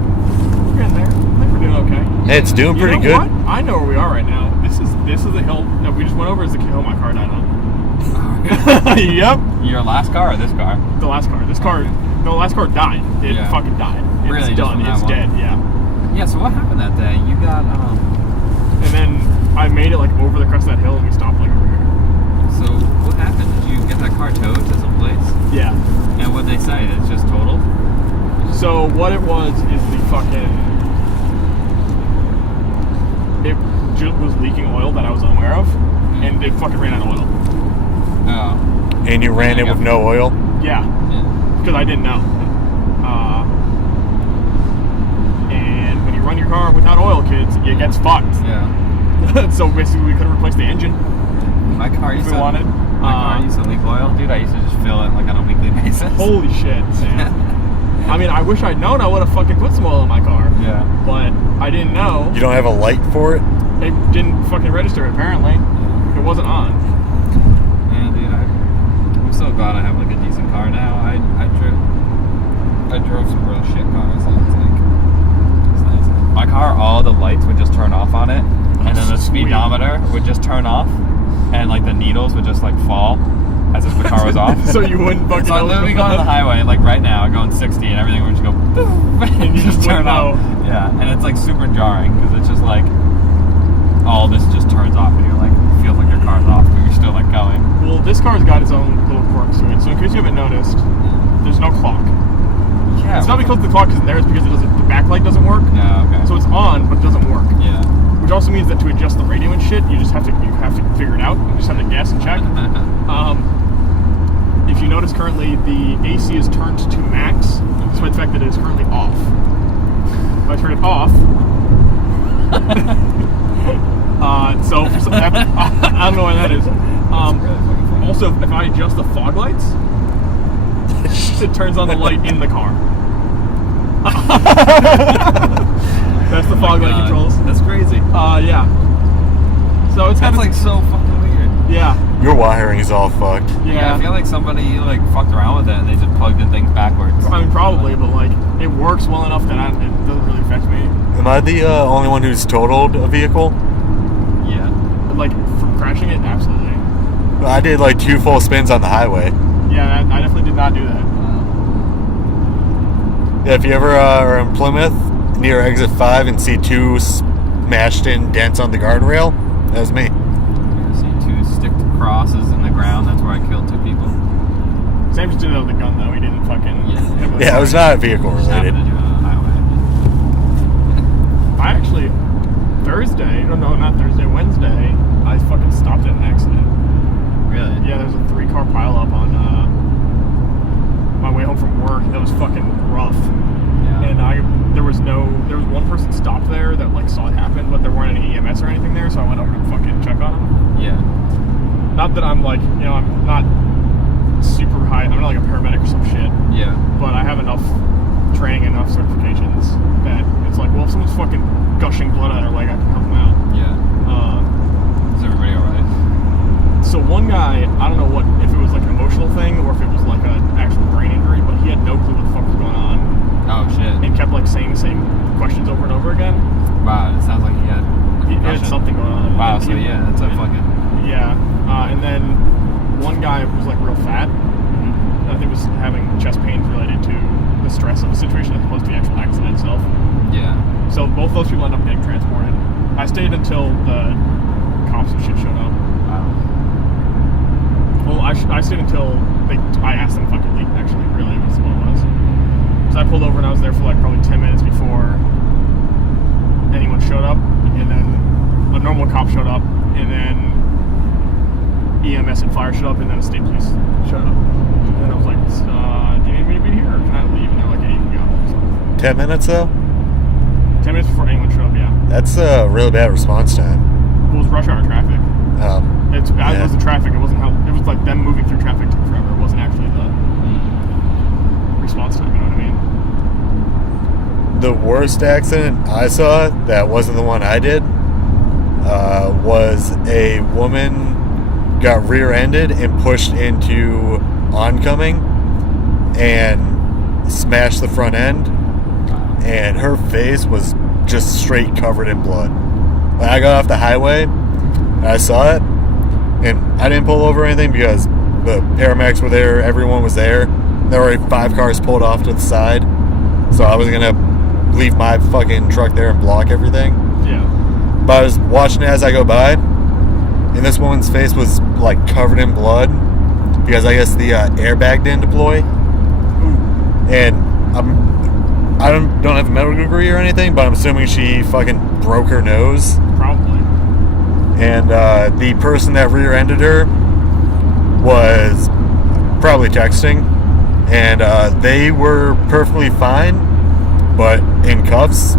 We're getting there. I think we're doing okay. Hey, it's doing pretty You know good. what? I know where we are right now. This is the hill that we just went over. Is the hill my car died on. Yep. Your last car or this car? The last car. This car. No, the last car died. It Yeah. fucking died. It's Really? Just done. from that It's one? dead. Yeah. Yeah. So what happened that day? You got And then I made it like over the crest of that hill, and we stopped like over here. So what happened? Did you get that car towed to some place? Yeah. And what they say? It's just totaled. So what it was is the fucking. It just was leaking oil that I was unaware of, and it fucking ran out of oil. Oh. And you ran it with no oil. Yeah. Yeah. Because I didn't know. And when you run your car without oil, kids, it gets fucked. Yeah. So basically, we couldn't replace the engine My car if used we to. wanted. My car used to leak oil, dude. I used to just fill it like on a weekly basis. Holy shit, Sam. I mean, I wish I'd known. I would have fucking put some oil in my car. Yeah. But I didn't know. You don't have a light for it. It didn't fucking register, apparently. It wasn't on. Yeah, dude. I'm so glad I have like a decent car now. I drove some real shit cars. And it's nice. My car, all the lights would just turn off on it, and then the Sweet. speedometer would just turn off, and like the needles would just like fall as if the car was off. So you wouldn't fucking So I know literally what's go on the going on? highway like right now, going 60, and everything would just go boom, And you just turn wouldn't off. know. Yeah, and it's like super jarring because it's just like all this just turns off, and you're like feels like your car's off, but you're still like going. Well, this car's got its own little quirks to it. So in case you haven't noticed, there's no clock. Yeah. It's not because the clock isn't there, it's because it doesn't. The backlight doesn't work. Yeah. Okay. So it's on, but it doesn't work. Yeah. Which also means that to adjust the radio and shit, you have to figure it out. You just have to guess and check. If you notice, currently the AC is turned to max, despite the fact that it is currently off. If I turn it off, so that, I don't know why that is. Also, if I adjust the fog lights, it turns on the light in the car. That's the fog light controls. That's crazy. Yeah. So it's got That's like so fucking Yeah. Your wiring is all fucked. Yeah, I feel like somebody like fucked around with it and they just plugged in things backwards. I mean, probably, but like it works well enough that it doesn't really affect me. Am I the only one who's totaled a vehicle? Yeah. But, like from crashing it, absolutely. I did like 2 full spins on the highway. Yeah, I definitely did not do that. Yeah, if you ever are in Plymouth near exit 5 and see 2 smashed in dents on the guardrail, that was me. You see 2 sticked crosses in the ground. That's where I killed 2 people. Sam just did that with a gun though. He didn't fucking. Yeah, it was not vehicle Just related. happened to do it on the highway. I actually Thursday. No, not Thursday. Wednesday. I fucking stopped at an accident. Really? Yeah, there was a 3-car pileup on my way home from work. That was fucking rough. Yeah. And there was one person stopped there that like saw it happen, but there weren't any EMS or anything there, so I went over to fucking check on him. Yeah. Not that I'm like, I'm not super high. I'm not like a paramedic or some shit, Yeah. but I have enough training, enough certifications that it's like, well, if someone's fucking gushing blood out of their leg, I can help them out. Yeah. Is everybody alright? So one guy, I don't know if it was like an emotional thing or if it was like an actual brain injury, but he had no clue what the fuck was going on Oh shit. and kept like saying the same questions over and over again. Wow, it sounds like he had. He had something going on. Wow, And so he- yeah, that's a fucking. Yeah, and then one guy was like real fat. I think was having chest pains related to the stress of the situation as opposed to the actual accident itself. Yeah. So both those people ended up getting transported. I stayed until the cops and shit showed up. Wow. Well, I stayed until I asked them if I could leave, actually, really, was what it was. Because I pulled over and I was there for like probably 10 minutes before anyone showed up. And then a normal cop showed up. And then EMS and fire showed up. And then a state police showed up. And then I was like, do you need me to be here or can I leave? And they're like, yeah, you can go. So, 10 minutes though? 10 minutes before anyone showed up, yeah. That's a really bad response time. It was rush hour traffic. It Yeah. was the traffic. It wasn't it was like them moving through traffic took forever. It wasn't actually the response time. You know what I mean? The worst accident I saw that wasn't the one I did was a woman got rear-ended and pushed into oncoming and smashed the front end, and her face was just straight covered in blood. When I got off the highway, I saw it, and I didn't pull over or anything because the paramedics were there, everyone was there. There were 5 cars pulled off to the side, so I wasn't gonna leave my fucking truck there and block everything. Yeah. But I was watching it as I go by, and this woman's face was like covered in blood because I guess the airbag didn't deploy. And I don't have a medical degree or anything, but I'm assuming she fucking broke her nose. Probably. And the person that rear-ended her was probably texting, and they were perfectly fine, but in cuffs.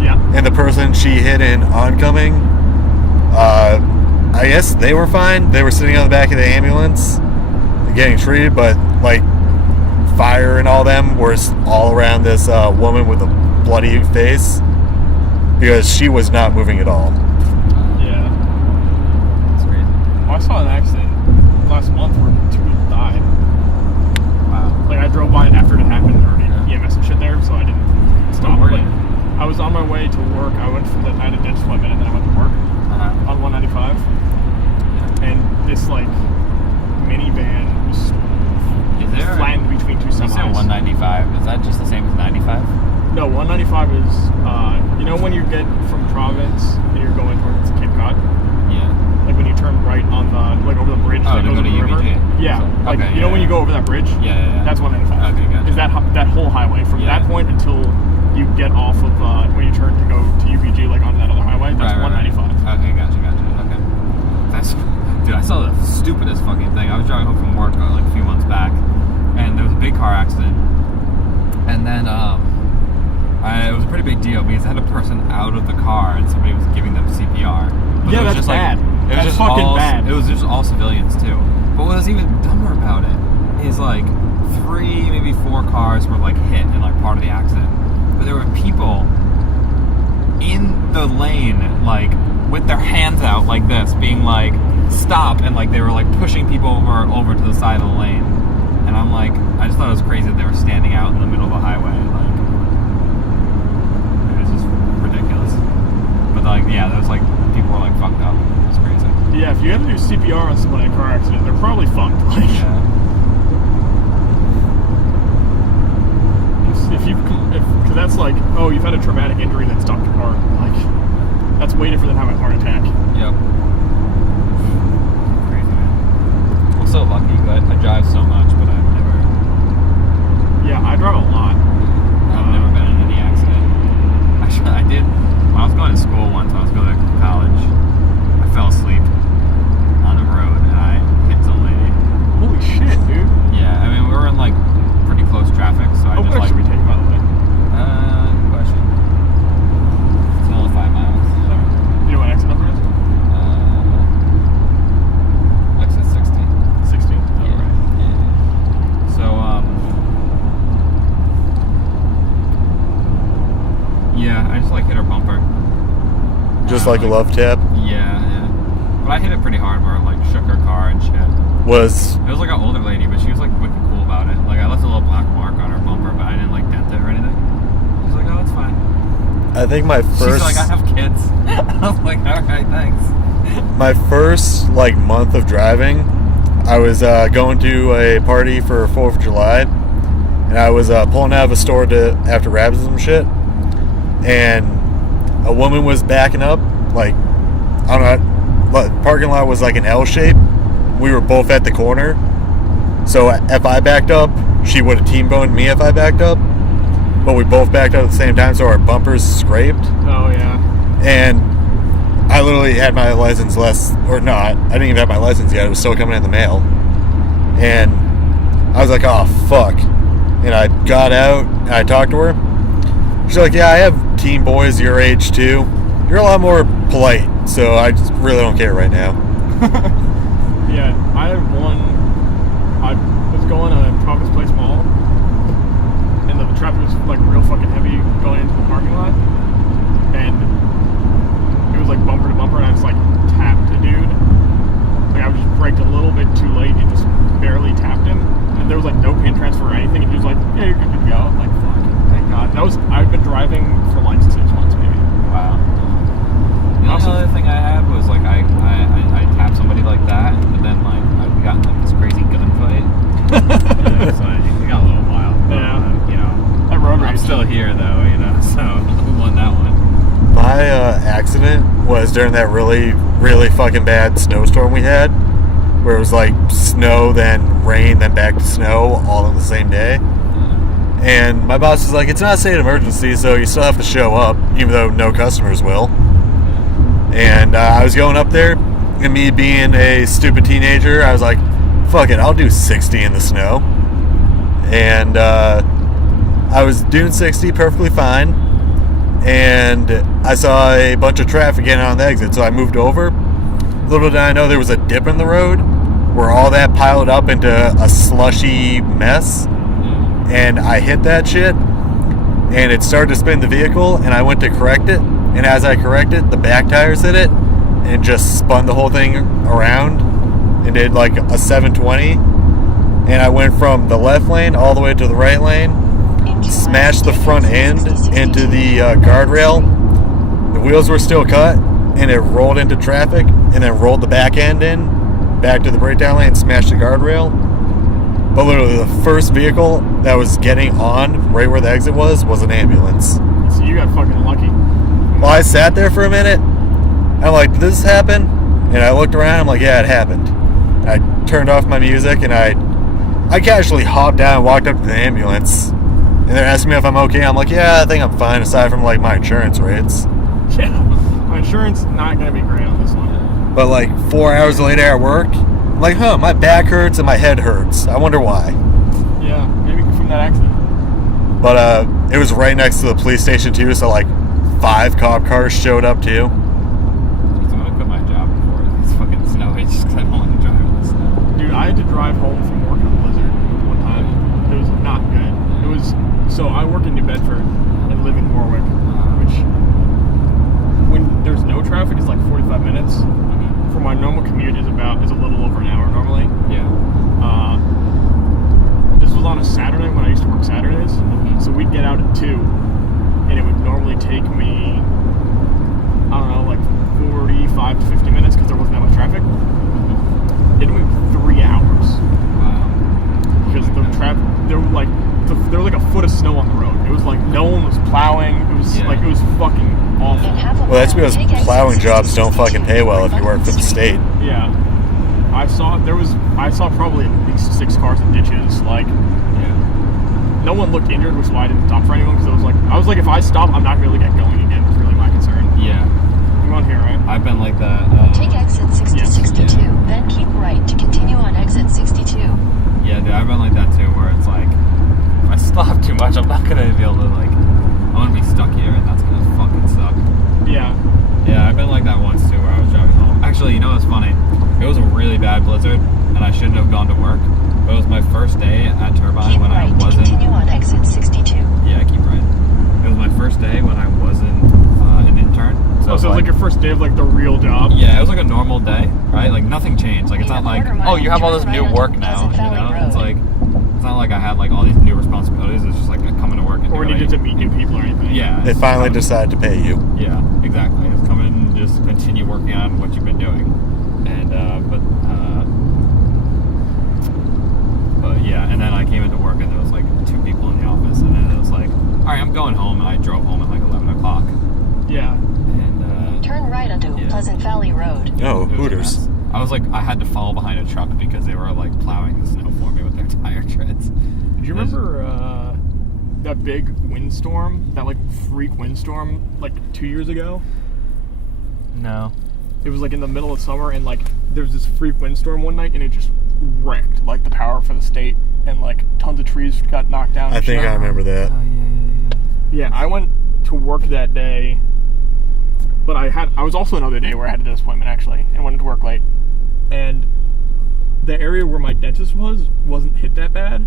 Yeah. And the person she hit in oncoming, I guess they were fine. They were sitting on the back of the ambulance getting treated, but like fire and all them were all around this woman with a bloody face because she was not moving at all. Yeah. That's crazy. Well, I saw an accident last month where 2 people died. Wow. Like I drove by it after it happened. There were already EMS and shit there, so I didn't stop. Where were But you? I was on my way to work. I had a dentist appointment and then I went to work Uh-huh. on 195. And this like minivan was Is there? flattened between 2 You said semis. 195. Is that just the same as 95? No, 195 is when you get from Providence and you're going towards Cape Cod, Yeah. like when you turn right on the over the bridge Oh, that to goes go over to the river. UBG. Yeah, like Okay, when you go over that bridge. Yeah. That's 195. Okay, gotcha. Is that whole highway from Yeah. that point until you get off of when you turn to go to UBG, like onto that other highway? That's Right. 195. Okay, gotcha. Okay. That's, dude, I saw the stupidest fucking thing. I was driving home from work like a few months back, and there was a big car accident. And then it was a pretty big deal because I had a person out of the car and somebody was giving them CPR. But Yeah, it was that's just bad. Like, it was That's just fucking all, bad. It was just all civilians too. But what was even dumber about it is like 3, maybe 4 cars were like hit in like part of the accident. But there were people in the lane, like with their hands out like this, being like, stop, and like they were like pushing people over to the side of the lane, and I'm like, I just thought it was crazy that they were standing out in the middle of the highway, like it was just ridiculous. But like, yeah, there was like people were like fucked up. It was crazy. Yeah, if you had to do CPR on somebody in a car accident, they're probably fucked. Like, Yeah. because that's like, oh, you've had a traumatic injury that stopped your car. Like, that's way different than having a heart attack. Yep. Crazy, man. I'm so lucky that I drive so much, but I've never. Yeah, I drive a lot. I've never been in any accident. Actually, I did. When I was going to school once, when I was going to college, I fell asleep on the road and I hit some lady. Holy shit, dude. Yeah, I mean, we were in like pretty close traffic, so I How just much like. should we take, by the way? Good question. It's only 5 miles. So, You know what exit number is? exit 60. 60. Oh, Yeah. right. Yeah. So, yeah, I just like hit her bumper. Just like a love tap. Yeah, yeah. But I hit it pretty hard where it like shook her car and shit. Was It was like an older lady, but she was like wicked cool about it. Like I left a little black mark on her bumper, but I didn't like dent it or anything. She's like, oh, it's fine. I think my She's first like, I have kids. I was like, all right, thanks. my first like month of driving, I was going to a party for 4th of July, and I was pulling out of a store after rabbits and shit, and a woman was backing up, like, I don't know, the parking lot was like an L shape. We were both at the corner, so if I backed up, she would have team-boned me if I backed up, but we both backed up at the same time, so our bumpers scraped. Oh, yeah. And I literally had my license I didn't even have my license yet. It was still coming in the mail. And I was like, oh, fuck. And I got out, and I talked to her. She's like, yeah, I have teen boys your age, too. You're a lot more polite, so I just really don't care right now. Yeah, I had one. I was going to Thomas Place Mall, and the traffic was like real fucking heavy going into the parking lot, and it was like bumper to bumper, and I just like tapped a dude. Like I just braked a little bit too late and just barely tapped him, and there was like no pin transfer or anything, and he was like, yeah, you're good to go. I'm like, fuck, thank God. I've been driving for like 6 months maybe. Wow. The only other thing I had was like I tapped somebody like that, but then like we got in like this crazy gunfight. So it got a little wild. But, Yeah. you know, That road I'm rage. still here though, you know, so we won that one. My accident was during that really, really fucking bad snowstorm we had, where it was like snow, then rain, then back to snow, all in the same day. And my boss is like, it's not a state of emergency, so you still have to show up, even though no customers will. And I was going up there, and me being a stupid teenager, I was like, fuck it, I'll do 60 in the snow. And I was doing 60 perfectly fine, and I saw a bunch of traffic getting on the exit, so I moved over. Little did I know there was a dip in the road where all that piled up into a slushy mess, and I hit that shit, and it started to spin the vehicle, and I went to correct it, and as I corrected, the back tires hit it, and just spun the whole thing around, and did like a 720, and I went from the left lane all the way to the right lane, smashed the front end into the guardrail. The wheels were still cut, and it rolled into traffic, and then rolled the back end in, back to the breakdown lane, smashed the guardrail. But literally the first vehicle that was getting on right where the exit was an ambulance. So you got fucking lucky. Well, I sat there for a minute. I'm like, did this happen? And I looked around. I'm like, yeah, it happened. I turned off my music, and I casually hopped down and walked up to the ambulance. And they're asking me if I'm okay. I'm like, yeah, I think I'm fine, aside from like my insurance rates. Yeah. My insurance not gonna be great on this one. But like 4 hours later at work, I'm like, my back hurts and my head hurts. I wonder why. Yeah, maybe from that accident. But it was right next to the police station too, so like 5 cop cars showed up too. I'm gonna quit my job before it's fucking snowy just because I don't want to drive in the snow. Dude, I had to drive home from work in a blizzard one time. It was not good. It was, so I work in New Bedford and live in Warwick, which when there's no traffic is like 45 minutes. For my normal commute is about that's because plowing jobs don't fucking pay well if you work for the state. Yeah. I saw probably at least 6 cars in ditches. Like, Yeah. no one looked injured, which is why I didn't stop for anyone. Because I was like, if I stop, I'm not gonna really get going again. Is really my concern. Yeah. You on here, right? I've been like that. Take exit 6062, Yeah. then keep right to continue on exit 62. Yeah, dude, I've been like that too, where it's like, if I stop too much, I'm not gonna be able to, like, I'm gonna be stuck here, and that's gonna fucking suck. Yeah. Yeah, I've been like that once too, where I was driving home. Actually, you know what's funny? It was a really bad blizzard, and I shouldn't have gone to work. But it was my first day at Turbine Keep when I right to wasn't. continue on exit 62. Yeah, keep right. It was my first day when I wasn't an intern. So it was like your first day of like the real job. Yeah, it was like a normal day, right? Like nothing changed. Like it's In not a like, quarter oh, mile, you have all this turn new right work onto now. Pleasant You Valley know, Road. it's like it's not like I had like all these new responsibilities. It's just like coming to work and Or doing needed to meet new people or anything. Yeah. They it's finally coming- decided to pay you. Yeah, exactly. Just come in and just continue working on what you've been doing. And but yeah, and then I came into work and there was like 2 people in the office, and then it was like, all right, I'm going home, and I drove home at like 11 o'clock. Yeah. And Turn right onto Yeah. Pleasant Valley Road. Oh, it was a Hooters. mess. I was like, I had to follow behind a truck because they were like plowing the snow for me with their tire treads. Do you remember that big windstorm, that like freak windstorm, like 2 years ago? No. It was like in the middle of summer, and like there was this freak windstorm one night, and it just wrecked like the power for the state, and like tons of trees got knocked down. I and think shit. I remember that. Oh yeah. Yeah, I went to work that day, but I was also another day where I had a dentist appointment actually, and went to work late, and the area where my dentist wasn't hit that bad,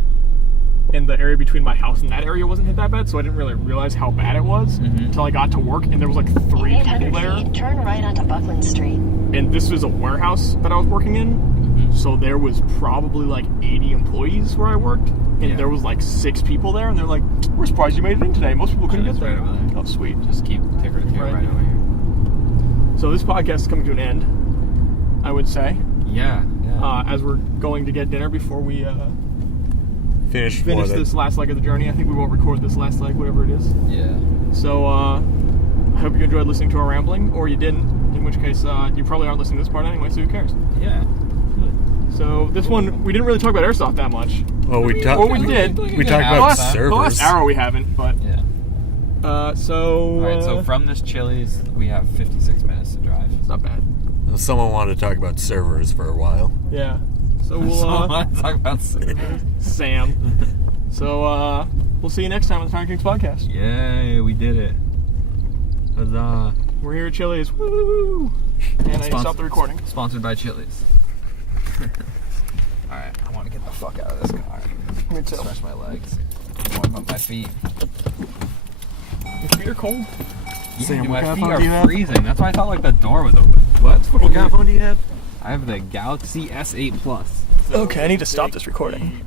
and the area between my house and that area wasn't hit that bad, so I didn't really realize how bad it was until I got to work, and there was like 3 In people 800 there, feet, turn right onto Buckland Street. and this was a warehouse that I was working in. So there was probably like 80 employees where I worked, and Yeah. there was like 6 people there, and they're like, "We're surprised you made it in today. Most people couldn't Yeah, get that's there." right over there. Oh, sweet. Just keep ticker to Right. right over here. So this podcast is coming to an end, I would say, Yeah. Yeah. as we're going to get dinner before we Finish finish this last leg of the journey. I think we won't record this last leg, whatever it is. yeah. So I hope you enjoyed listening to our rambling, or you didn't, in which case you probably aren't listening to this part anyway, so who cares? Yeah. So this one, we didn't really talk about airsoft that much. Well, we Well, we did. We talked The about last servers. arrow we haven't, but Yeah. so All right. So from this Chili's, we have 56 minutes to drive. it's not bad. Someone wanted to talk about servers for a while. Yeah. So we'll So I want to talk about servers. Sam. So we'll see you next time on the Tyrant Kings podcast. Yay, we did it. Huzzah. We're here at Chili's. Woo! And I stopped the recording. Sponsored by Chili's. Alright, I want to get the fuck out of this car. Me too. Stretch my legs. Warm up my feet. Your feet are cold. Sam, Dude, what my kind of feet phone are do you have? freezing. That's why I thought like the door was open. What? What kind of phone do you have? I have the Galaxy S8 Plus. Okay, I need to stop this recording.